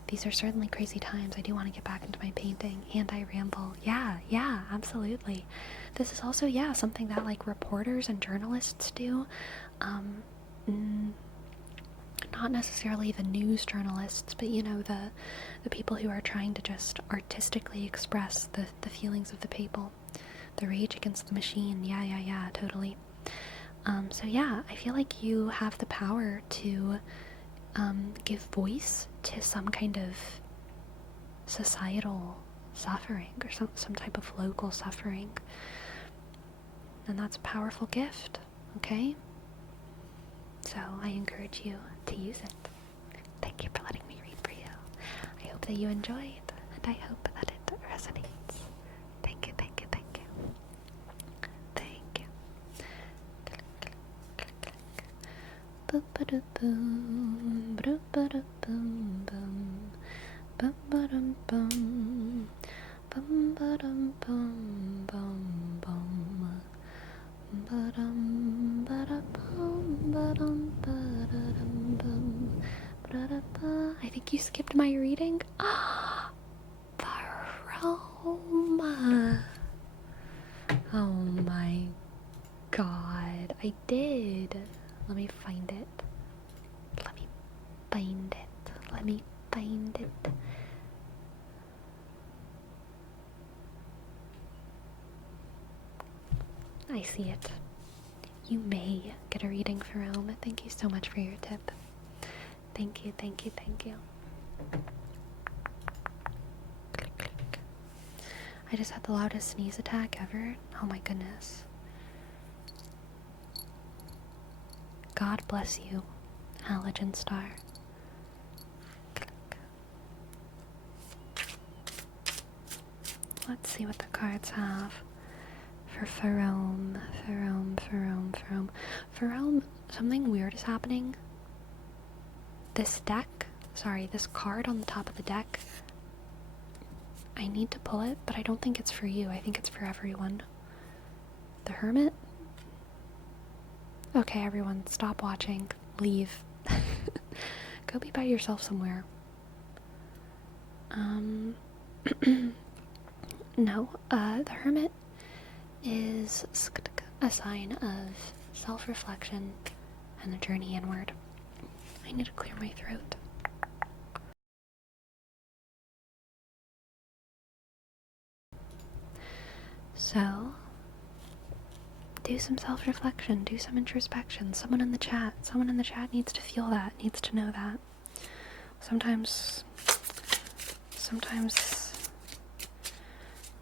These are certainly crazy times. I do want to get back into my painting, and I ramble. Yeah, absolutely. This is also, something that like reporters and journalists do. Not necessarily the news journalists, but you know, the people who are trying to just artistically express the feelings of the people. The rage against the machine. Yeah, totally. So yeah, I feel like you have the power to give voice to some kind of societal suffering, or some type of local suffering. And that's a powerful gift, okay? So I encourage you to use it. Thank you for letting me read for you. I hope that you enjoyed, and I hope that it resonates. Thank you. Boop-ba-doop-boom, broop-ba-doop-boom-boom, bum-ba-dum-bum, bum-ba-dum-bum-bum-bum, ba-dum-ba-da-bum, ba-dum-ba-da-dum-bum, ba-da-ba. I think you skipped my reading. Varoma. Oh my god, I did. Let me find it. I see it. You may get a reading for Rome. Thank you so much for your tip. Thank you. I just had the loudest sneeze attack ever. Oh my goodness. God bless you, Halogen Star. Let's see what the cards have for Ferome. Ferome, something weird is happening. This card on the top of the deck, I need to pull it, but I don't think it's for you. I think it's for everyone. The Hermit? Okay, everyone, stop watching. Leave. Go be by yourself somewhere. No, the Hermit is a sign of self-reflection and the journey inward. I need to clear my throat. So, do some self-reflection, do some introspection. Someone in the chat needs to feel that, needs to know that. Sometimes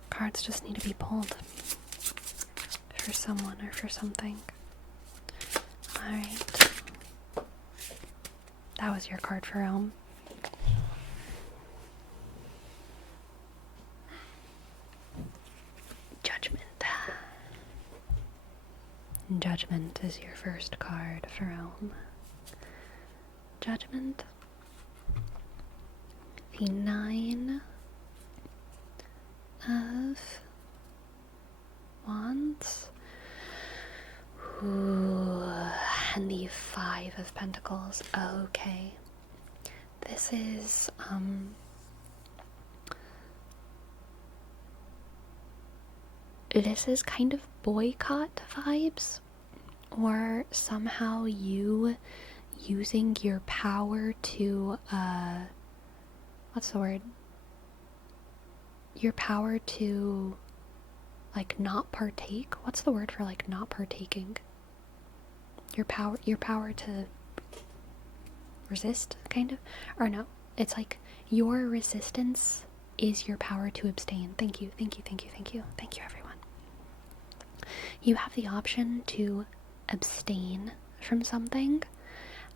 cards just need to be pulled for someone or for something. Alright. That was your card for Realm. Judgment. Judgment is your first card for Realm. Judgment. The 9 of Wands. Ooh, and the 5 of Pentacles. Okay. This is kind of boycott vibes, or somehow you using your power to what's the word? Your power to like not partake. What's the word for like not partaking? Your power to resist, kind of? Or no, it's like your resistance is your power to abstain. Thank you, thank you, thank you, thank you. Thank you, everyone. You have the option to abstain from something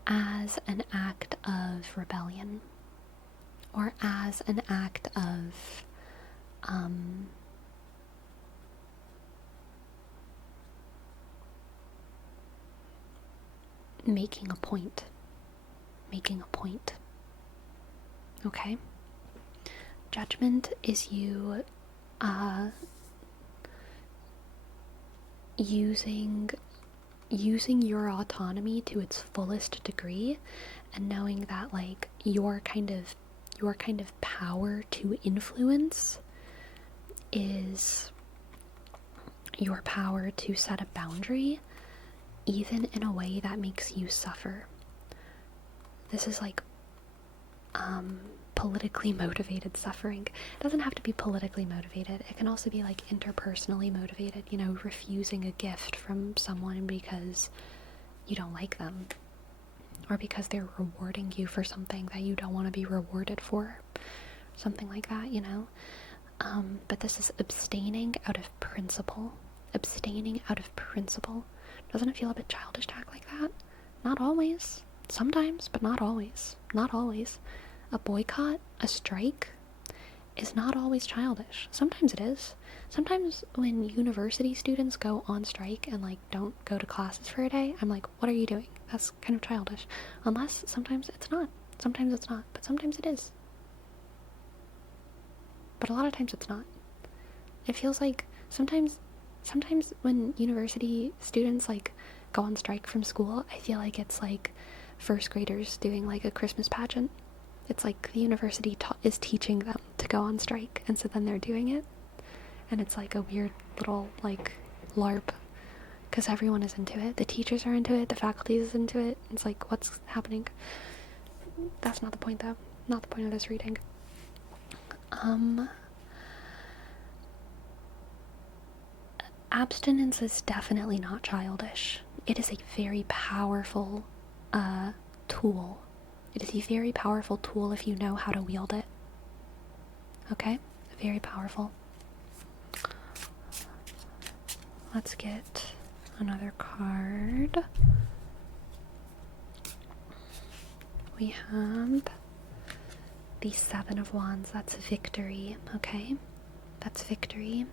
as an act of rebellion, or as an act of making a point. Okay? Judgment is you using your autonomy to its fullest degree, and knowing that like your kind of power to influence is your power to set a boundary, even in a way that makes you suffer. This is like politically motivated suffering. It doesn't have to be politically motivated. It can also be like interpersonally motivated, you know, refusing a gift from someone because you don't like them, or because they're rewarding you for something that you don't want to be rewarded for. Something like that, you know? But this is abstaining out of principle. Doesn't it feel a bit childish to act like that? Not always. Sometimes, but not always. Not always. A boycott, a strike, is not always childish. Sometimes it is. Sometimes when university students go on strike and like don't go to classes for a day, I'm like, what are you doing? That's kind of childish. Unless sometimes it's not. Sometimes it's not, but sometimes it is. But a lot of times it's not. It feels like sometimes when university students like go on strike from school, I feel like it's like first graders doing like a Christmas pageant. It's like the university is teaching them to go on strike, and so then they're doing it, and it's like a weird little like LARP, because everyone is into it. The teachers are into it, the faculty is into it. It's like, what's happening? That's not the point though. Not the point of this reading. Abstinence is definitely not childish. It is a very powerful tool. It is a very powerful tool if you know how to wield it. Okay? Very powerful. Let's get another card. We have the 7 of Wands. That's victory. Okay? That's victory.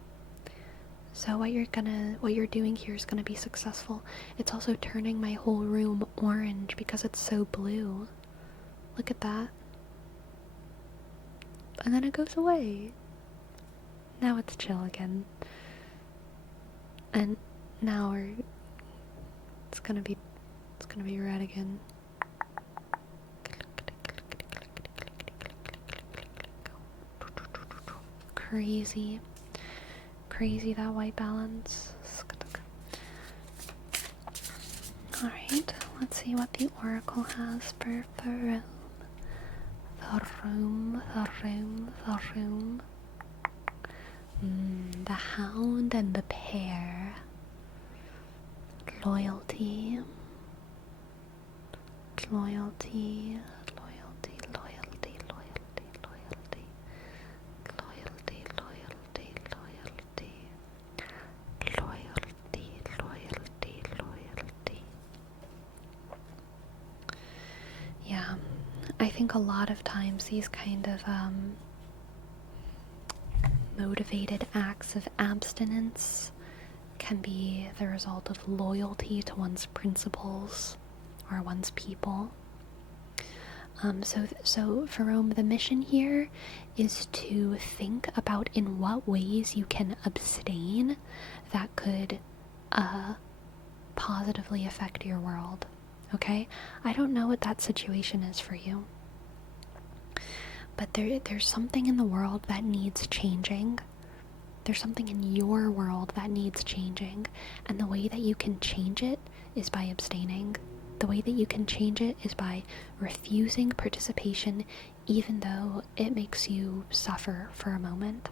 So what you're doing here is gonna be successful. It's also turning my whole room orange because it's so blue. Look at that. And then it goes away. Now it's chill again. And now it's gonna be red again. Crazy that white balance. Alright, let's see what the oracle has for the room. The room. The hound and the pear. Loyalty. Loyalty. Loyalty, loyalty, loyalty, loyalty. Loyalty, loyalty, loyalty. Loyalty, loyalty, loyalty. Yeah, I think a lot of times these kind of motivated acts of abstinence can be the result of loyalty to one's principles or one's people. So for Rome, the mission here is to think about in what ways you can abstain that could positively affect your world. Okay? I don't know what that situation is for you, but there's something in the world that needs changing. There's something in your world that needs changing, and the way that you can change it is by abstaining. The way that you can change it is by refusing participation, even though it makes you suffer for a moment.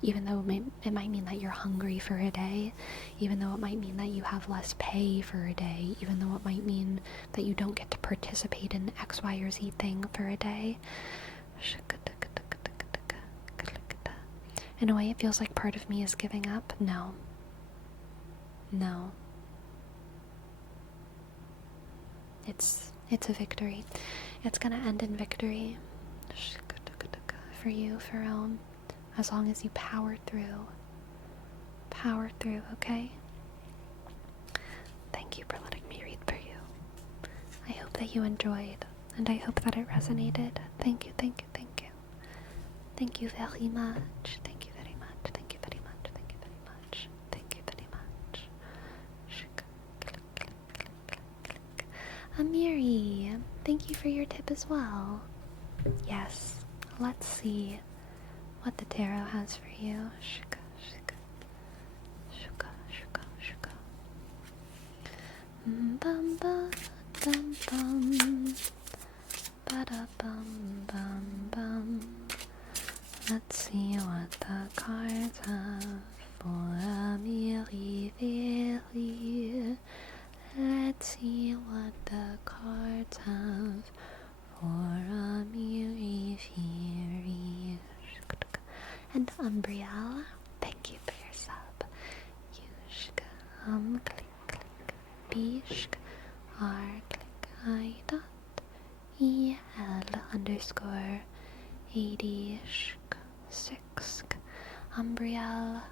Even though it might mean that you're hungry for a day, even though it might mean that you have less pay for a day, even though it might mean that you don't get to participate in X, Y, or Z thing for a day. In a way, it feels like part of me is giving up. No. It's a victory. It's gonna end in victory for you, Pharaoh, as long as you power through. Okay? Thank you for letting me read for you. I hope that you enjoyed, and I hope that it resonated. Thank you. Thank you very much. Thank you very much. Amiri, thank you for your tip as well. Yes, let's see what the tarot has for you. Bum bum bum bum. Ba-da bum bum bum. Let's see what the cards have for Amiri Veri. Let's see what the cards have for Amiri Veri. And Umbriella, thank you for your sub. Yushka, click, click, bishk, r, click, I, dot, EL_80_6. Umbriel,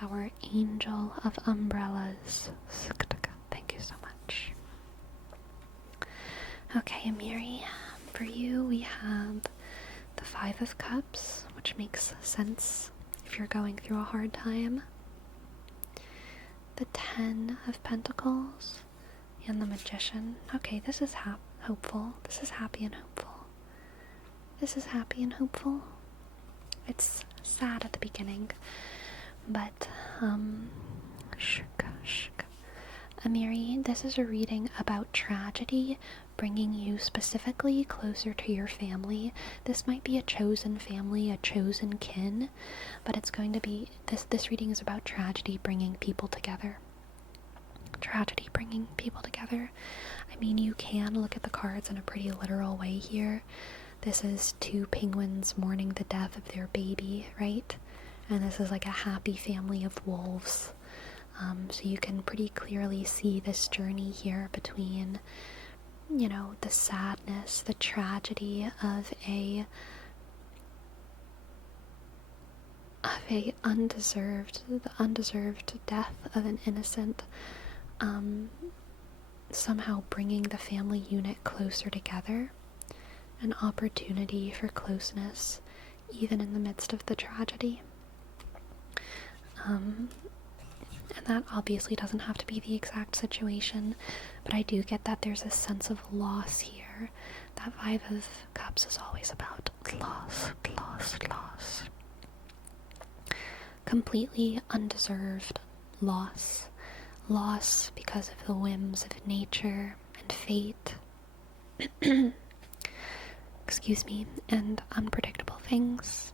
our angel of umbrellas. Thank you so much. Okay, Amiri, for you we have the 5 of Cups, which makes sense if you're going through a hard time. The 10 of Pentacles and the Magician. Okay, this is hopeful. This is happy and hopeful. It's sad at the beginning, but Amiri, this is a reading about tragedy bringing you specifically closer to your family. This might be a chosen family, a chosen kin, but it's going to be this reading is about tragedy bringing people together. I mean, you can look at the cards in a pretty literal way here. This is 2 penguins mourning the death of their baby, right? And this is like a happy family of wolves. So you can pretty clearly see this journey here between, the sadness, the tragedy of the undeserved death of an innocent, somehow bringing the family unit closer together, an opportunity for closeness, even in the midst of the tragedy. And that obviously doesn't have to be the exact situation, but I do get that there's a sense of loss here. That 5 of Cups is always about loss. Completely undeserved loss. loss because of the whims of nature and fate. Excuse me, and unpredictable things.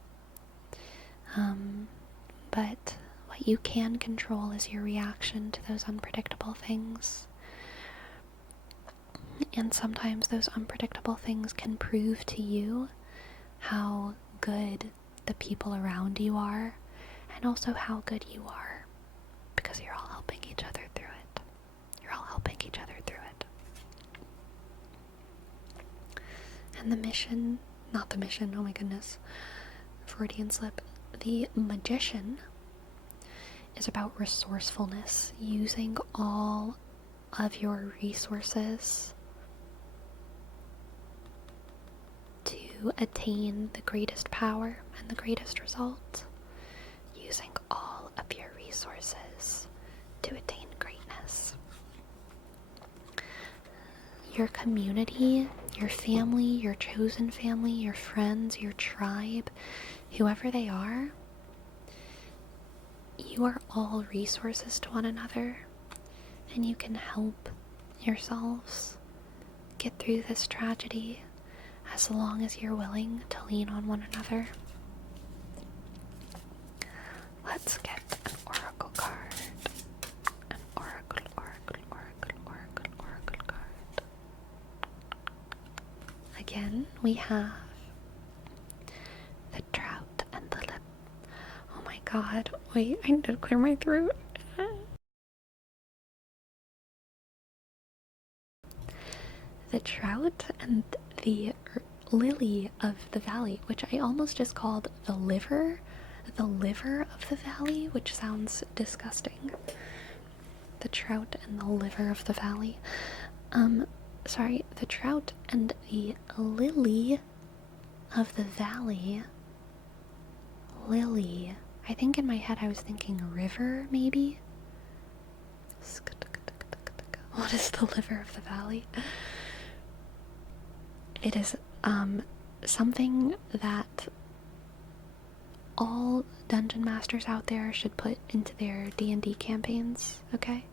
But what you can control is your reaction to those unpredictable things. And sometimes those unpredictable things can prove to you how good the people around you are, and also how good you are, because you're all helping each other through it. You're all helping each other through it. And the mission, not the mission, oh my goodness, Freudian slip. The magician is about resourcefulness, using all of your resources to attain the greatest power and the greatest result. Using all of your resources to attain greatness. Your community, your family, your chosen family, your friends, your tribe, whoever they are, you are all resources to one another, and you can help yourselves get through this tragedy as long as you're willing to lean on one another. Let's get an oracle card. An oracle card. Again, we have the trout and the lip. Oh my god, wait, I need to clear my throat. The trout and the lily of the valley, which I almost just called the liver of the valley, which sounds disgusting. The trout and the liver of the valley. Sorry, the trout and the lily of the valley. Lily. I think in my head I was thinking river, maybe? What is the liver of the valley? It is, something that all dungeon masters out there should put into their D&D campaigns, okay?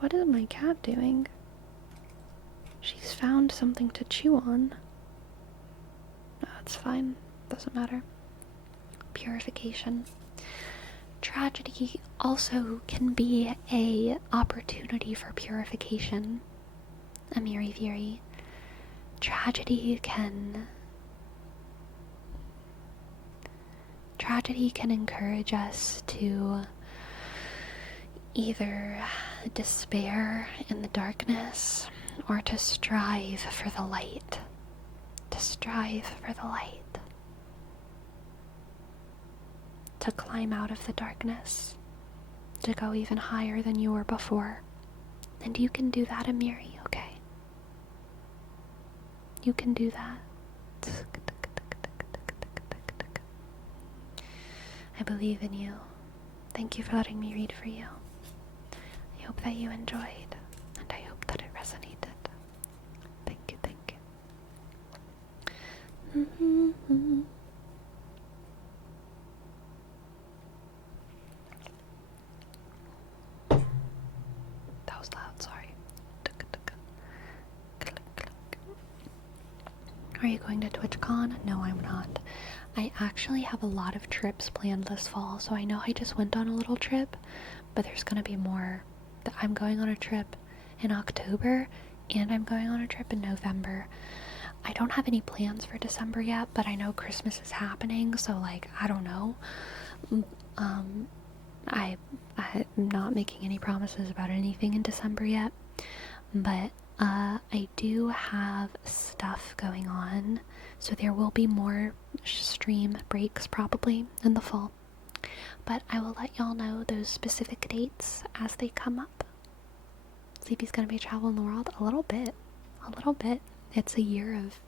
What is my cat doing? She's found something to chew on. No, it's fine. Doesn't matter. Purification. Tragedy also can be a opportunity for purification. Amiri Viri. Tragedy can encourage us to either despair in the darkness or to strive for the light. To strive for the light. To climb out of the darkness. To go even higher than you were before. And you can do that, Amiri, okay? You can do that. I believe in you. Thank you for letting me read for you. I hope that you enjoyed, and I hope that it resonated. Thank you, thank you. That was loud, sorry. Are you going to TwitchCon? No, I'm not. I actually have a lot of trips planned this fall, so I know I just went on a little trip, but there's gonna be more. I'm going on a trip in October, and I'm going on a trip in November. I don't have any plans for December yet, but I know Christmas is happening, so like, I don't know. I'm not making any promises about anything in December yet, but I do have stuff going on, so there will be more stream breaks probably in the fall. But I will let y'all know those specific dates as they come up. Sleepy's gonna be traveling the world a little bit. It's a year of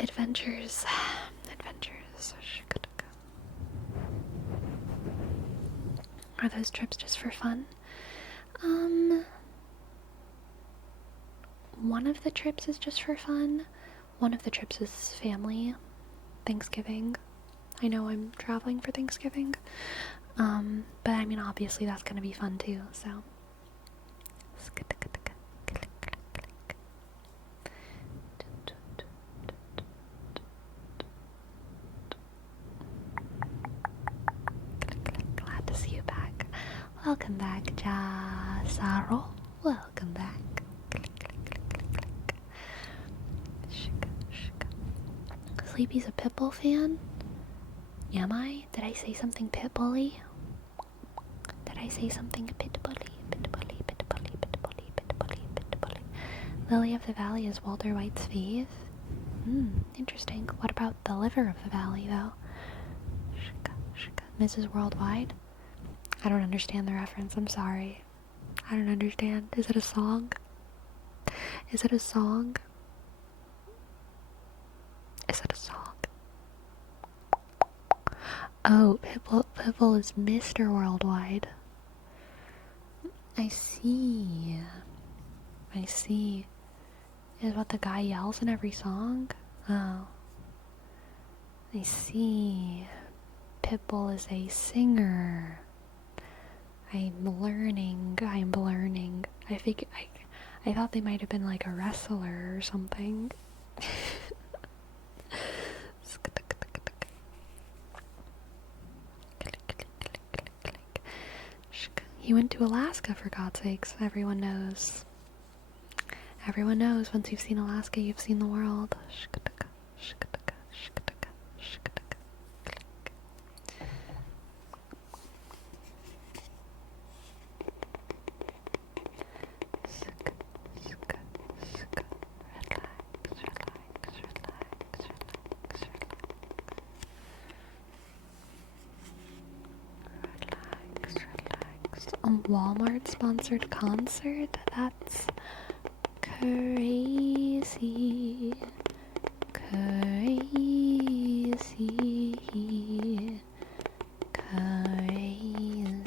adventures. Are those trips just for fun? One of the trips is just for fun. One of the trips is family. Thanksgiving. I know I'm traveling for Thanksgiving. But I mean, obviously that's gonna be fun too, so. Glad to see you back. Welcome back, Jasaro. Welcome back. Sleepy's a Pitbull fan? Am I? Did I say something Pitbully? Did I say something Pitbully? Pitbully, Pitbully, Pitbully, Pitbully, Pitbully. Lily of the Valley is Walter White's fave? Interesting. What about the liver of the valley, though? Mrs. Worldwide? I don't understand the reference, I'm sorry. I don't understand. Is it a song? Is it a song? Is it a song? Oh, Pitbull is Mr. Worldwide. I see. I see. Is what the guy yells in every song? Oh. I see. Pitbull is a singer. I'm learning. I thought they might have been like a wrestler or something. He went to Alaska, for God's sakes. Everyone knows. Everyone knows once you've seen Alaska, you've seen the world. A Walmart sponsored concert? That's crazy. Crazy. Crazy.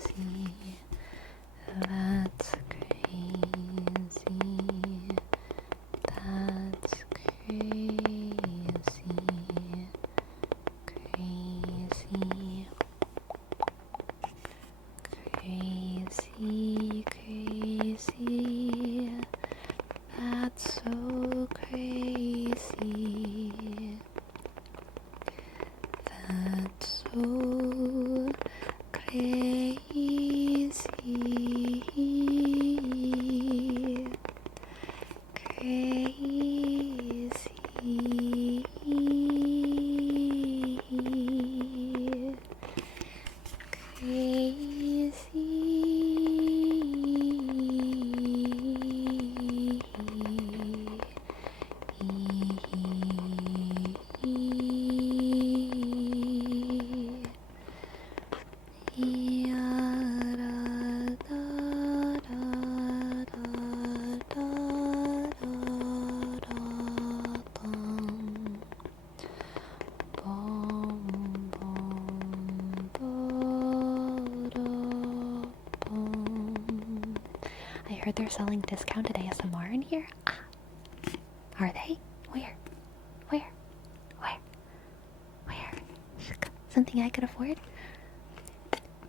That's crazy. That's crazy. Crazy. Crazy, crazy. That's so crazy. That's so crazy. Crazy. I heard they're selling discounted ASMR in here. Ah. Are they? Where? Where? Where? Where? Something I could afford?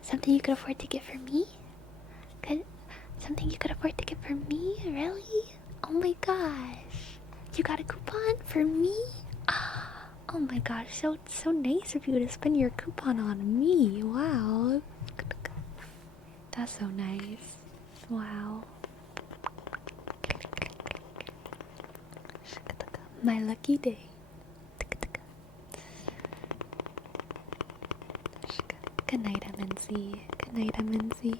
Something you could afford to get for me? Something you could afford to get for me? Really? Oh my gosh. You got a coupon for me? Oh my gosh, so nice of you to spend your coupon on me. Wow. That's so nice. Wow. My lucky day. Good night, MNC. Good night, MNC.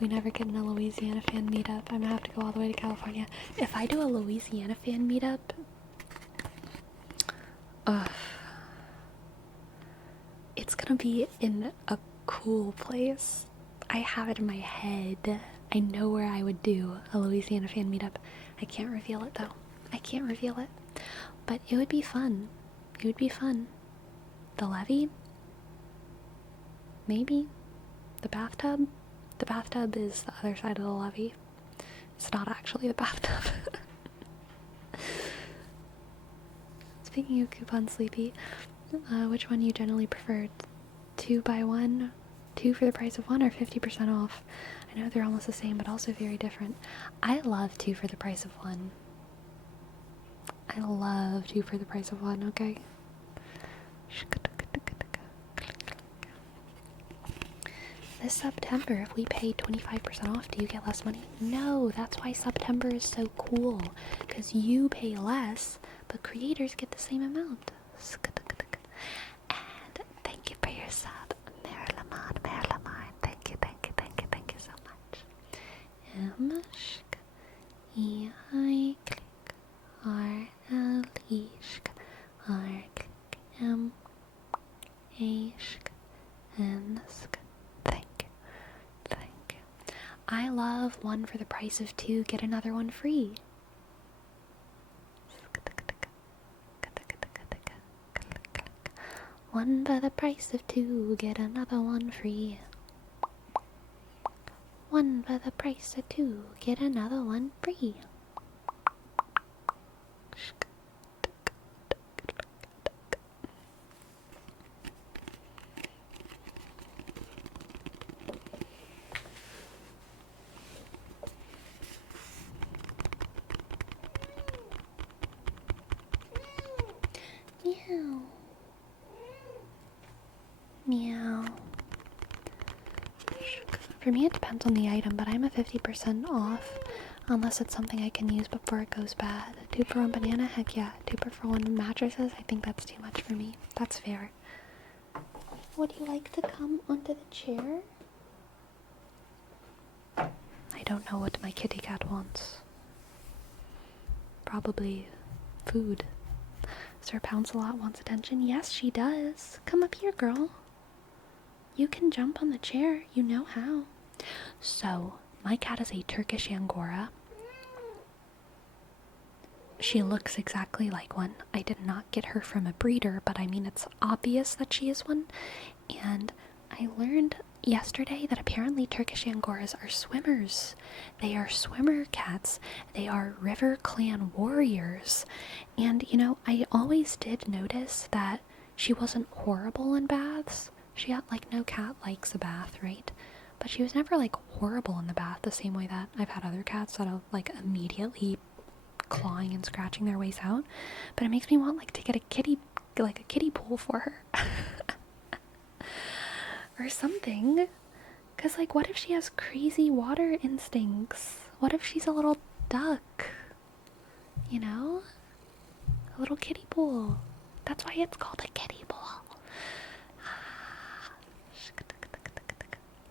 We never get in a Louisiana fan meetup. I'm gonna have to go all the way to California. If I do a Louisiana fan meetup, it's gonna be in a cool place. I have it in my head. I know where I would do a Louisiana fan meetup. I can't reveal it though. I can't reveal it. But it would be fun. It would be fun. The levee? Maybe. The bathtub? The bathtub is the other side of the levee. It's not actually the bathtub. Speaking of coupon sleepy, which one you generally preferred? 2 buy 1? 2 for the price of 1 or 50% off? I know they're almost the same, but also very different. I love 2 for the price of 1. I love 2 for the price of 1, okay? This September, if we pay 25% off, do you get less money? No, that's why September is so cool. Because you pay less, but creators get the same amount. And thank you for your sub, Marilamon. Thank you so much. M-sh-k-E-I click R-L-E-sh-k R-click M-A-sh-k-N-sk. Thank you. I love 1 for the price of 2, get another one free. 1 for the price of 2, get another one free. 1 for the price of 2, get another one free. Meow. Meow. For me, it depends on the item, but I'm a 50% off unless it's something I can use before it goes bad. 2 for 1 banana? Heck yeah. 2 for 1 mattresses? I think that's too much for me. That's fair. Would you like to come onto the chair? I don't know what my kitty cat wants. Probably food. Sir Pounce-a-Lot wants attention. Yes, she does. Come up here, girl. You can jump on the chair. You know how. So, my cat is a Turkish Angora. She looks exactly like one. I did not get her from a breeder, but I mean, it's obvious that she is one. And I learned yesterday that apparently Turkish Angoras are swimmers. They are swimmer cats. They are river clan warriors. And, you know, I always did notice that she wasn't horrible in baths. She got, like, no cat likes a bath, right? But she was never, like, horrible in the bath the same way that I've had other cats that are, like, immediately clawing and scratching their ways out. But it makes me want, like, to get a kiddie pool for her. Or something. Because, like, what if she has crazy water instincts? What if she's a little duck? You know? A little kiddie pool. That's why it's called a kiddie pool.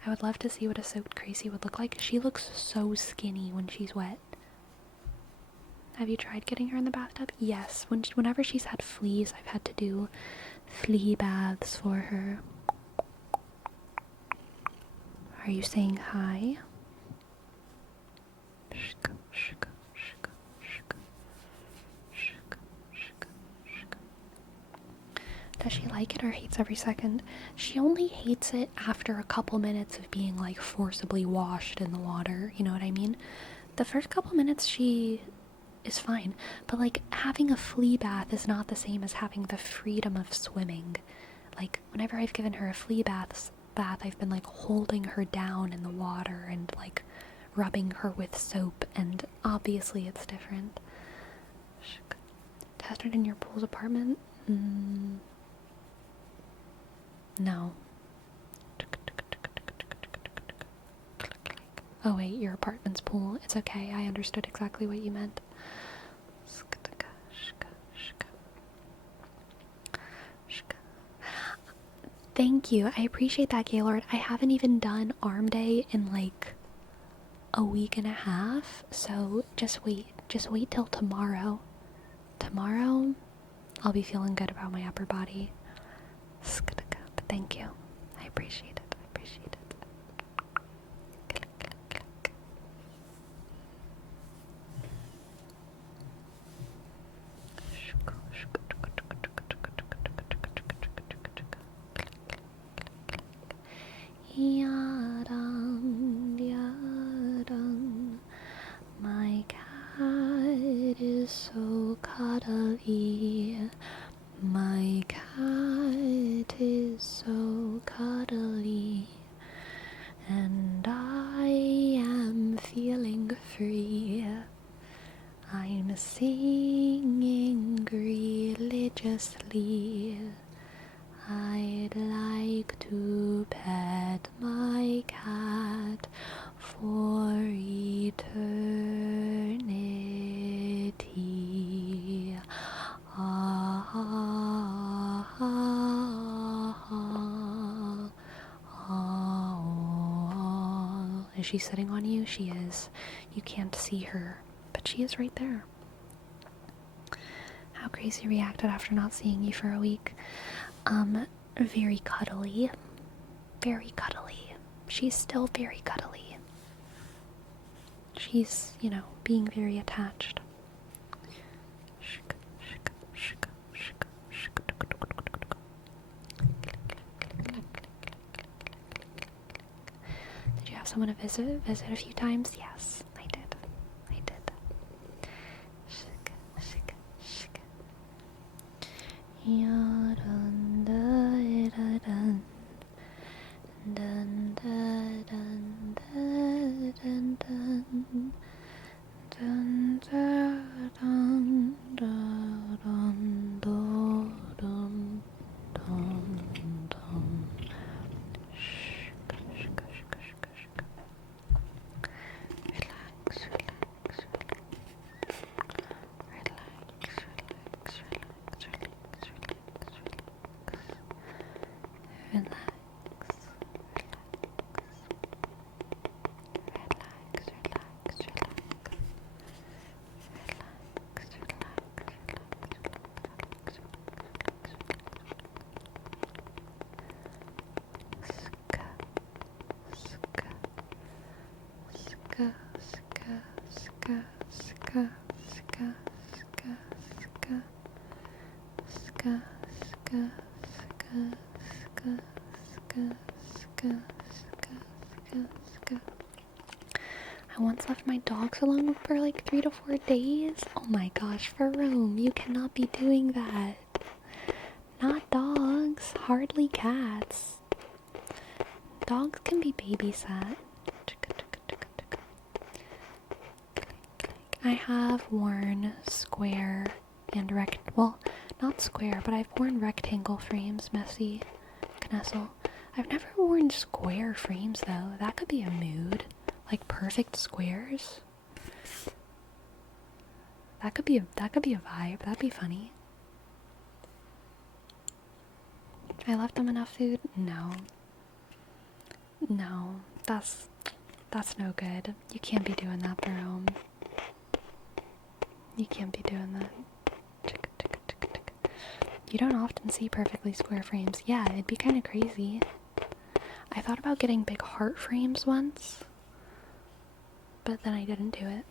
I would love to see what a soaked Gracie would look like. She looks so skinny when she's wet. Have you tried getting her in the bathtub? Yes. Whenever she's had fleas, I've had to do flea baths for her. Are you saying hi? Does she like it or hates every second? She only hates it after a couple minutes of being, like, forcibly washed in the water. You know what I mean? The first couple minutes she is fine. But, like, having a flea bath is not the same as having the freedom of swimming. Like, whenever I've given her a flea bath, I've been, like, holding her down in the water and, like, rubbing her with soap, and obviously it's different. Tested in your pool's apartment? No. Oh wait, your apartment's pool. It's okay, I understood exactly what you meant. Thank you, I appreciate that, Gaylord. I haven't even done arm day in like a week and a half, so just wait till tomorrow. Tomorrow, I'll be feeling good about my upper body. But thank you, I appreciate it, endlessly. I'd like to pet my cat for eternity. Ah, ah, ah, ah, ah. Is she sitting on you? She is. You can't see her, but she is right there. How Crazy reacted after not seeing you for a week. Very cuddly. Very cuddly. She's still very cuddly. She's, being very attached. Did you have someone to visit a few times? Yes, I did. I once left my dogs alone for like 3 to 4 days. Oh my gosh, Faroum, you cannot be doing that. Not dogs, hardly cats. Dogs can be babysat. I have worn square and well, not square, but I've worn rectangle frames, Messy, Knessel. I've never worn square frames though. That could be a mood. Like perfect squares. That could be a vibe. That'd be funny. I left them enough food? No. No. That's no good. You can't be doing that, Jerome. You can't be doing that. You don't often see perfectly square frames. Yeah, it'd be kind of crazy. I thought about getting big heart frames once, but then I didn't do it.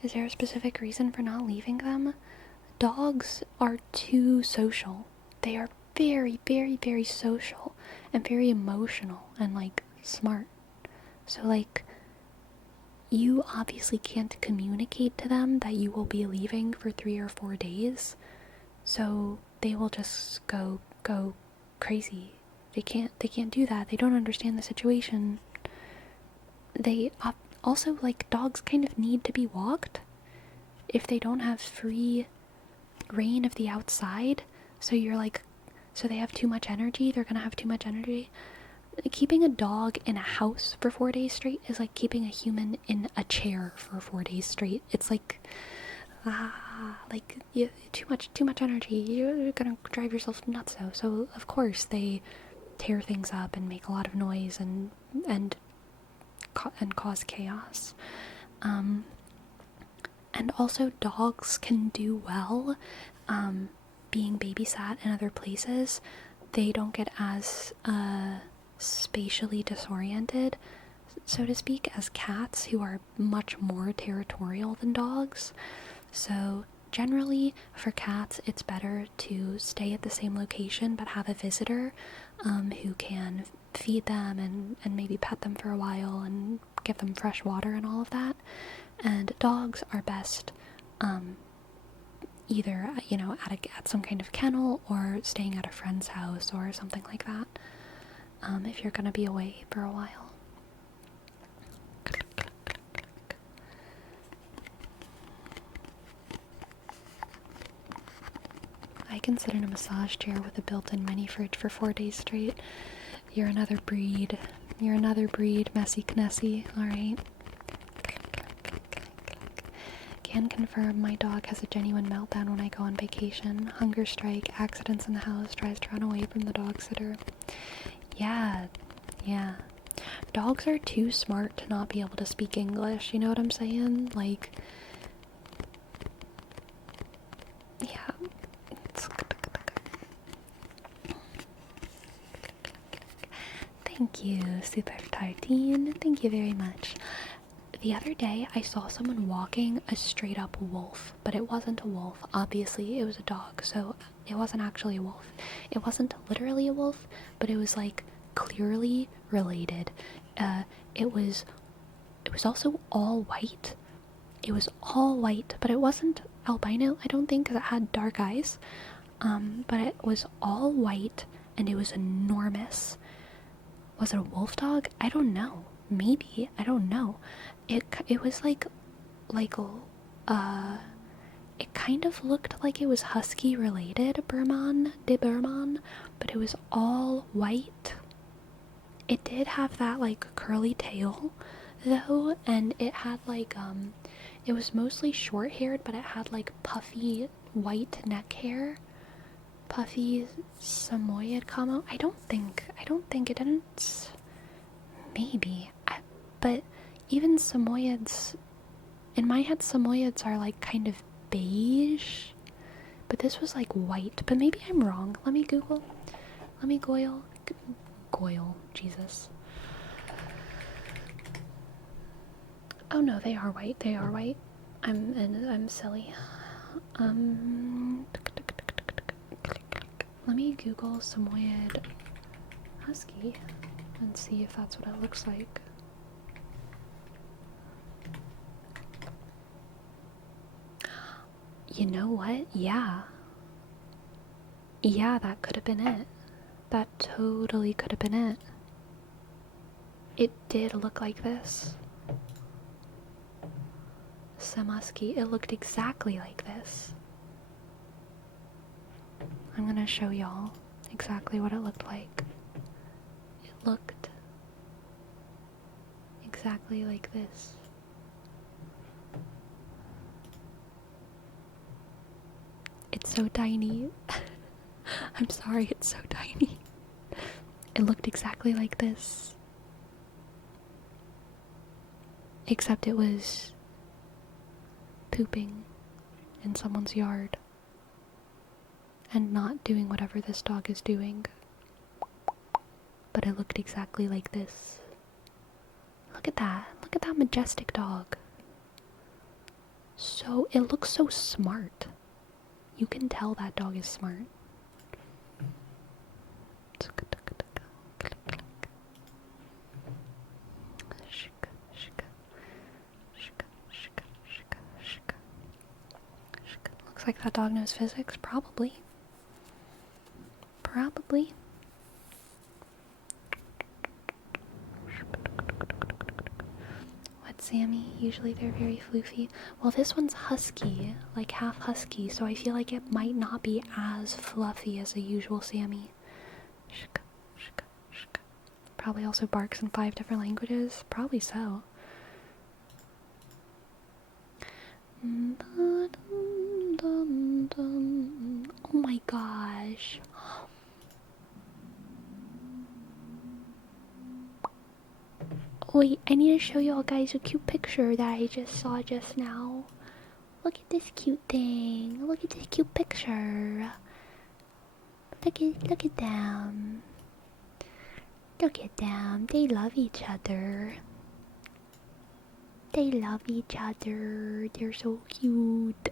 Is there a specific reason for not leaving them? Dogs are too social. They are very, very, very social and very emotional and like smart. So like you obviously can't communicate to them that you will be leaving for 3 or 4 days. So they will just go crazy. They can't do that. They don't understand the situation. They also, like, dogs kind of need to be walked if they don't have free reign of the outside. So they have too much energy. They're gonna have too much energy. Keeping a dog in a house for 4 days straight is like keeping a human in a chair for 4 days straight. It's like, too much energy. You're gonna drive yourself nuts. So of course they tear things up and make a lot of noise and cause chaos. And also dogs can do well being babysat in other places. They don't get as spatially disoriented, so to speak, as cats, who are much more territorial than dogs. So generally for cats, it's better to stay at the same location but have a visitor who can feed them and maybe pet them for a while and give them fresh water and all of that. And dogs are best either, at some kind of kennel or staying at a friend's house or something like that, if you're going to be away for a while. I can sit in a massage chair with a built-in mini fridge for 4 days straight. You're another breed. You're another breed, messy Knessie, alright? Can confirm my dog has a genuine meltdown when I go on vacation. Hunger strike, accidents in the house, tries to run away from the dog sitter. Yeah. Dogs are too smart to not be able to speak English, you know what I'm saying? Like, yeah. Thank you, Super Tartine. Thank you very much. The other day, I saw someone walking a straight up wolf, but it wasn't a wolf. Obviously, it was a dog, so it wasn't actually a wolf. It wasn't literally a wolf, but it was like clearly related. It was also all white. It was all white, but it wasn't albino, I don't think, because it had dark eyes. But it was all white, and it was enormous. Was it a wolf dog? I don't know. Maybe. I don't know. It was like, it kind of looked like it was husky related, Burman, but it was all white. It did have that, like, curly tail, though, and it had, like, it was mostly short-haired, but it had, like, puffy white neck hair. Puffy Samoyed camo. I don't think it didn't. Maybe. But even Samoyeds, in my head, Samoyeds are like kind of beige, but this was like white. But maybe I'm wrong. Let me Google. Let me Goyle. Jesus. Oh no, they are white. They are white. I'm silly. Let me Google Samoyed Husky and see if that's what it looks like. You know what? Yeah. Yeah, that could have been it. That totally could have been it. It did look like this. Samusky, it looked exactly like this. I'm gonna show y'all exactly what it looked like. It looked exactly like this. It's so tiny. I'm sorry, it's so tiny. It looked exactly like this. Except it was pooping in someone's yard and not doing whatever this dog is doing. But it looked exactly like this. Look at that. Look at that majestic dog. So, it looks so smart. You can tell that dog is smart. Looks like that dog knows physics. Probably. What, Sammy? Usually they're very floofy. Well, this one's husky, like half husky, so I feel like it might not be as fluffy as a usual Sammy. Probably also barks in 5 different languages. Probably so. Oh my gosh. Wait, I need to show y'all guys a cute picture that I just saw just now. Look at this cute thing. Look at this cute picture. Look at them. Look at them. They love each other. They love each other. They're so cute.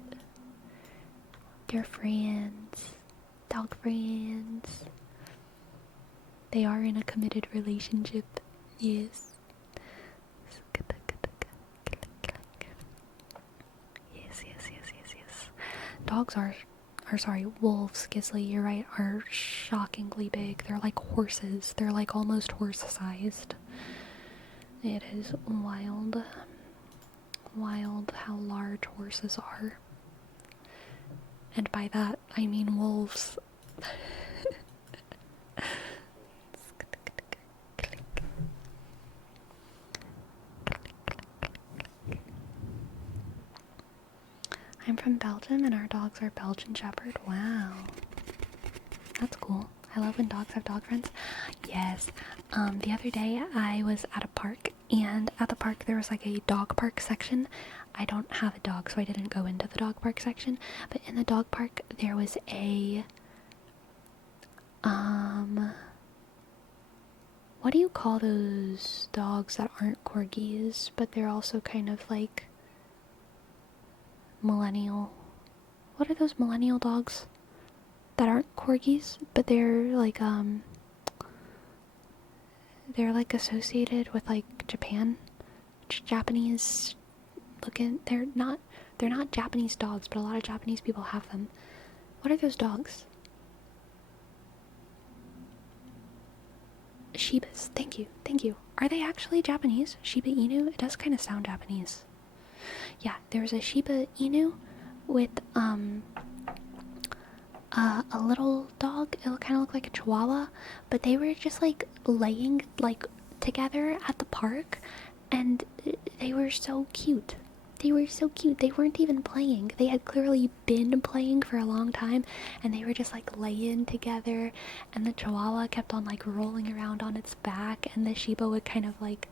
They're friends. Dog friends. They are in a committed relationship. Yes. Yes. Dogs are sorry, wolves, Gisley, you're right, are shockingly big. They're like horses. They're like almost horse-sized. It is wild. Wild how large horses are. And by that, I mean wolves. I'm from Belgium and our dogs are Belgian Shepherd. Wow. That's cool. I love when dogs have dog friends. Yes. The other day I was at a park, and at the park there was like a dog park section. I don't have a dog, so I didn't go into the dog park section. But in the dog park there was a what do you call those dogs that aren't corgis, but they're also kind of like millennial? What are those millennial dogs that aren't corgis, but they're like associated with like Japan, Japanese looking. They're not Japanese dogs, but a lot of Japanese people have them. What are those dogs? Shibas. Thank you. Are they actually Japanese? Shiba Inu? It does kind of sound Japanese. Yeah, there was a Shiba Inu with a little dog. It kind of looked like a chihuahua, but they were just like laying like together at the park, and they were so cute. They weren't even playing. They had clearly been playing for a long time, and they were just like laying together, and the chihuahua kept on like rolling around on its back, and the Shiba would kind of like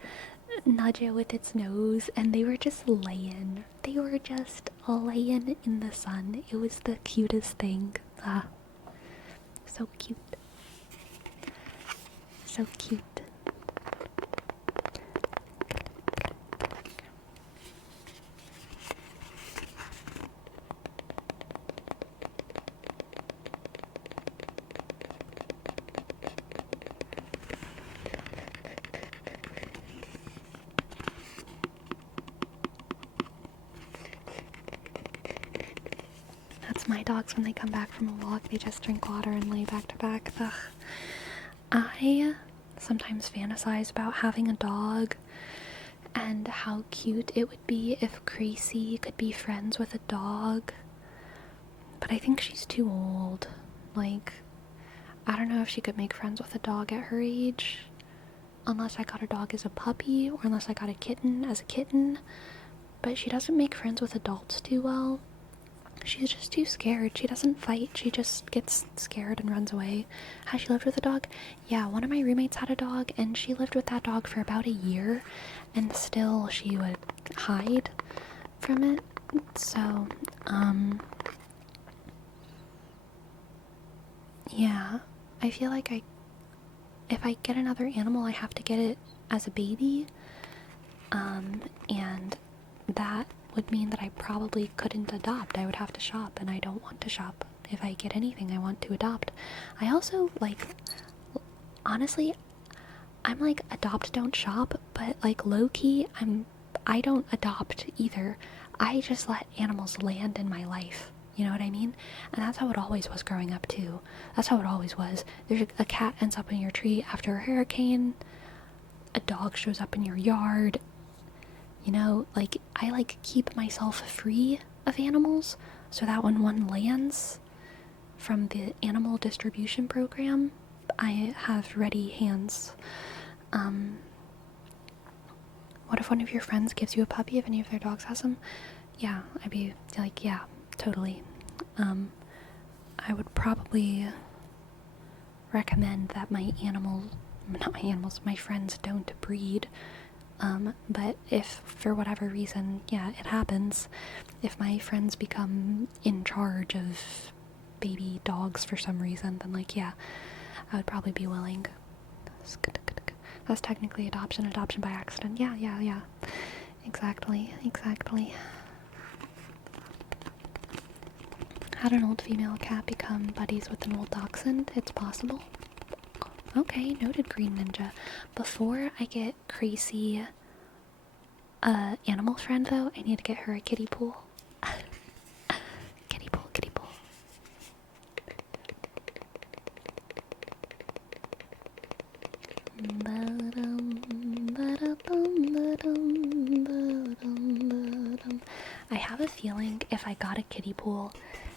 nudge it with its nose, and they were just laying. They were just laying in the sun. It was the cutest thing. Ah, so cute. So cute. That's my dogs when they come back from a walk. They just drink water and lay back to back. Ugh. I sometimes fantasize about having a dog and how cute it would be if Gracie could be friends with a dog. But I think she's too old. Like, I don't know if she could make friends with a dog at her age. Unless I got a dog as a puppy, or unless I got a kitten as a kitten. But she doesn't make friends with adults too well. She's just too scared. She doesn't fight. She just gets scared and runs away. Has she lived with a dog? Yeah, one of my roommates had a dog, and she lived with that dog for about a year, and still she would hide from it. So, yeah, I feel like if I get another animal, I have to get it as a baby, and that would mean that I probably couldn't adopt. I would have to shop, and I don't want to shop. If I get anything, I want to adopt. I also, like, honestly, I'm like, adopt, don't shop, but like, low-key, I don't adopt either. I just let animals land in my life. You know what I mean? And that's how it always was growing up, too. That's how it always was. There's a cat ends up in your tree after a hurricane. A dog shows up in your yard. You know, like, I like keep myself free of animals so that when one lands from the animal distribution program, I have ready hands. What if one of your friends gives you a puppy if any of their dogs has them? Yeah, I'd be like, yeah, totally. I would probably recommend that my friends don't breed. But if for whatever reason, yeah, it happens, if my friends become in charge of baby dogs for some reason, then like, yeah, I would probably be willing. That's technically adoption by accident. Yeah. Exactly. had an old female cat become buddies with an old dachshund. It's possible. Okay, noted, Green Ninja. Before I get crazy animal friend though, I need to get her a kiddie pool. Kiddie pool, kiddie pool. I have a feeling if I got a kiddie pool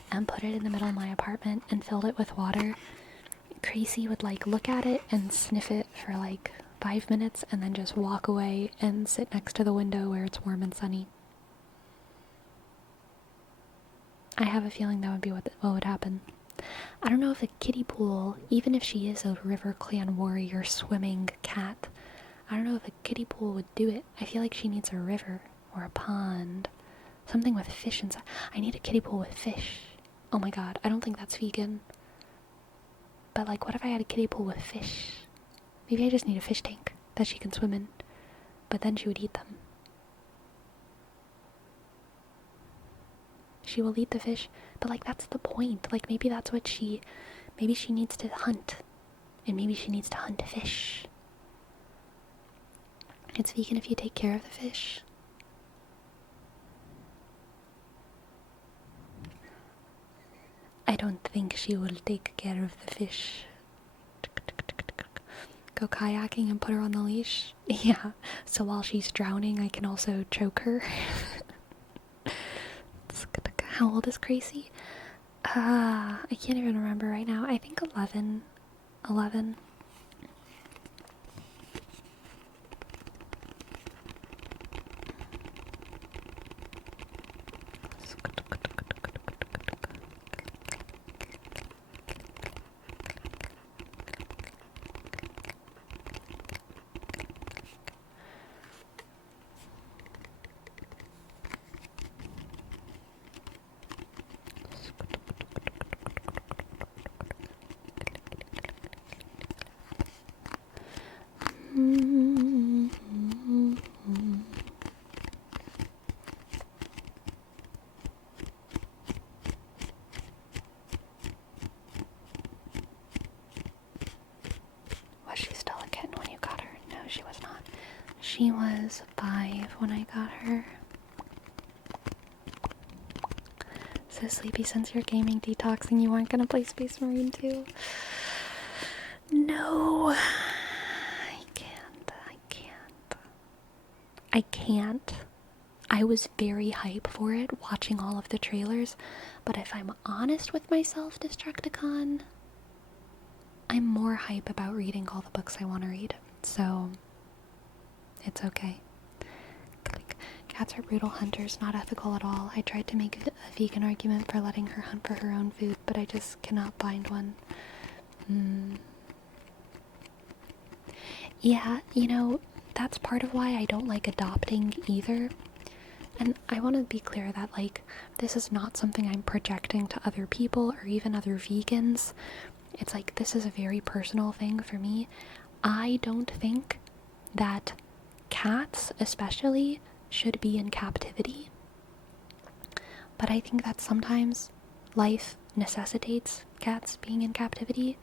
and put it in the middle of my apartment and filled it with water, Tracy would like look at it and sniff it for like 5 minutes and then just walk away and sit next to the window where it's warm and sunny. I have a feeling that would be what would happen. I don't know if a kiddie pool, even if she is a River Clan warrior swimming cat, I don't know if a kiddie pool would do it. I feel like she needs a river or a pond. Something with fish inside. I need a kiddie pool with fish. Oh my god, I don't think that's vegan. But like, what if I had a kiddie pool with fish? Maybe I just need a fish tank that she can swim in. But then she would eat them. She will eat the fish, but like that's the point. Like maybe that's what maybe she needs to hunt. And maybe she needs to hunt fish. It's vegan if you take care of the fish. I don't think she will take care of the fish. Go kayaking and put her on the leash? Yeah, so while she's drowning I can also choke her. How old is Gracie? I can't even remember right now. I think 11. 11. Was she still a kitten when you got her? No, she was not. She was 5 when I got her. So sleepy since you're gaming detoxing, you aren't gonna play Space Marine 2? No. I can't. I was very hype for it, watching all of the trailers, but if I'm honest with myself, Destructicon, I'm more hype about reading all the books I want to read, so it's okay. Cats are brutal hunters, not ethical at all. I tried to make a vegan argument for letting her hunt for her own food, but I just cannot find one. Yeah, you know, that's part of why I don't like adopting either. And I want to be clear that, like, this is not something I'm projecting to other people or even other vegans. It's like, this is a very personal thing for me. I don't think that cats, especially, should be in captivity. But I think that sometimes life necessitates cats being in captivity.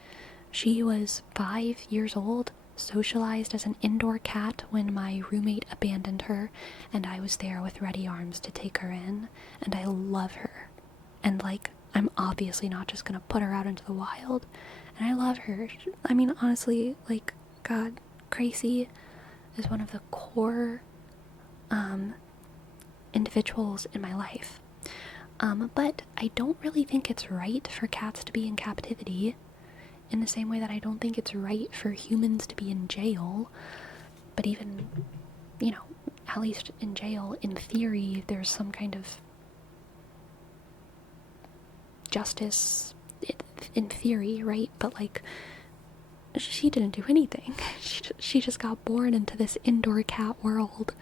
She was 5 years old, socialized as an indoor cat when my roommate abandoned her, and I was there with ready arms to take her in, and I love her. And like, I'm obviously not just gonna put her out into the wild, and I love her. I mean, honestly, like, God, Gracie is one of the core individuals in my life. But I don't really think it's right for cats to be in captivity, in the same way that I don't think it's right for humans to be in jail. But even, you know, at least in jail, in theory, there's some kind of justice, in theory, right? But like, she didn't do anything. She just got born into this indoor cat world.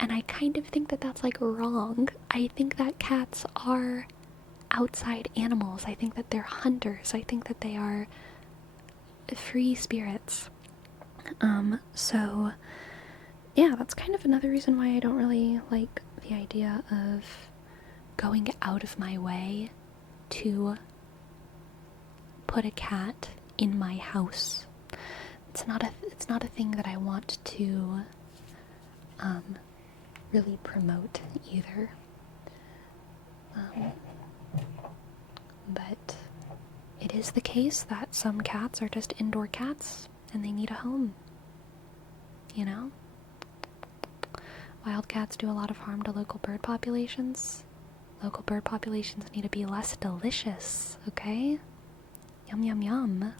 And I kind of think that that's like wrong. I think that cats are outside animals. I think that they're hunters. I think that they are free spirits. So yeah, that's kind of another reason why I don't really like the idea of going out of my way to put a cat in my house. It's not a thing that I want to really promote either. But it is the case that some cats are just indoor cats and they need a home. You know? Wild cats do a lot of harm to local bird populations. Local bird populations need to be less delicious, okay? Yum yum yum.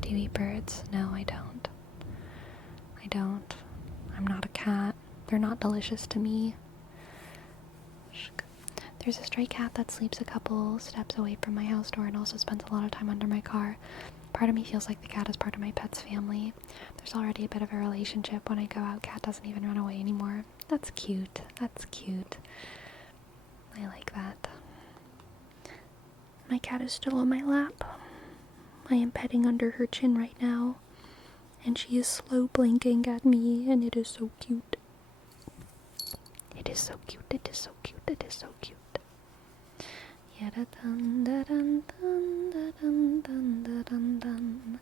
Do you eat birds? No, I don't. I don't. I'm not a cat. They're not delicious to me. There's a stray cat that sleeps a couple steps away from my house door and also spends a lot of time under my car. Part of me feels like the cat is part of my pet's family. There's already a bit of a relationship. When I go out, cat doesn't even run away anymore. That's cute. That's cute. I like that. My cat is still on my lap. I am petting under her chin right now. And she is slow blinking at me, and it is so cute. It is so cute. It is so cute. It is so cute. Yada dun da dun dun da dun dun da dun dun.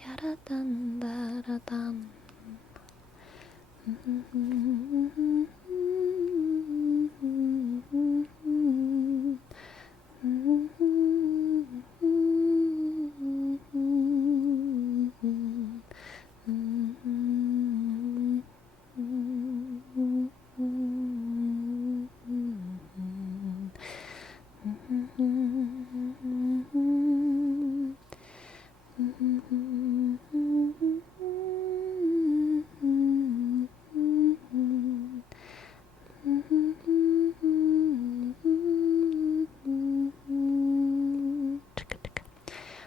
Yada dun da da dun.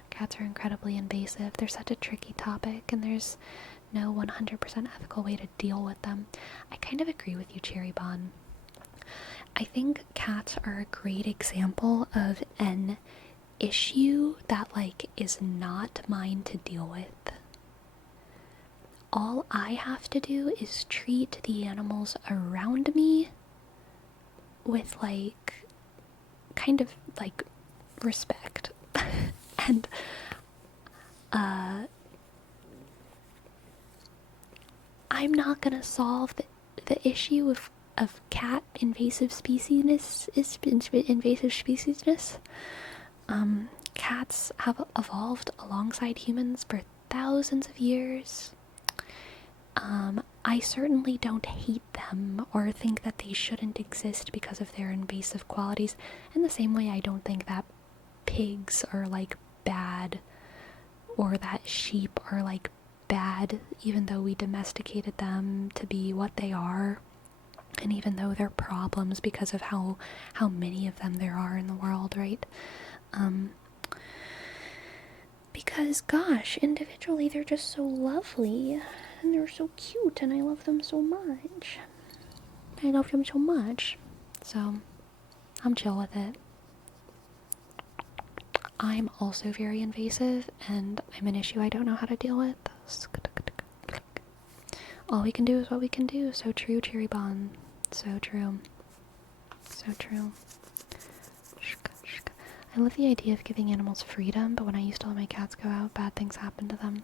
Cats are incredibly invasive. They're such a tricky topic, and there's no 100% ethical way to deal with them. I kind of agree with you, Cherry Bon. I think cats are a great example of an issue that, like, is not mine to deal with. All I have to do is treat the animals around me with, like, kind of, like, respect. And, I'm not gonna solve the issue of cat invasive speciesness. Cats have evolved alongside humans for thousands of years. I certainly don't hate them or think that they shouldn't exist because of their invasive qualities, in the same way I don't think that pigs are, like, bad, or that sheep are, like, bad, even though we domesticated them to be what they are, and even though they're problems because of how many of them there are in the world, right? Because, gosh, individually they're just so lovely, and they're so cute, and I love them so much. I love them so much. So, I'm chill with it. I'm also very invasive, and I'm an issue I don't know how to deal with. All we can do is what we can do. So true, Cherry Bon. So true. So true. I love the idea of giving animals freedom, but when I used to let my cats go out, bad things happened to them.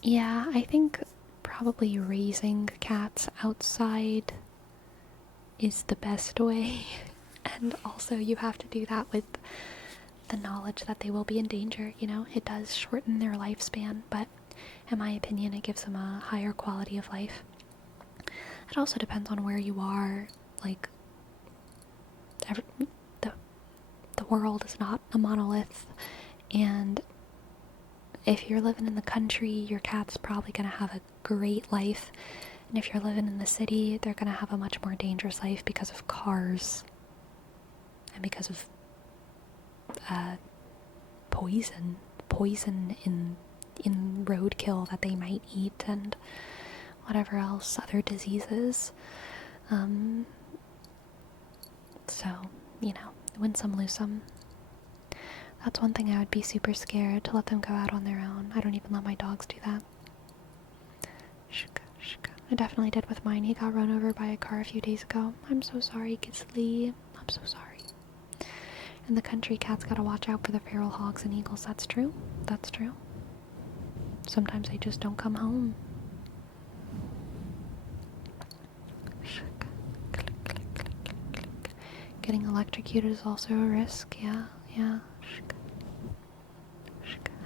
Yeah, I think probably raising cats outside is the best way. And also you have to do that with the knowledge that they will be in danger, you know? It does shorten their lifespan, but in my opinion, it gives them a higher quality of life. It also depends on where you are. Like, the world is not a monolith, and if you're living in the country, your cat's probably going to have a great life, and if you're living in the city, they're going to have a much more dangerous life because of cars and because of poison in roadkill that they might eat, and whatever else, other diseases. So, you know, win some, lose some. That's one thing I would be super scared to let them go out on their own. I don't even let my dogs do that. I definitely did with mine. He got run over by a car a few days ago. I'm so sorry, Gisley. I'm so sorry. In the country, cats gotta watch out for the feral hogs and eagles. That's true. That's true. Sometimes they just don't come home. Getting electrocuted is also a risk. Yeah.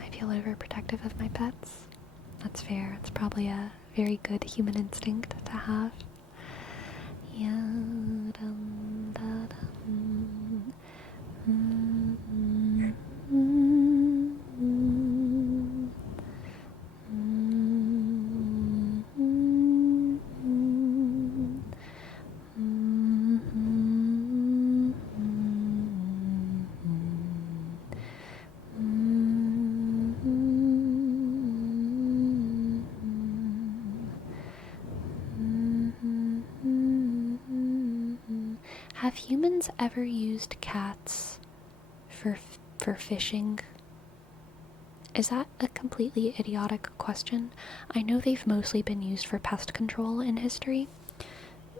I feel overprotective of my pets. That's fair. It's probably a very good human instinct to have. Yeah. Have humans ever used cats for fishing? Is that a completely idiotic question? I know they've mostly been used for pest control in history,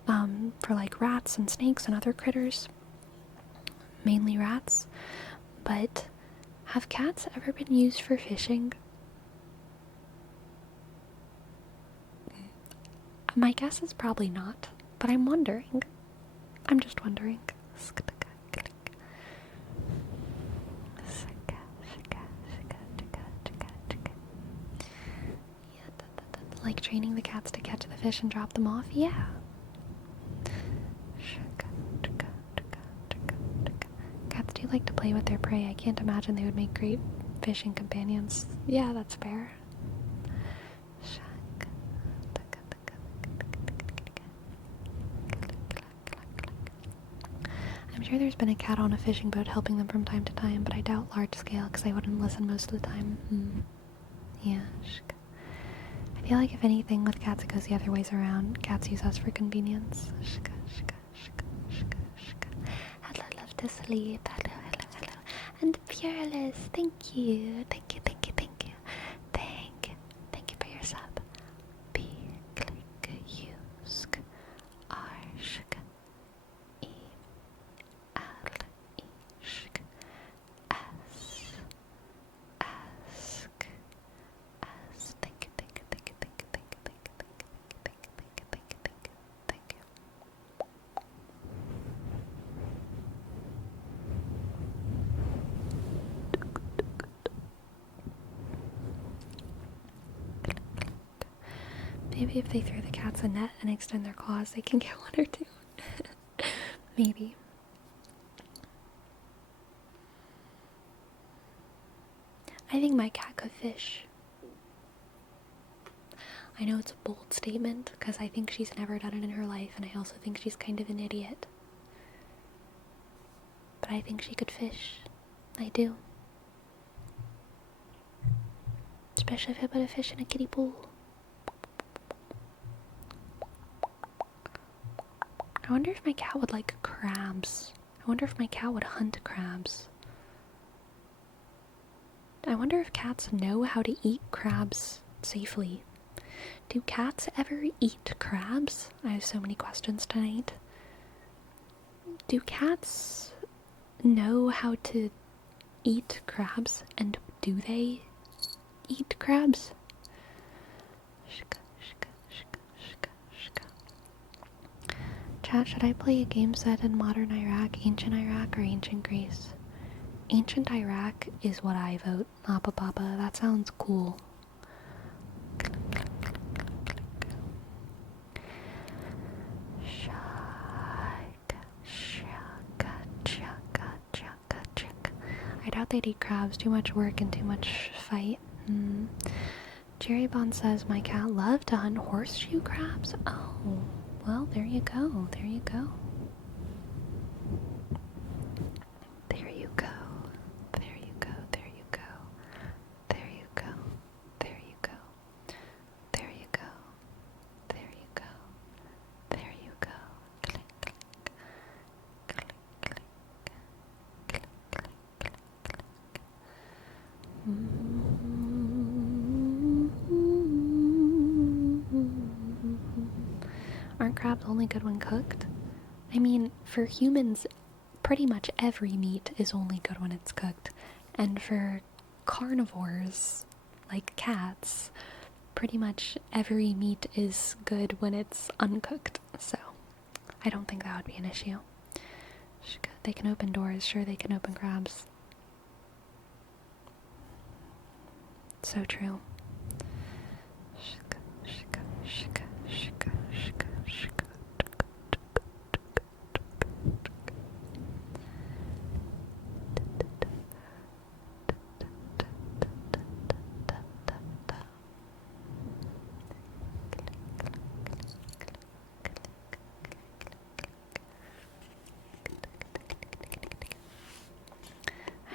for like rats and snakes and other critters, mainly rats, but have cats ever been used for fishing? My guess is probably not, but I'm wondering. I'm just wondering. Like training the cats to catch the fish and drop them off? Yeah. Cats do like to play with their prey. I can't imagine they would make great fishing companions. Yeah, that's fair. I'm sure there's been a cat on a fishing boat helping them from time to time, but I doubt large scale because they wouldn't listen most of the time. Yeah. I feel like if anything with cats it goes the other ways around. Cats use us for convenience. Hello, love to sleep. Hello. And Fearless, thank you. Thank you for your sub. P, click, U, sk, R, shk, E, L, E, shk, S, ask, S, thank you. Maybe if they throw the cats a net and extend their claws, they can get one or two. Maybe. I think my cat could fish. I know it's a bold statement, because I think she's never done it in her life, and I also think she's kind of an idiot. But I think she could fish. I do. Especially if I put a fish in a kiddie pool. I wonder if my cat would like crabs. I wonder if my cat would hunt crabs. I wonder if cats know how to eat crabs safely. Do cats ever eat crabs? I have so many questions tonight. Do cats know how to eat crabs? And do they eat crabs? Chat, should I play a game set in modern Iraq, ancient Iraq, or ancient Greece? Ancient Iraq is what I vote. Appa Papa, that sounds cool. I doubt they'd eat crabs. Too much work and too much fight. Jerry Bond says, my cat loved to hunt horseshoe crabs. Oh, well, there you go. There you go. There you go. There you go. There you go. There you go. There you go. There you go. There you go. There you go. Click, click. Click, click. Click, click, click, click. Aren't crabs only good when cooked? I mean, for humans, pretty much every meat is only good when it's cooked. And for carnivores, like cats, pretty much every meat is good when it's uncooked. So, I don't think that would be an issue. They can open doors, sure they can open crabs. So true.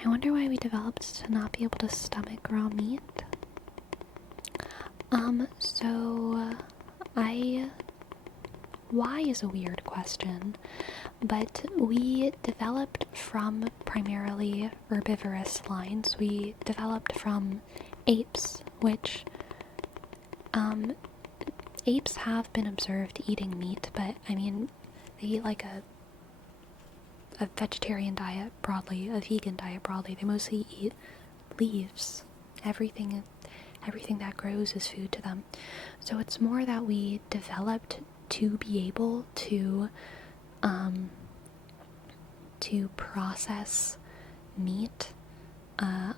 I wonder why we developed to not be able to stomach raw meat. Why is a weird question, but we developed from primarily herbivorous lines. We developed from apes, which, apes have been observed eating meat, but, I mean, they eat like a vegetarian diet broadly, a vegan diet broadly. They mostly eat leaves. Everything that grows is food to them. So it's more that we developed to be able to process meat out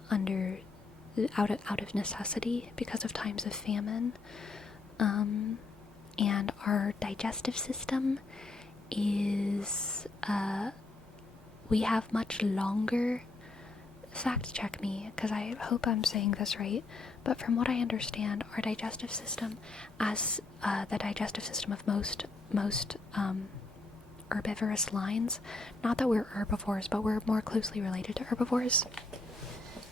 of necessity because of times of famine, and our digestive system is we have much longer. Fact check me, because I hope I'm saying this right, but from what I understand, our digestive system, as the digestive system of most herbivorous lines, not that we're herbivores, but we're more closely related to herbivores.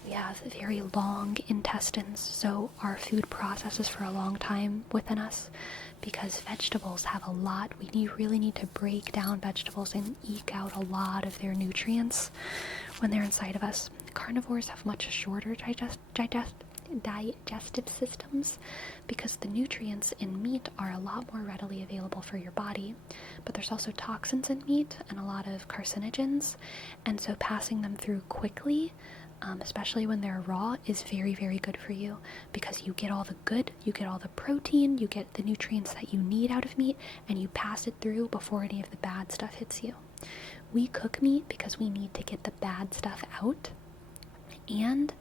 We have very long intestines, so our food processes for a long time within us, because vegetables have a lot. We really need to break down vegetables and eke out a lot of their nutrients when they're inside of us. Carnivores have much shorter digestive systems because the nutrients in meat are a lot more readily available for your body, but there's also toxins in meat and a lot of carcinogens, and so passing them through quickly, especially when they're raw, is very, very good for you, because you get all the good, you get all the protein, you get the nutrients that you need out of meat, and you pass it through before any of the bad stuff hits you. We cook meat because we need to get the bad stuff out, and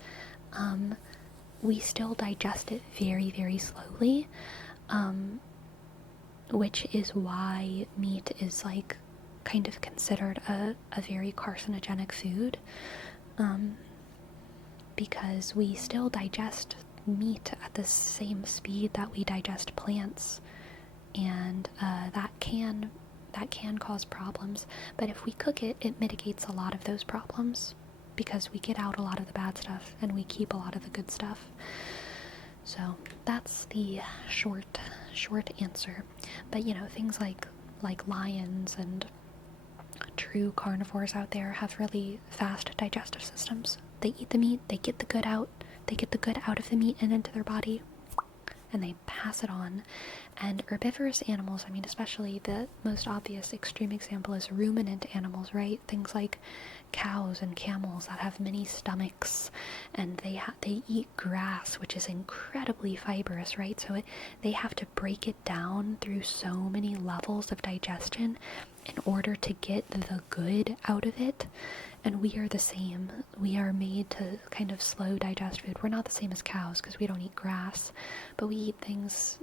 we still digest it very, very slowly, which is why meat is like kind of considered a very carcinogenic food, because we still digest meat at the same speed that we digest plants, and that can cause problems. But if we cook it, it mitigates a lot of those problems, because we get out a lot of the bad stuff and we keep a lot of the good stuff. So that's the short answer. But things like lions and true carnivores out there have really fast digestive systems. They eat the meat, they get the good out of the meat and into their body, and they pass it on. And herbivorous animals, I mean, especially the most obvious extreme example is ruminant animals, right? Things like cows and camels that have many stomachs, and they eat grass, which is incredibly fibrous, right? So they have to break it down through so many levels of digestion in order to get the good out of it. And we are the same. We are made to kind of slow digest food. We're not the same as cows because we don't eat grass, but we eat things.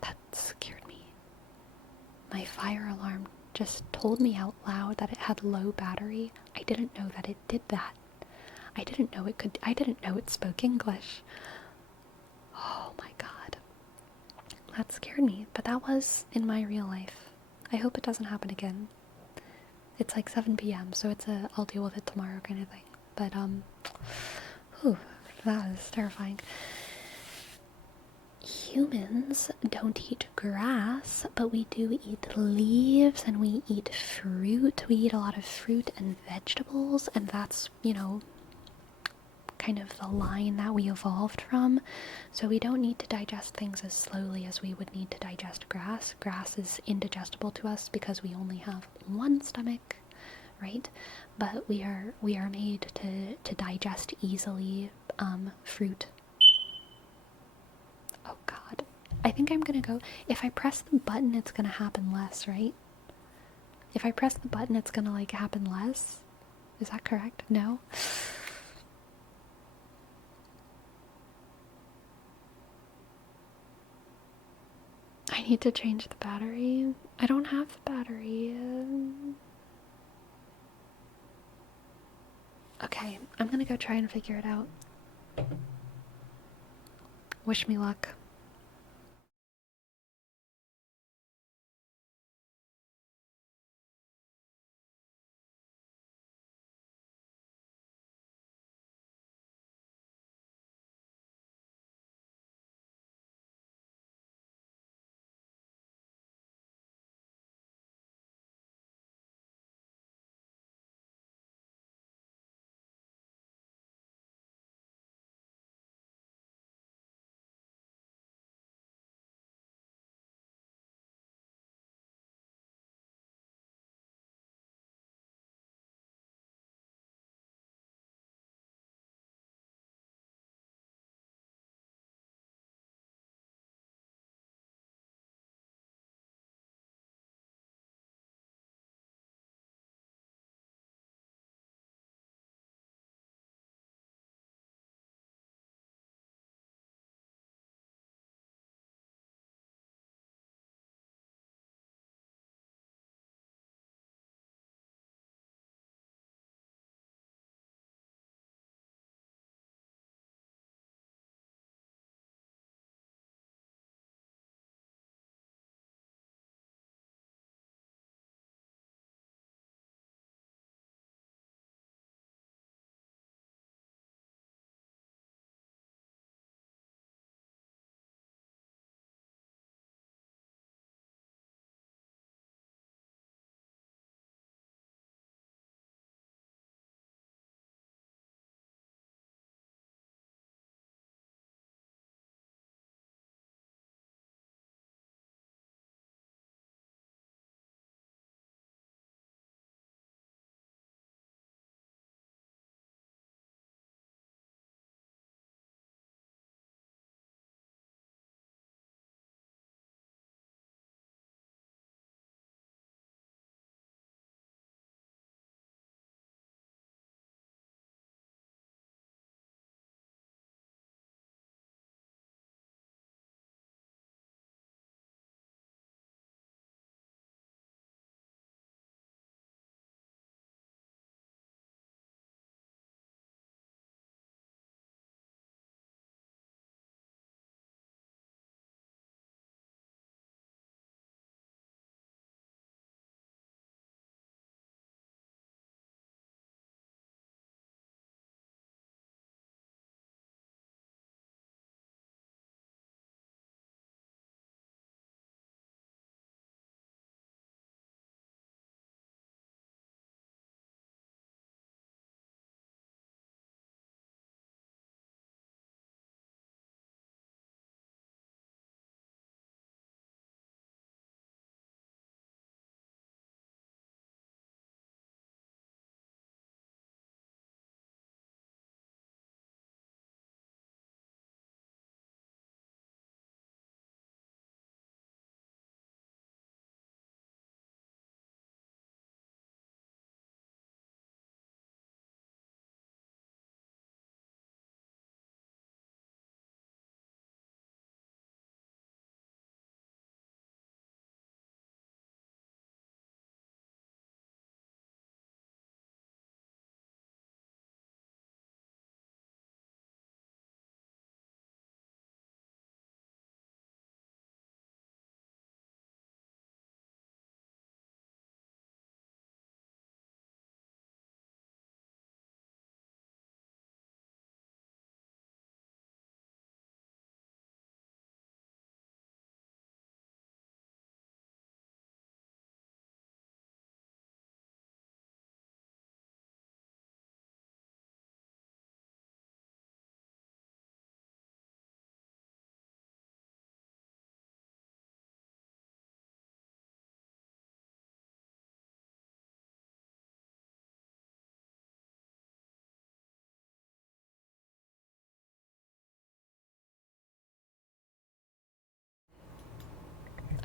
That scared me. My fire alarm just told me out loud that it had low battery. I didn't know that it did that. I didn't know it spoke English. Oh my god. That scared me, but that was in my real life. I hope it doesn't happen again. It's like 7 p.m, so it's I'll deal with it tomorrow kind of thing. But, that is terrifying. humans don't eat grass, but we do eat leaves and we eat fruit. We eat a lot of fruit and vegetables, and that's, kind of the line that we evolved from. So we don't need to digest things as slowly as we would need to digest grass. Grass is indigestible to us because we only have one stomach, right? But we are made to digest easily fruit. Oh god. I think I'm gonna go. If I press the button, it's gonna happen less, right? If I press the button, it's gonna like happen less. Is that correct? No? I need to change the battery. I don't have the battery. Okay, I'm gonna go try and figure it out. Wish me luck.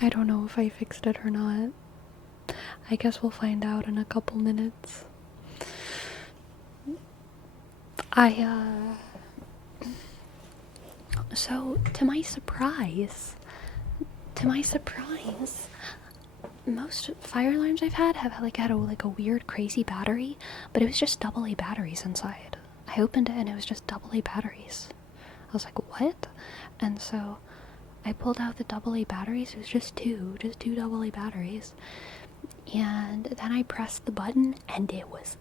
I don't know if I fixed it or not. I guess we'll find out in a couple minutes. So, to my surprise, most fire alarms I've had have had a weird, crazy battery, but it was just AA batteries inside. I opened it and it was just AA batteries. I was like, what? And so I pulled out the AA batteries. It was just two AA batteries. And then I pressed the button and it was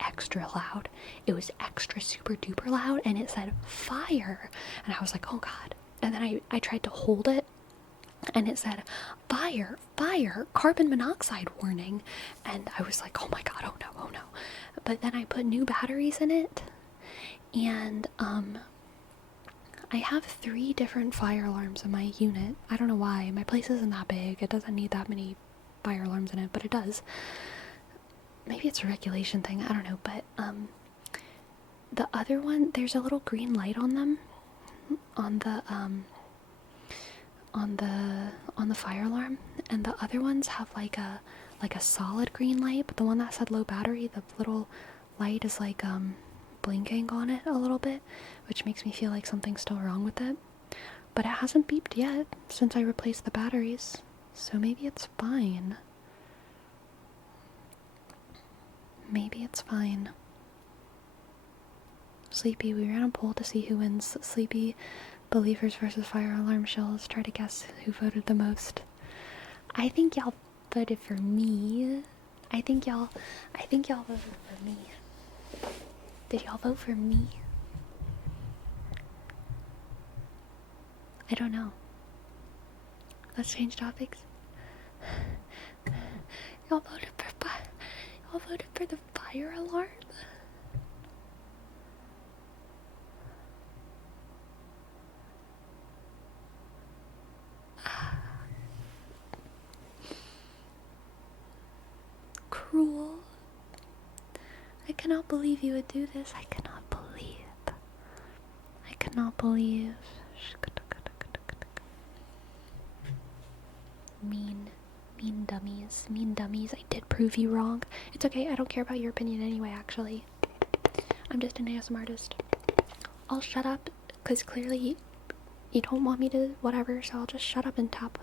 extra loud. It was extra super duper loud and it said fire. And I was like, oh god. And then I tried to hold it and it said fire, carbon monoxide warning. And I was like, oh my god, oh no. But then I put new batteries in it and I have 3 different fire alarms in my unit. I don't know why. My place isn't that big. It doesn't need that many fire alarms in it, but it does. Maybe it's a regulation thing, I don't know, but the other one, there's a little green light on them on the fire alarm, and the other ones have like a solid green light, but the one that said low battery, the little light is like blinking on it a little bit, which makes me feel like something's still wrong with it. But it hasn't beeped yet since I replaced the batteries, so maybe it's fine. Maybe it's fine. Sleepy, we ran a poll to see who wins. Sleepy believers versus fire alarm shells. Try to guess who voted the most. I think y'all voted for me. I think y'all voted for me. Did y'all vote for me? I don't know. Let's change topics. Y'all voted for the fire alarm? Cruel. I cannot believe you would do this. I cannot believe. Mean dummies. I did prove you wrong. It's okay, I don't care about your opinion anyway, actually. I'm just an ASMR artist. I'll shut up, because clearly you don't want me to whatever, so I'll just shut up and tap.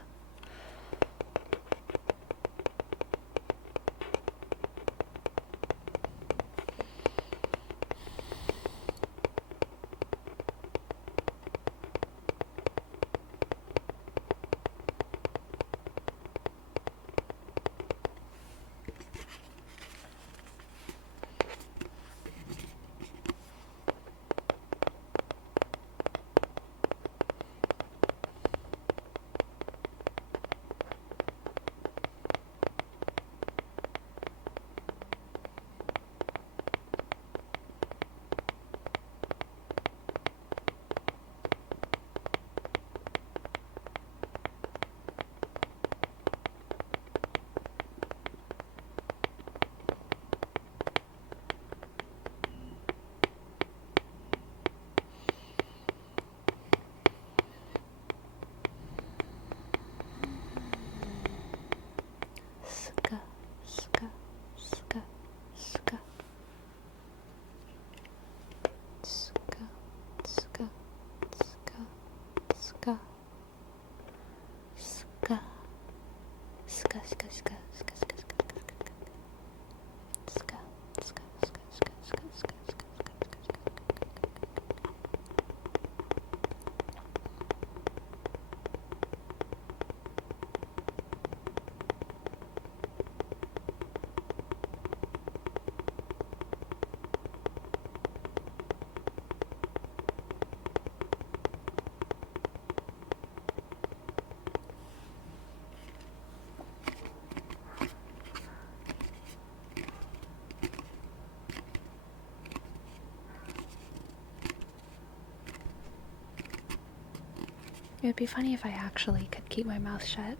It would be funny if I actually could keep my mouth shut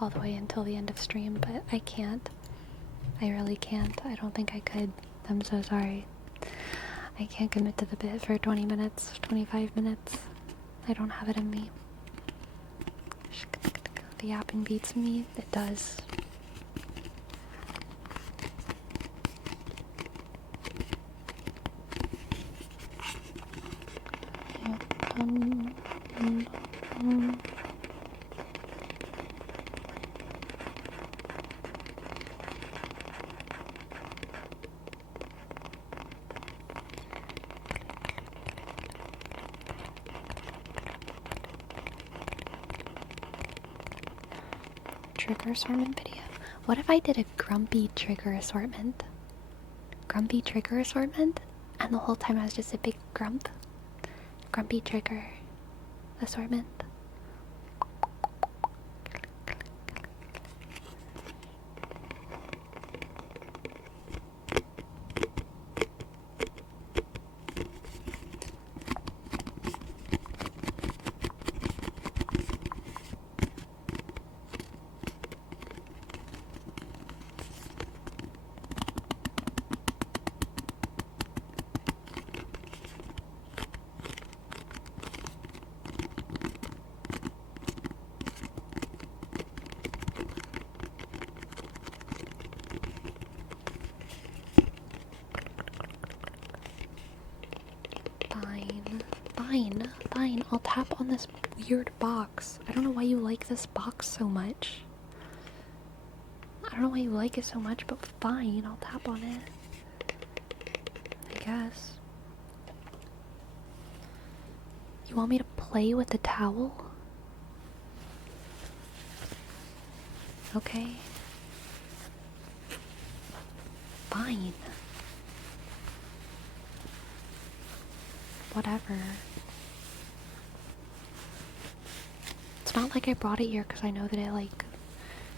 all the way until the end of stream, but I can't. I really can't. I don't think I could. I'm so sorry. I can't commit to the bit for 20 minutes, 25 minutes. I don't have it in me. The yapping beats me. It does. Trigger assortment video. What if I did a grumpy trigger assortment? Grumpy trigger assortment? And the whole time I was just a big grump? Grumpy trigger assortment. Fine. I'll tap on this weird box. I don't know why you like this box so much. I don't know why you like it so much, but fine, I'll tap on it. I guess. You want me to play with the towel? Okay. Fine. Whatever. It's not like I brought it here because I know that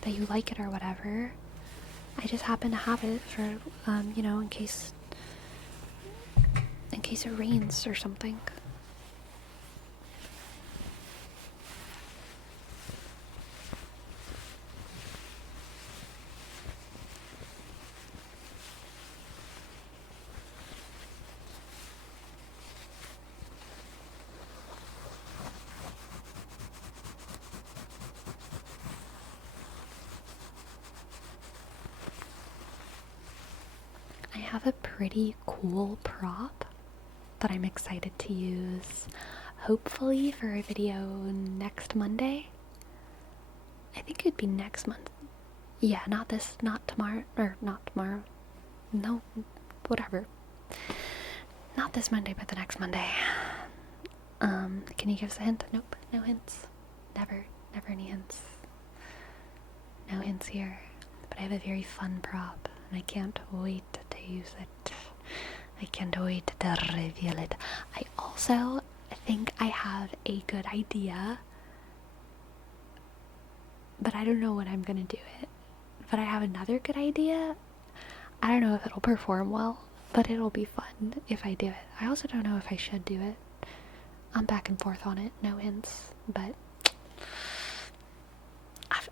that you like it or whatever. I just happen to have it for, you know, in case it rains or something. I have a pretty cool prop that I'm excited to use, hopefully for a video next Monday. I think it'd be next month. Yeah, not tomorrow, or not tomorrow. No, whatever. Not this Monday, but the next Monday. Can you give us a hint? Nope, no hints. Never any hints. No hints here. But I have a very fun prop, and I can't wait to use it. I can't wait to reveal it. I also think I have a good idea, but I don't know when I'm gonna do it. But I have another good idea. I don't know if it'll perform well, but it'll be fun if I do it. I also don't know if I should do it. I'm back and forth on it, no hints, but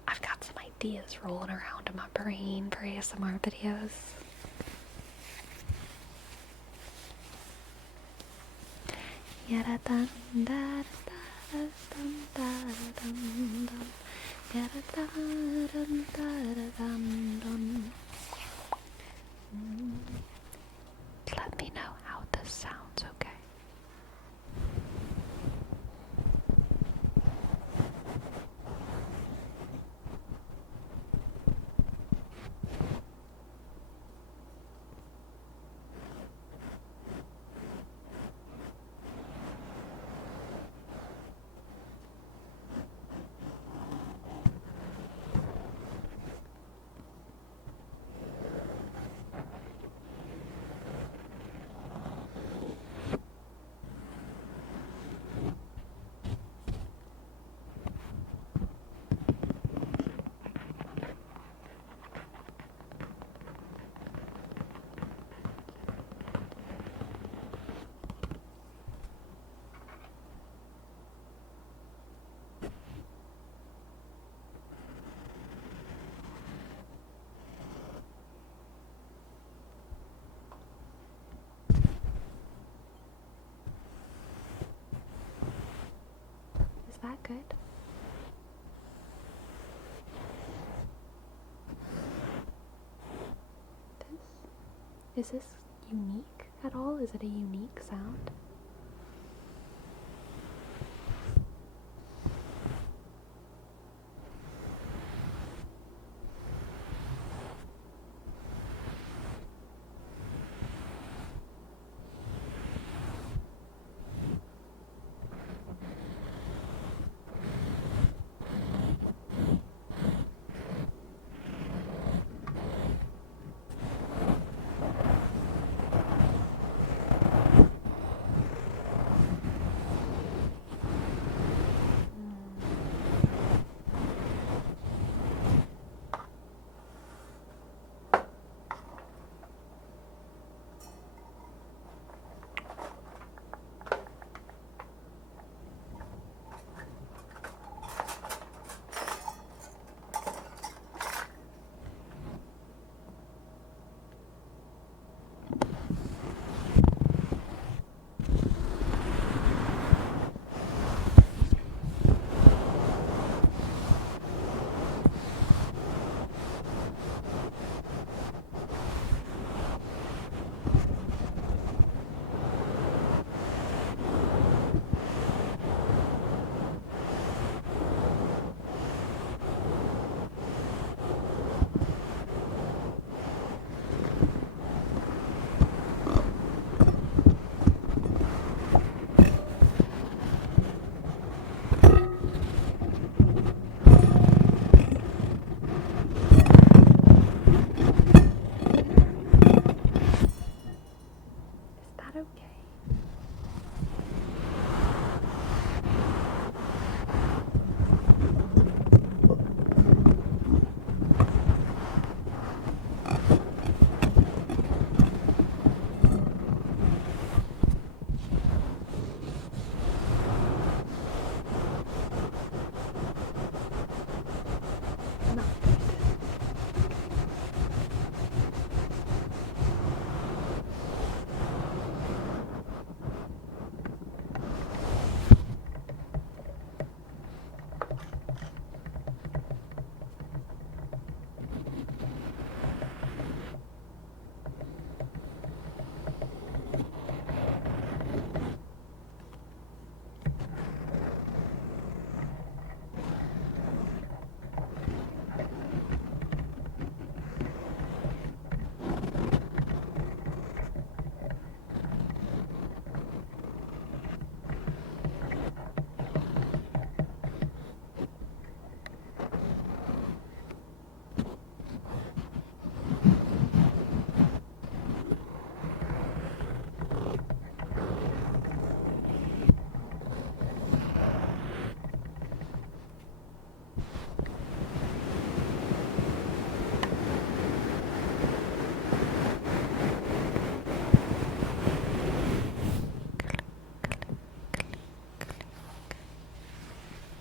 I've got some ideas rolling around in my brain for ASMR videos. Let me know how this sounds, okay? Is that good? Is this unique at all? Is it a unique sound?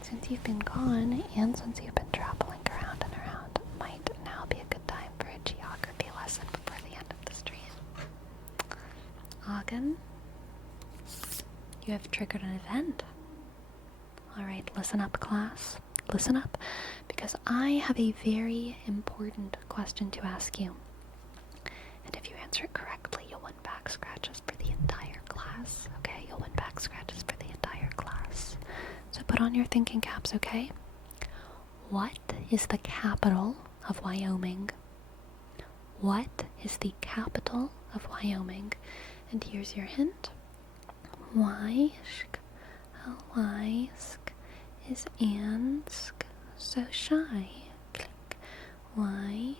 Since you've been gone, and since you've been traveling around and around, might now be a good time for a geography lesson before the end of the stream. Ogden, you have triggered an event. Alright, listen up, class. Listen up, because I have a very important question to ask you. And if you answer it correctly, you'll win back scratches for the entire class. Okay, you'll win back scratches for the entire class. So put on your thinking caps, okay? What is the capital of Wyoming? What is the capital of Wyoming? And here's your hint. Wysk is Ansk so shy. Click. Why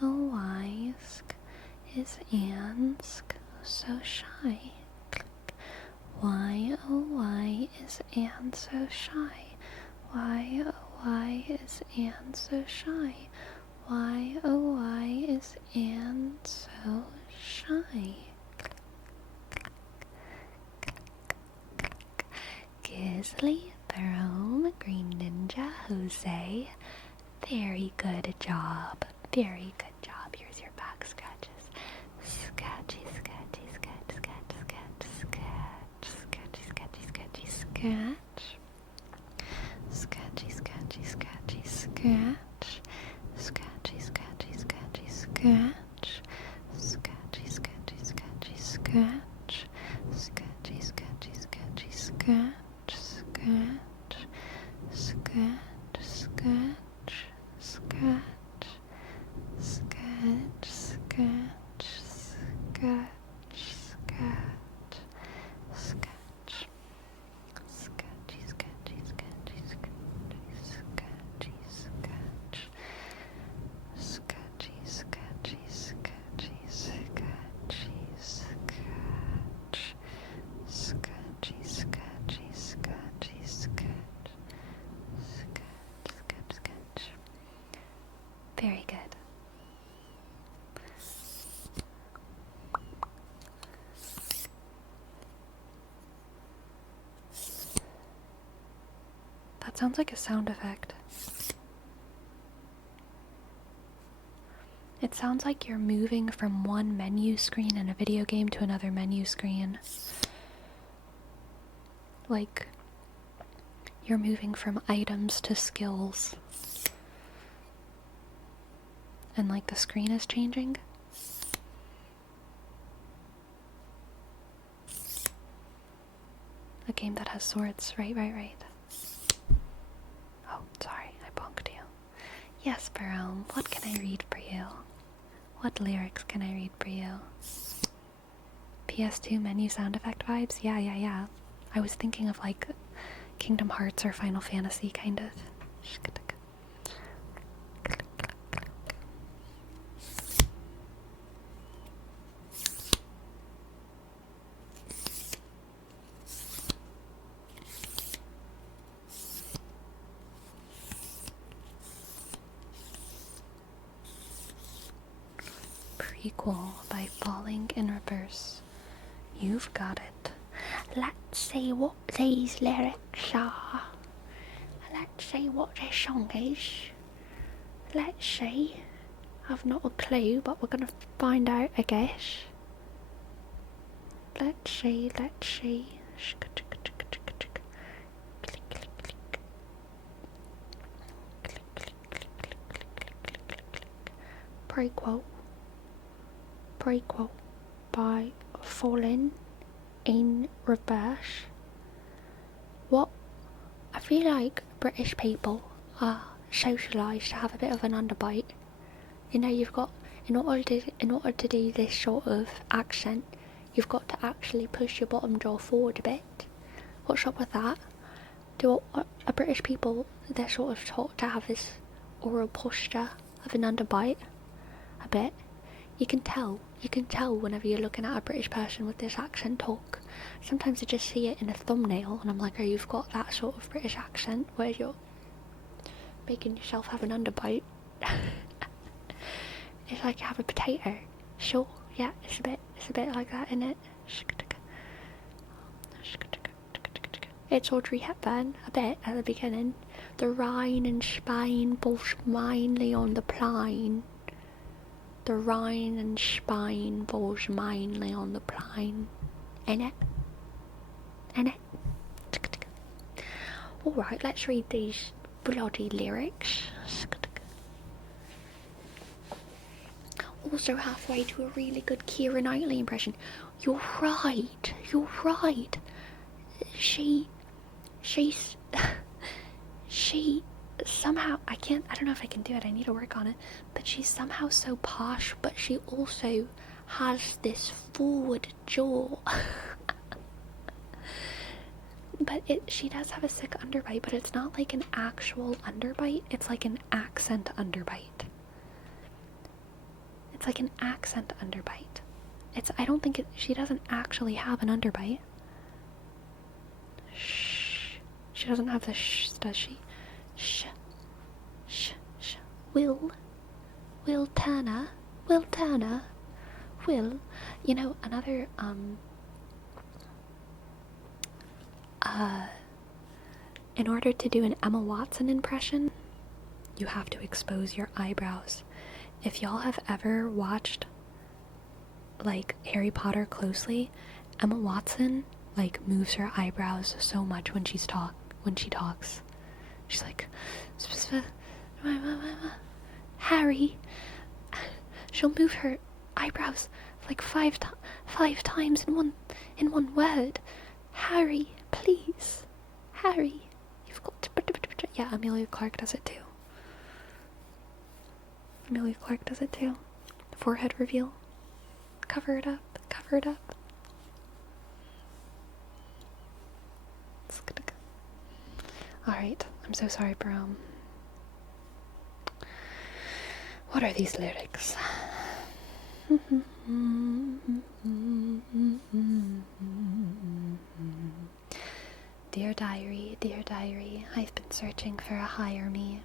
Wysk is Ansk so shy. Click. Why is Anne so shy? Why is Anne so shy? Why is Anne so shy? Grizzly, Throne, Green Ninja, Jose. Very good job. Very good job. Here's your back scratches. Scratchy, scratchy, scratch, scratch, scratch, scratch, scratchy, scratchy, scratchy, scratch. Scratchy, scratchy, scratchy, scratch. Scratchy, scratchy, scratchy, scratch. Scratchy, scratch, scratchy, scratchy, scratchy, scratch, scratch, scratch, scratch, scratch, scratch, scratch, scratch, scratch, scratch, scratchy, scratchy, scratchy, scratchy, scratchy, scratch, scratchy, scratchy, scratchy, scratchy, scratch, scratchy, scratchy, scratchy, scratch, scratch, scratch, scratch. Very good. That sounds like a sound effect. It sounds like you're moving from one menu screen in a video game to another menu screen. Like you're moving from items to skills. And like the screen is changing. A game that has swords. Right. Oh, sorry, I bonked you. Yes, Barome, what can I read for you? What lyrics can I read for you? PS2 menu sound effect vibes? Yeah. I was thinking of like Kingdom Hearts or Final Fantasy, kind of. Prequel by Falling in Reverse. You've got it. Let's see what these lyrics are. Let's see what this song is. Let's see. I've not a clue, but we're gonna find out, I guess. Let's see. Prequel by Falling in Reverse. What? I feel like British people are socialised to have a bit of an underbite. You know, you've got, in order to do this sort of accent, you've got to actually push your bottom jaw forward a bit. What's up with that? Are British people, they're sort of taught to have this oral posture of an underbite a bit. You can tell whenever you're looking at a British person with this accent talk. Sometimes I just see it in a thumbnail and I'm like, oh, you've got that sort of British accent where you're making yourself have an underbite. It's like you have a potato. Sure, yeah, it's a bit like that, isn't it? It's Audrey Hepburn, a bit at the beginning. The Rhine and Spain both mainly on the plain. The Rhine and Spain falls mainly on the plain. Innit? Alright, let's read these bloody lyrics. Also halfway to a really good Keira Knightley impression. You're right. She somehow, I don't know if I can do it, I need to work on it, but she's somehow so posh, but she also has this forward jaw. But she does have a sick underbite, but it's not like an actual underbite, it's like an accent underbite. It's like an accent underbite. I don't think she doesn't actually have an underbite. Shh. She doesn't have the shh, does she? Shh. Will Turner. You know, another, in order to do an Emma Watson impression, you have to expose your eyebrows. If y'all have ever watched, like, Harry Potter closely, Emma Watson, like, moves her eyebrows so much when she talks. She's like, Harry. She'll move her eyebrows like five 5 times in one word. Harry, please. Harry, you've got to... Yeah, Amelia Clark does it too. Amelia Clark does it too. Forehead reveal. Cover it up. Cover it up. Alright, I'm so sorry, bro. What are these lyrics? Dear diary, I've been searching for a higher me.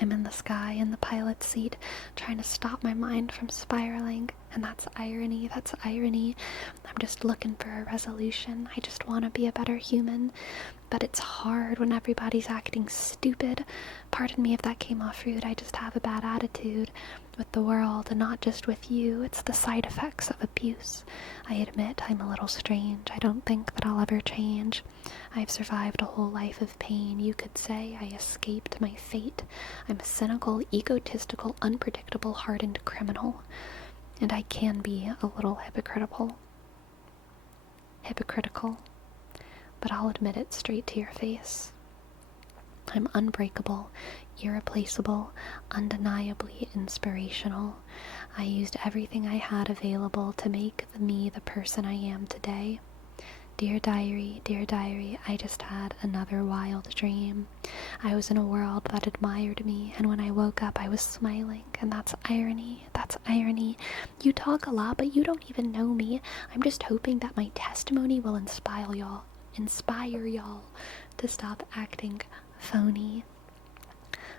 I'm in the sky in the pilot's seat, trying to stop my mind from spiraling, and that's irony. I'm just looking for a resolution. I just want to be a better human, but it's hard when everybody's acting stupid. Pardon me if that came off rude, I just have a bad attitude with the world, and not just with you. It's the side effects of abuse. I admit I'm a little strange. I don't think that I'll ever change. I've survived a whole life of pain. You could say I escaped my fate. I'm a cynical, egotistical, unpredictable, hardened criminal. And I can be a little hypocritical. But I'll admit it straight to your face. I'm unbreakable, irreplaceable, undeniably inspirational. I used everything I had available to make me the person I am today. Dear diary, I just had another wild dream. I was in a world that admired me, and when I woke up I was smiling, and that's irony. You talk a lot, but you don't even know me. I'm just hoping that my testimony will inspire y'all to stop acting phony.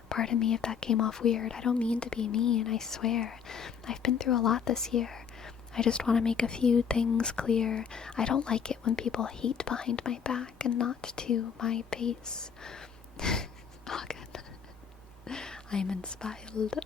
Pardon me if that came off weird. I don't mean to be mean, I swear. I've been through a lot this year. I just want to make a few things clear. I don't like it when people hate behind my back and not to my face. Oh, good. I'm inspired.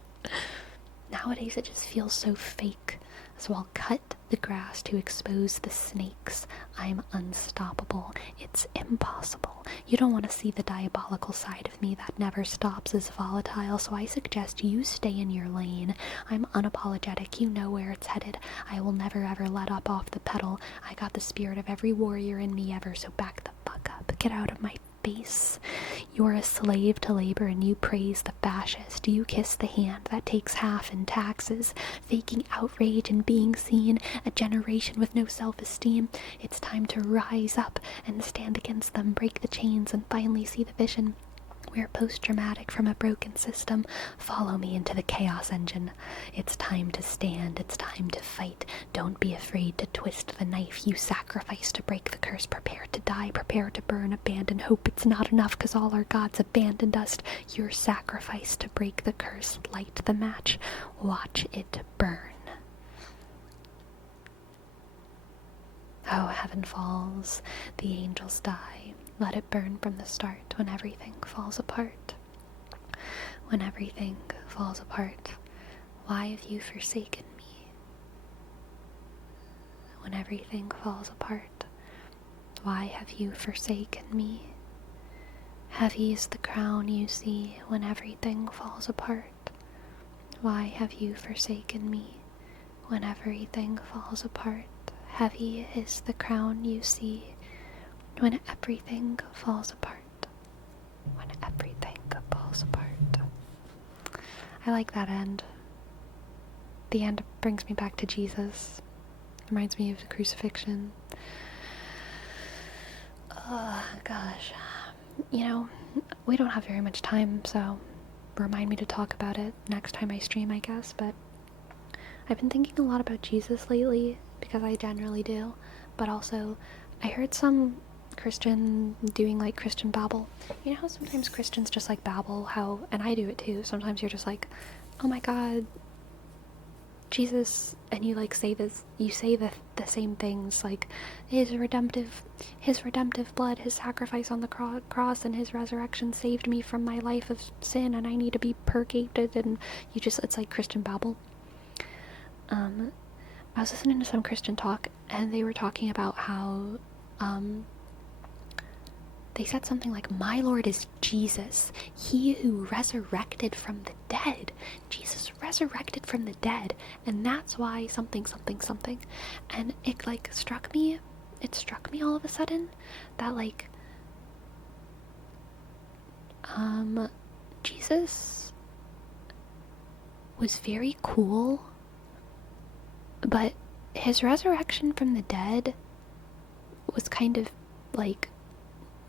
Nowadays it just feels so fake. So I'll cut the grass to expose the snakes. I'm unstoppable. It's impossible. You don't want to see the diabolical side of me that never stops is volatile, so I suggest you stay in your lane. I'm unapologetic. You know where it's headed. I will never ever let up off the pedal. I got the spirit of every warrior in me ever, so back the fuck up. Get out of my face. You're a slave to labor and you praise the fascist. You kiss the hand that takes half in taxes, faking outrage and being seen, a generation with no self-esteem. It's time to rise up and stand against them, break the chains and finally see the vision. We're post-traumatic from a broken system. Follow me into the chaos engine. It's time to stand. It's time to fight. Don't be afraid to twist the knife. You sacrifice to break the curse. Prepare to die. Prepare to burn. Abandon hope. It's not enough because all our gods abandoned us. Your sacrifice to break the curse. Light the match. Watch it burn. Oh, heaven falls. The angels die. Let it burn from the start when everything falls apart. When everything falls apart, why have you forsaken me? When everything falls apart, why have you forsaken me? Heavy is the crown you see when everything falls apart. Why have you forsaken me when everything falls apart? Heavy is the crown you see when everything falls apart. When everything falls apart. I like that end. The end brings me back to Jesus. Reminds me of the crucifixion. Oh, gosh. You know, we don't have very much time, so remind me to talk about it next time I stream, I guess, but I've been thinking a lot about Jesus lately, because I generally do, but also I heard some Christian doing like Christian babble. You know how sometimes Christians just like babble, how, and I do it too, sometimes you're just like, oh my god, Jesus, and you like say this, you say the same things, like his redemptive blood, his sacrifice on the cross, and his resurrection saved me from my life of sin, and I need to be purgated, and you just, it's like Christian babble. I was listening to some Christian talk, and they were talking about how, they said something like, my Lord is Jesus, he who resurrected from the dead. Jesus resurrected from the dead, and that's why something, something, something. And it, like, struck me all of a sudden that, like, Jesus was very cool, but his resurrection from the dead was kind of like,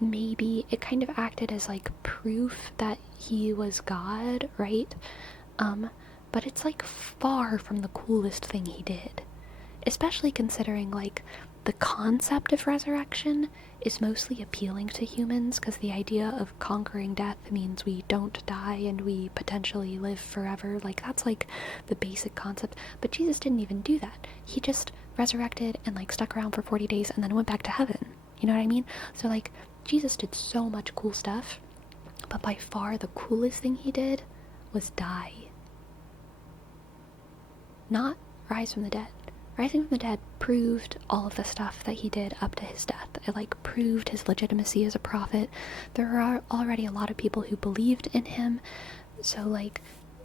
maybe it kind of acted as like proof that he was God, right? But it's like far from the coolest thing he did, especially considering like the concept of resurrection is mostly appealing to humans, because the idea of conquering death means we don't die and we potentially live forever. Like, that's like the basic concept. But Jesus didn't even do that. He just resurrected and like stuck around for 40 days and then went back to heaven. You know what I mean? So like, Jesus did so much cool stuff, but by far the coolest thing he did was die. Not rise from the dead. Rising from the dead proved all of the stuff that he did up to his death. It like proved his legitimacy as a prophet. There are already a lot of people who believed in him. So like,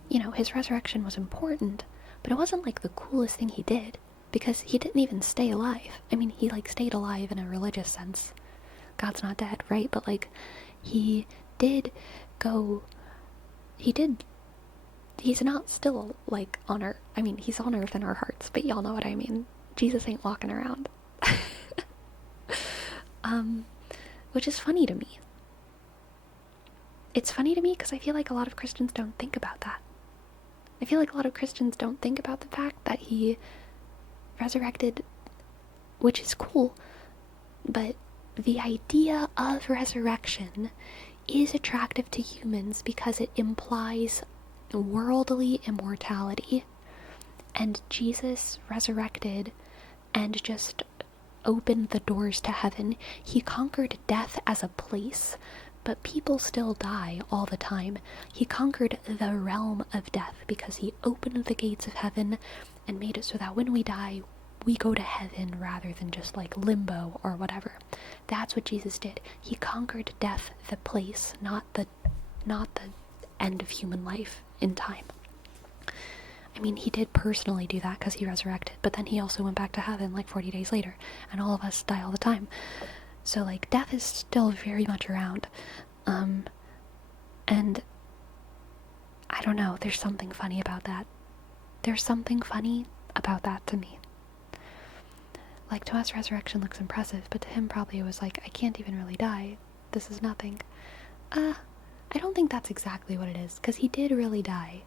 you know, his resurrection was important, but it wasn't like the coolest thing he did, because he didn't even stay alive. I mean, he like stayed alive in a religious sense. God's not dead, right? But like, he's not still like on earth. I mean, he's on earth in our hearts, but y'all know what I mean. Jesus ain't walking around. Which is funny to me. It's funny to me because I feel like a lot of Christians don't think about that. I feel like a lot of Christians don't think about the fact that he resurrected, which is cool, but the idea of resurrection is attractive to humans because it implies worldly immortality. And Jesus resurrected and just opened the doors to heaven. He conquered death as a place, but people still die all the time. He conquered the realm of death because he opened the gates of heaven and made it so that when we die, we go to heaven rather than just like limbo or whatever. That's what Jesus did. He conquered death, the place, not the end of human life in time. I mean, he did personally do that because he resurrected, but then he also went back to heaven like 40 days later, and all of us die all the time. So like, death is still very much around. And I don't know, there's something funny about that. There's something funny about that to me. Like, to us, resurrection looks impressive, but to him probably it was like, I can't even really die. This is nothing. I don't think that's exactly what it is, because he did really die.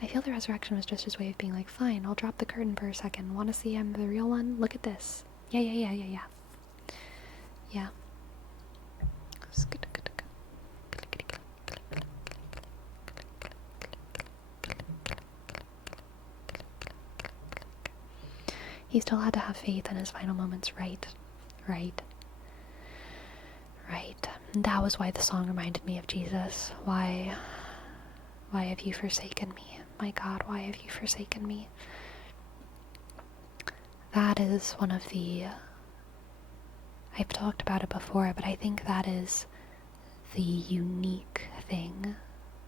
I feel the resurrection was just his way of being like, fine, I'll drop the curtain for a second. Want to see I'm the real one? Look at this. Yeah. He still had to have faith in his final moments, right. That was why the song reminded me of Jesus. Why have you forsaken me? My God, why have you forsaken me? That is one of the... I've talked about it before, but I think that is the unique thing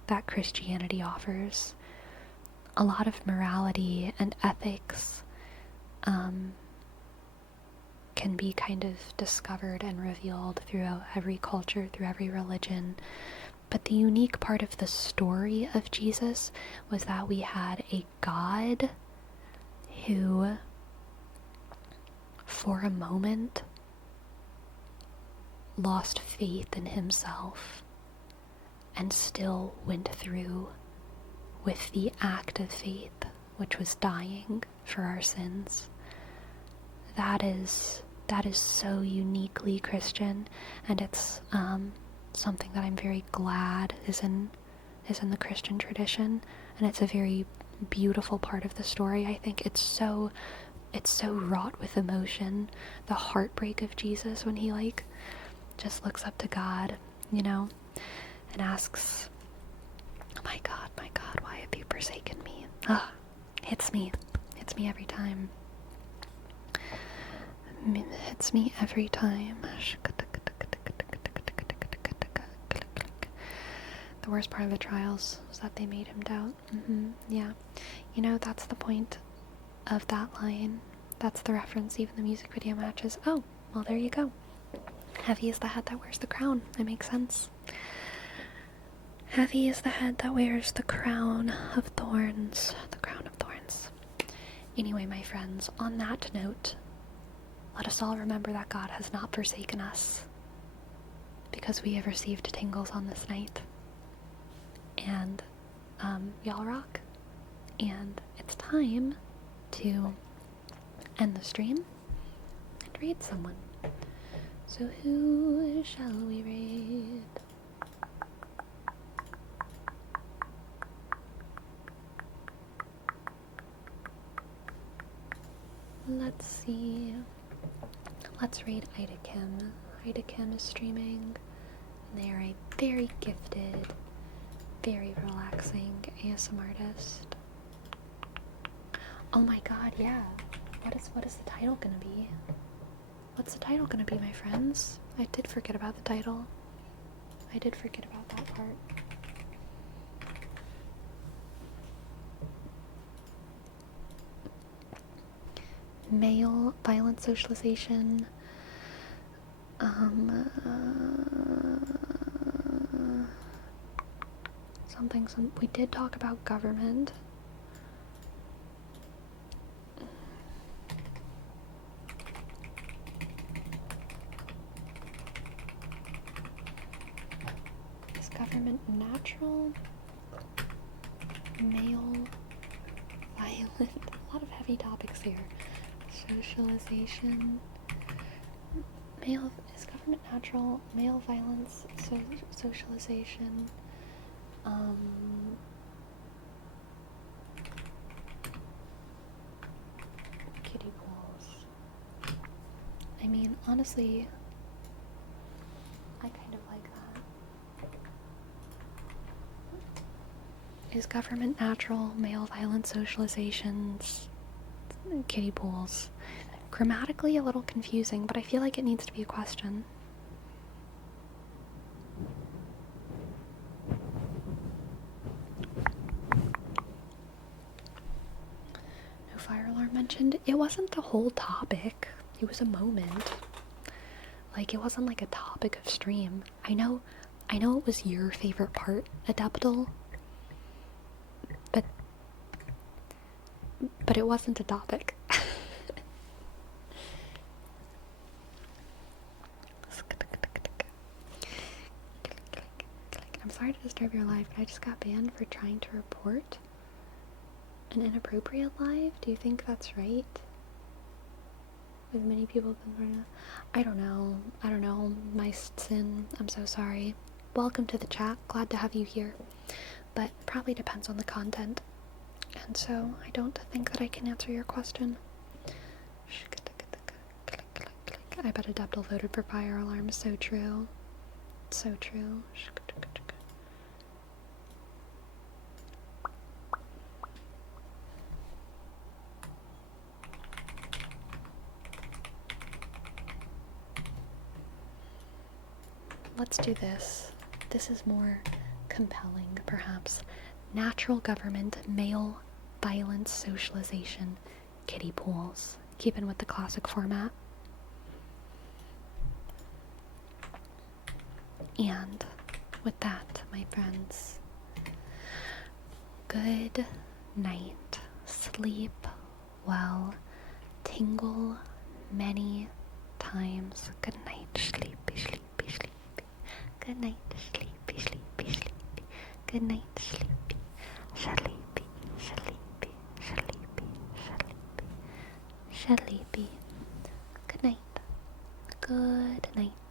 that Christianity offers. A lot of morality and ethics can be kind of discovered and revealed throughout every culture, through every religion. But the unique part of the story of Jesus was that we had a God who, for a moment, lost faith in himself and still went through with the act of faith, which was dying for our sins. That is so uniquely Christian, and it's something that I'm very glad is in the Christian tradition, and it's a very beautiful part of the story. I think it's so wrought with emotion, the heartbreak of Jesus when he like just looks up to God, you know, and asks, my God, why have you forsaken me? Hits me every time. Hits me every time. the worst part of the trials, was that they made him doubt. Yeah. You know, that's the point of that line. That's the reference even the music video matches. Oh, well, there you go. Heavy is the head that wears the crown. It makes sense. Heavy is the head that wears the crown of thorns. The crown of thorns. Anyway, my friends, on that note, let us all remember that God has not forsaken us, because we have received tingles on this night. And, y'all rock. And it's time to end the stream and read someone. So who shall we read? Let's see. Let's read Ida Kim. Ida Kim is streaming. They are a very gifted, very relaxing ASMR artist. Oh my god, yeah. What is the title gonna be? What's the title gonna be, my friends? I did forget about the title. I did forget about that part. Male violent socialization. We did talk about government. Is government natural? Male violent. A lot of heavy topics here. Socialization. Is government natural? Male violence, socialization. Kiddie pools. I mean, honestly, I kind of like that. Is government natural? Male violence, socializations, kiddie pools. Grammatically a little confusing, but I feel like it needs to be a question. No fire alarm mentioned. It wasn't the whole topic. It was a moment. Like, it wasn't like a topic of stream. I know it was your favorite part, Adeptal. But it wasn't a topic. I'm sorry to disturb your life, but I just got banned for trying to report an inappropriate live. Do you think that's right? With many people been I don't know. My sin. I'm so sorry. Welcome to the chat. Glad to have you here. But probably depends on the content. And so I don't think that I can answer your question. I bet Adeptal voted for fire alarm. So true. So true. Let's do this. This is more compelling, perhaps. Natural government, male violence, socialization, kiddie pools. Keeping with the classic format. And with that, my friends, good night. Sleep well. Tingle many times. Good night. Sleepy, sleepy, sleepy. Good night. Sleepy, sleepy, sleepy. Good night. Sleepy. Sleepy, sleepy, sleepy, sleepy. Sleepy. Good night. Good night.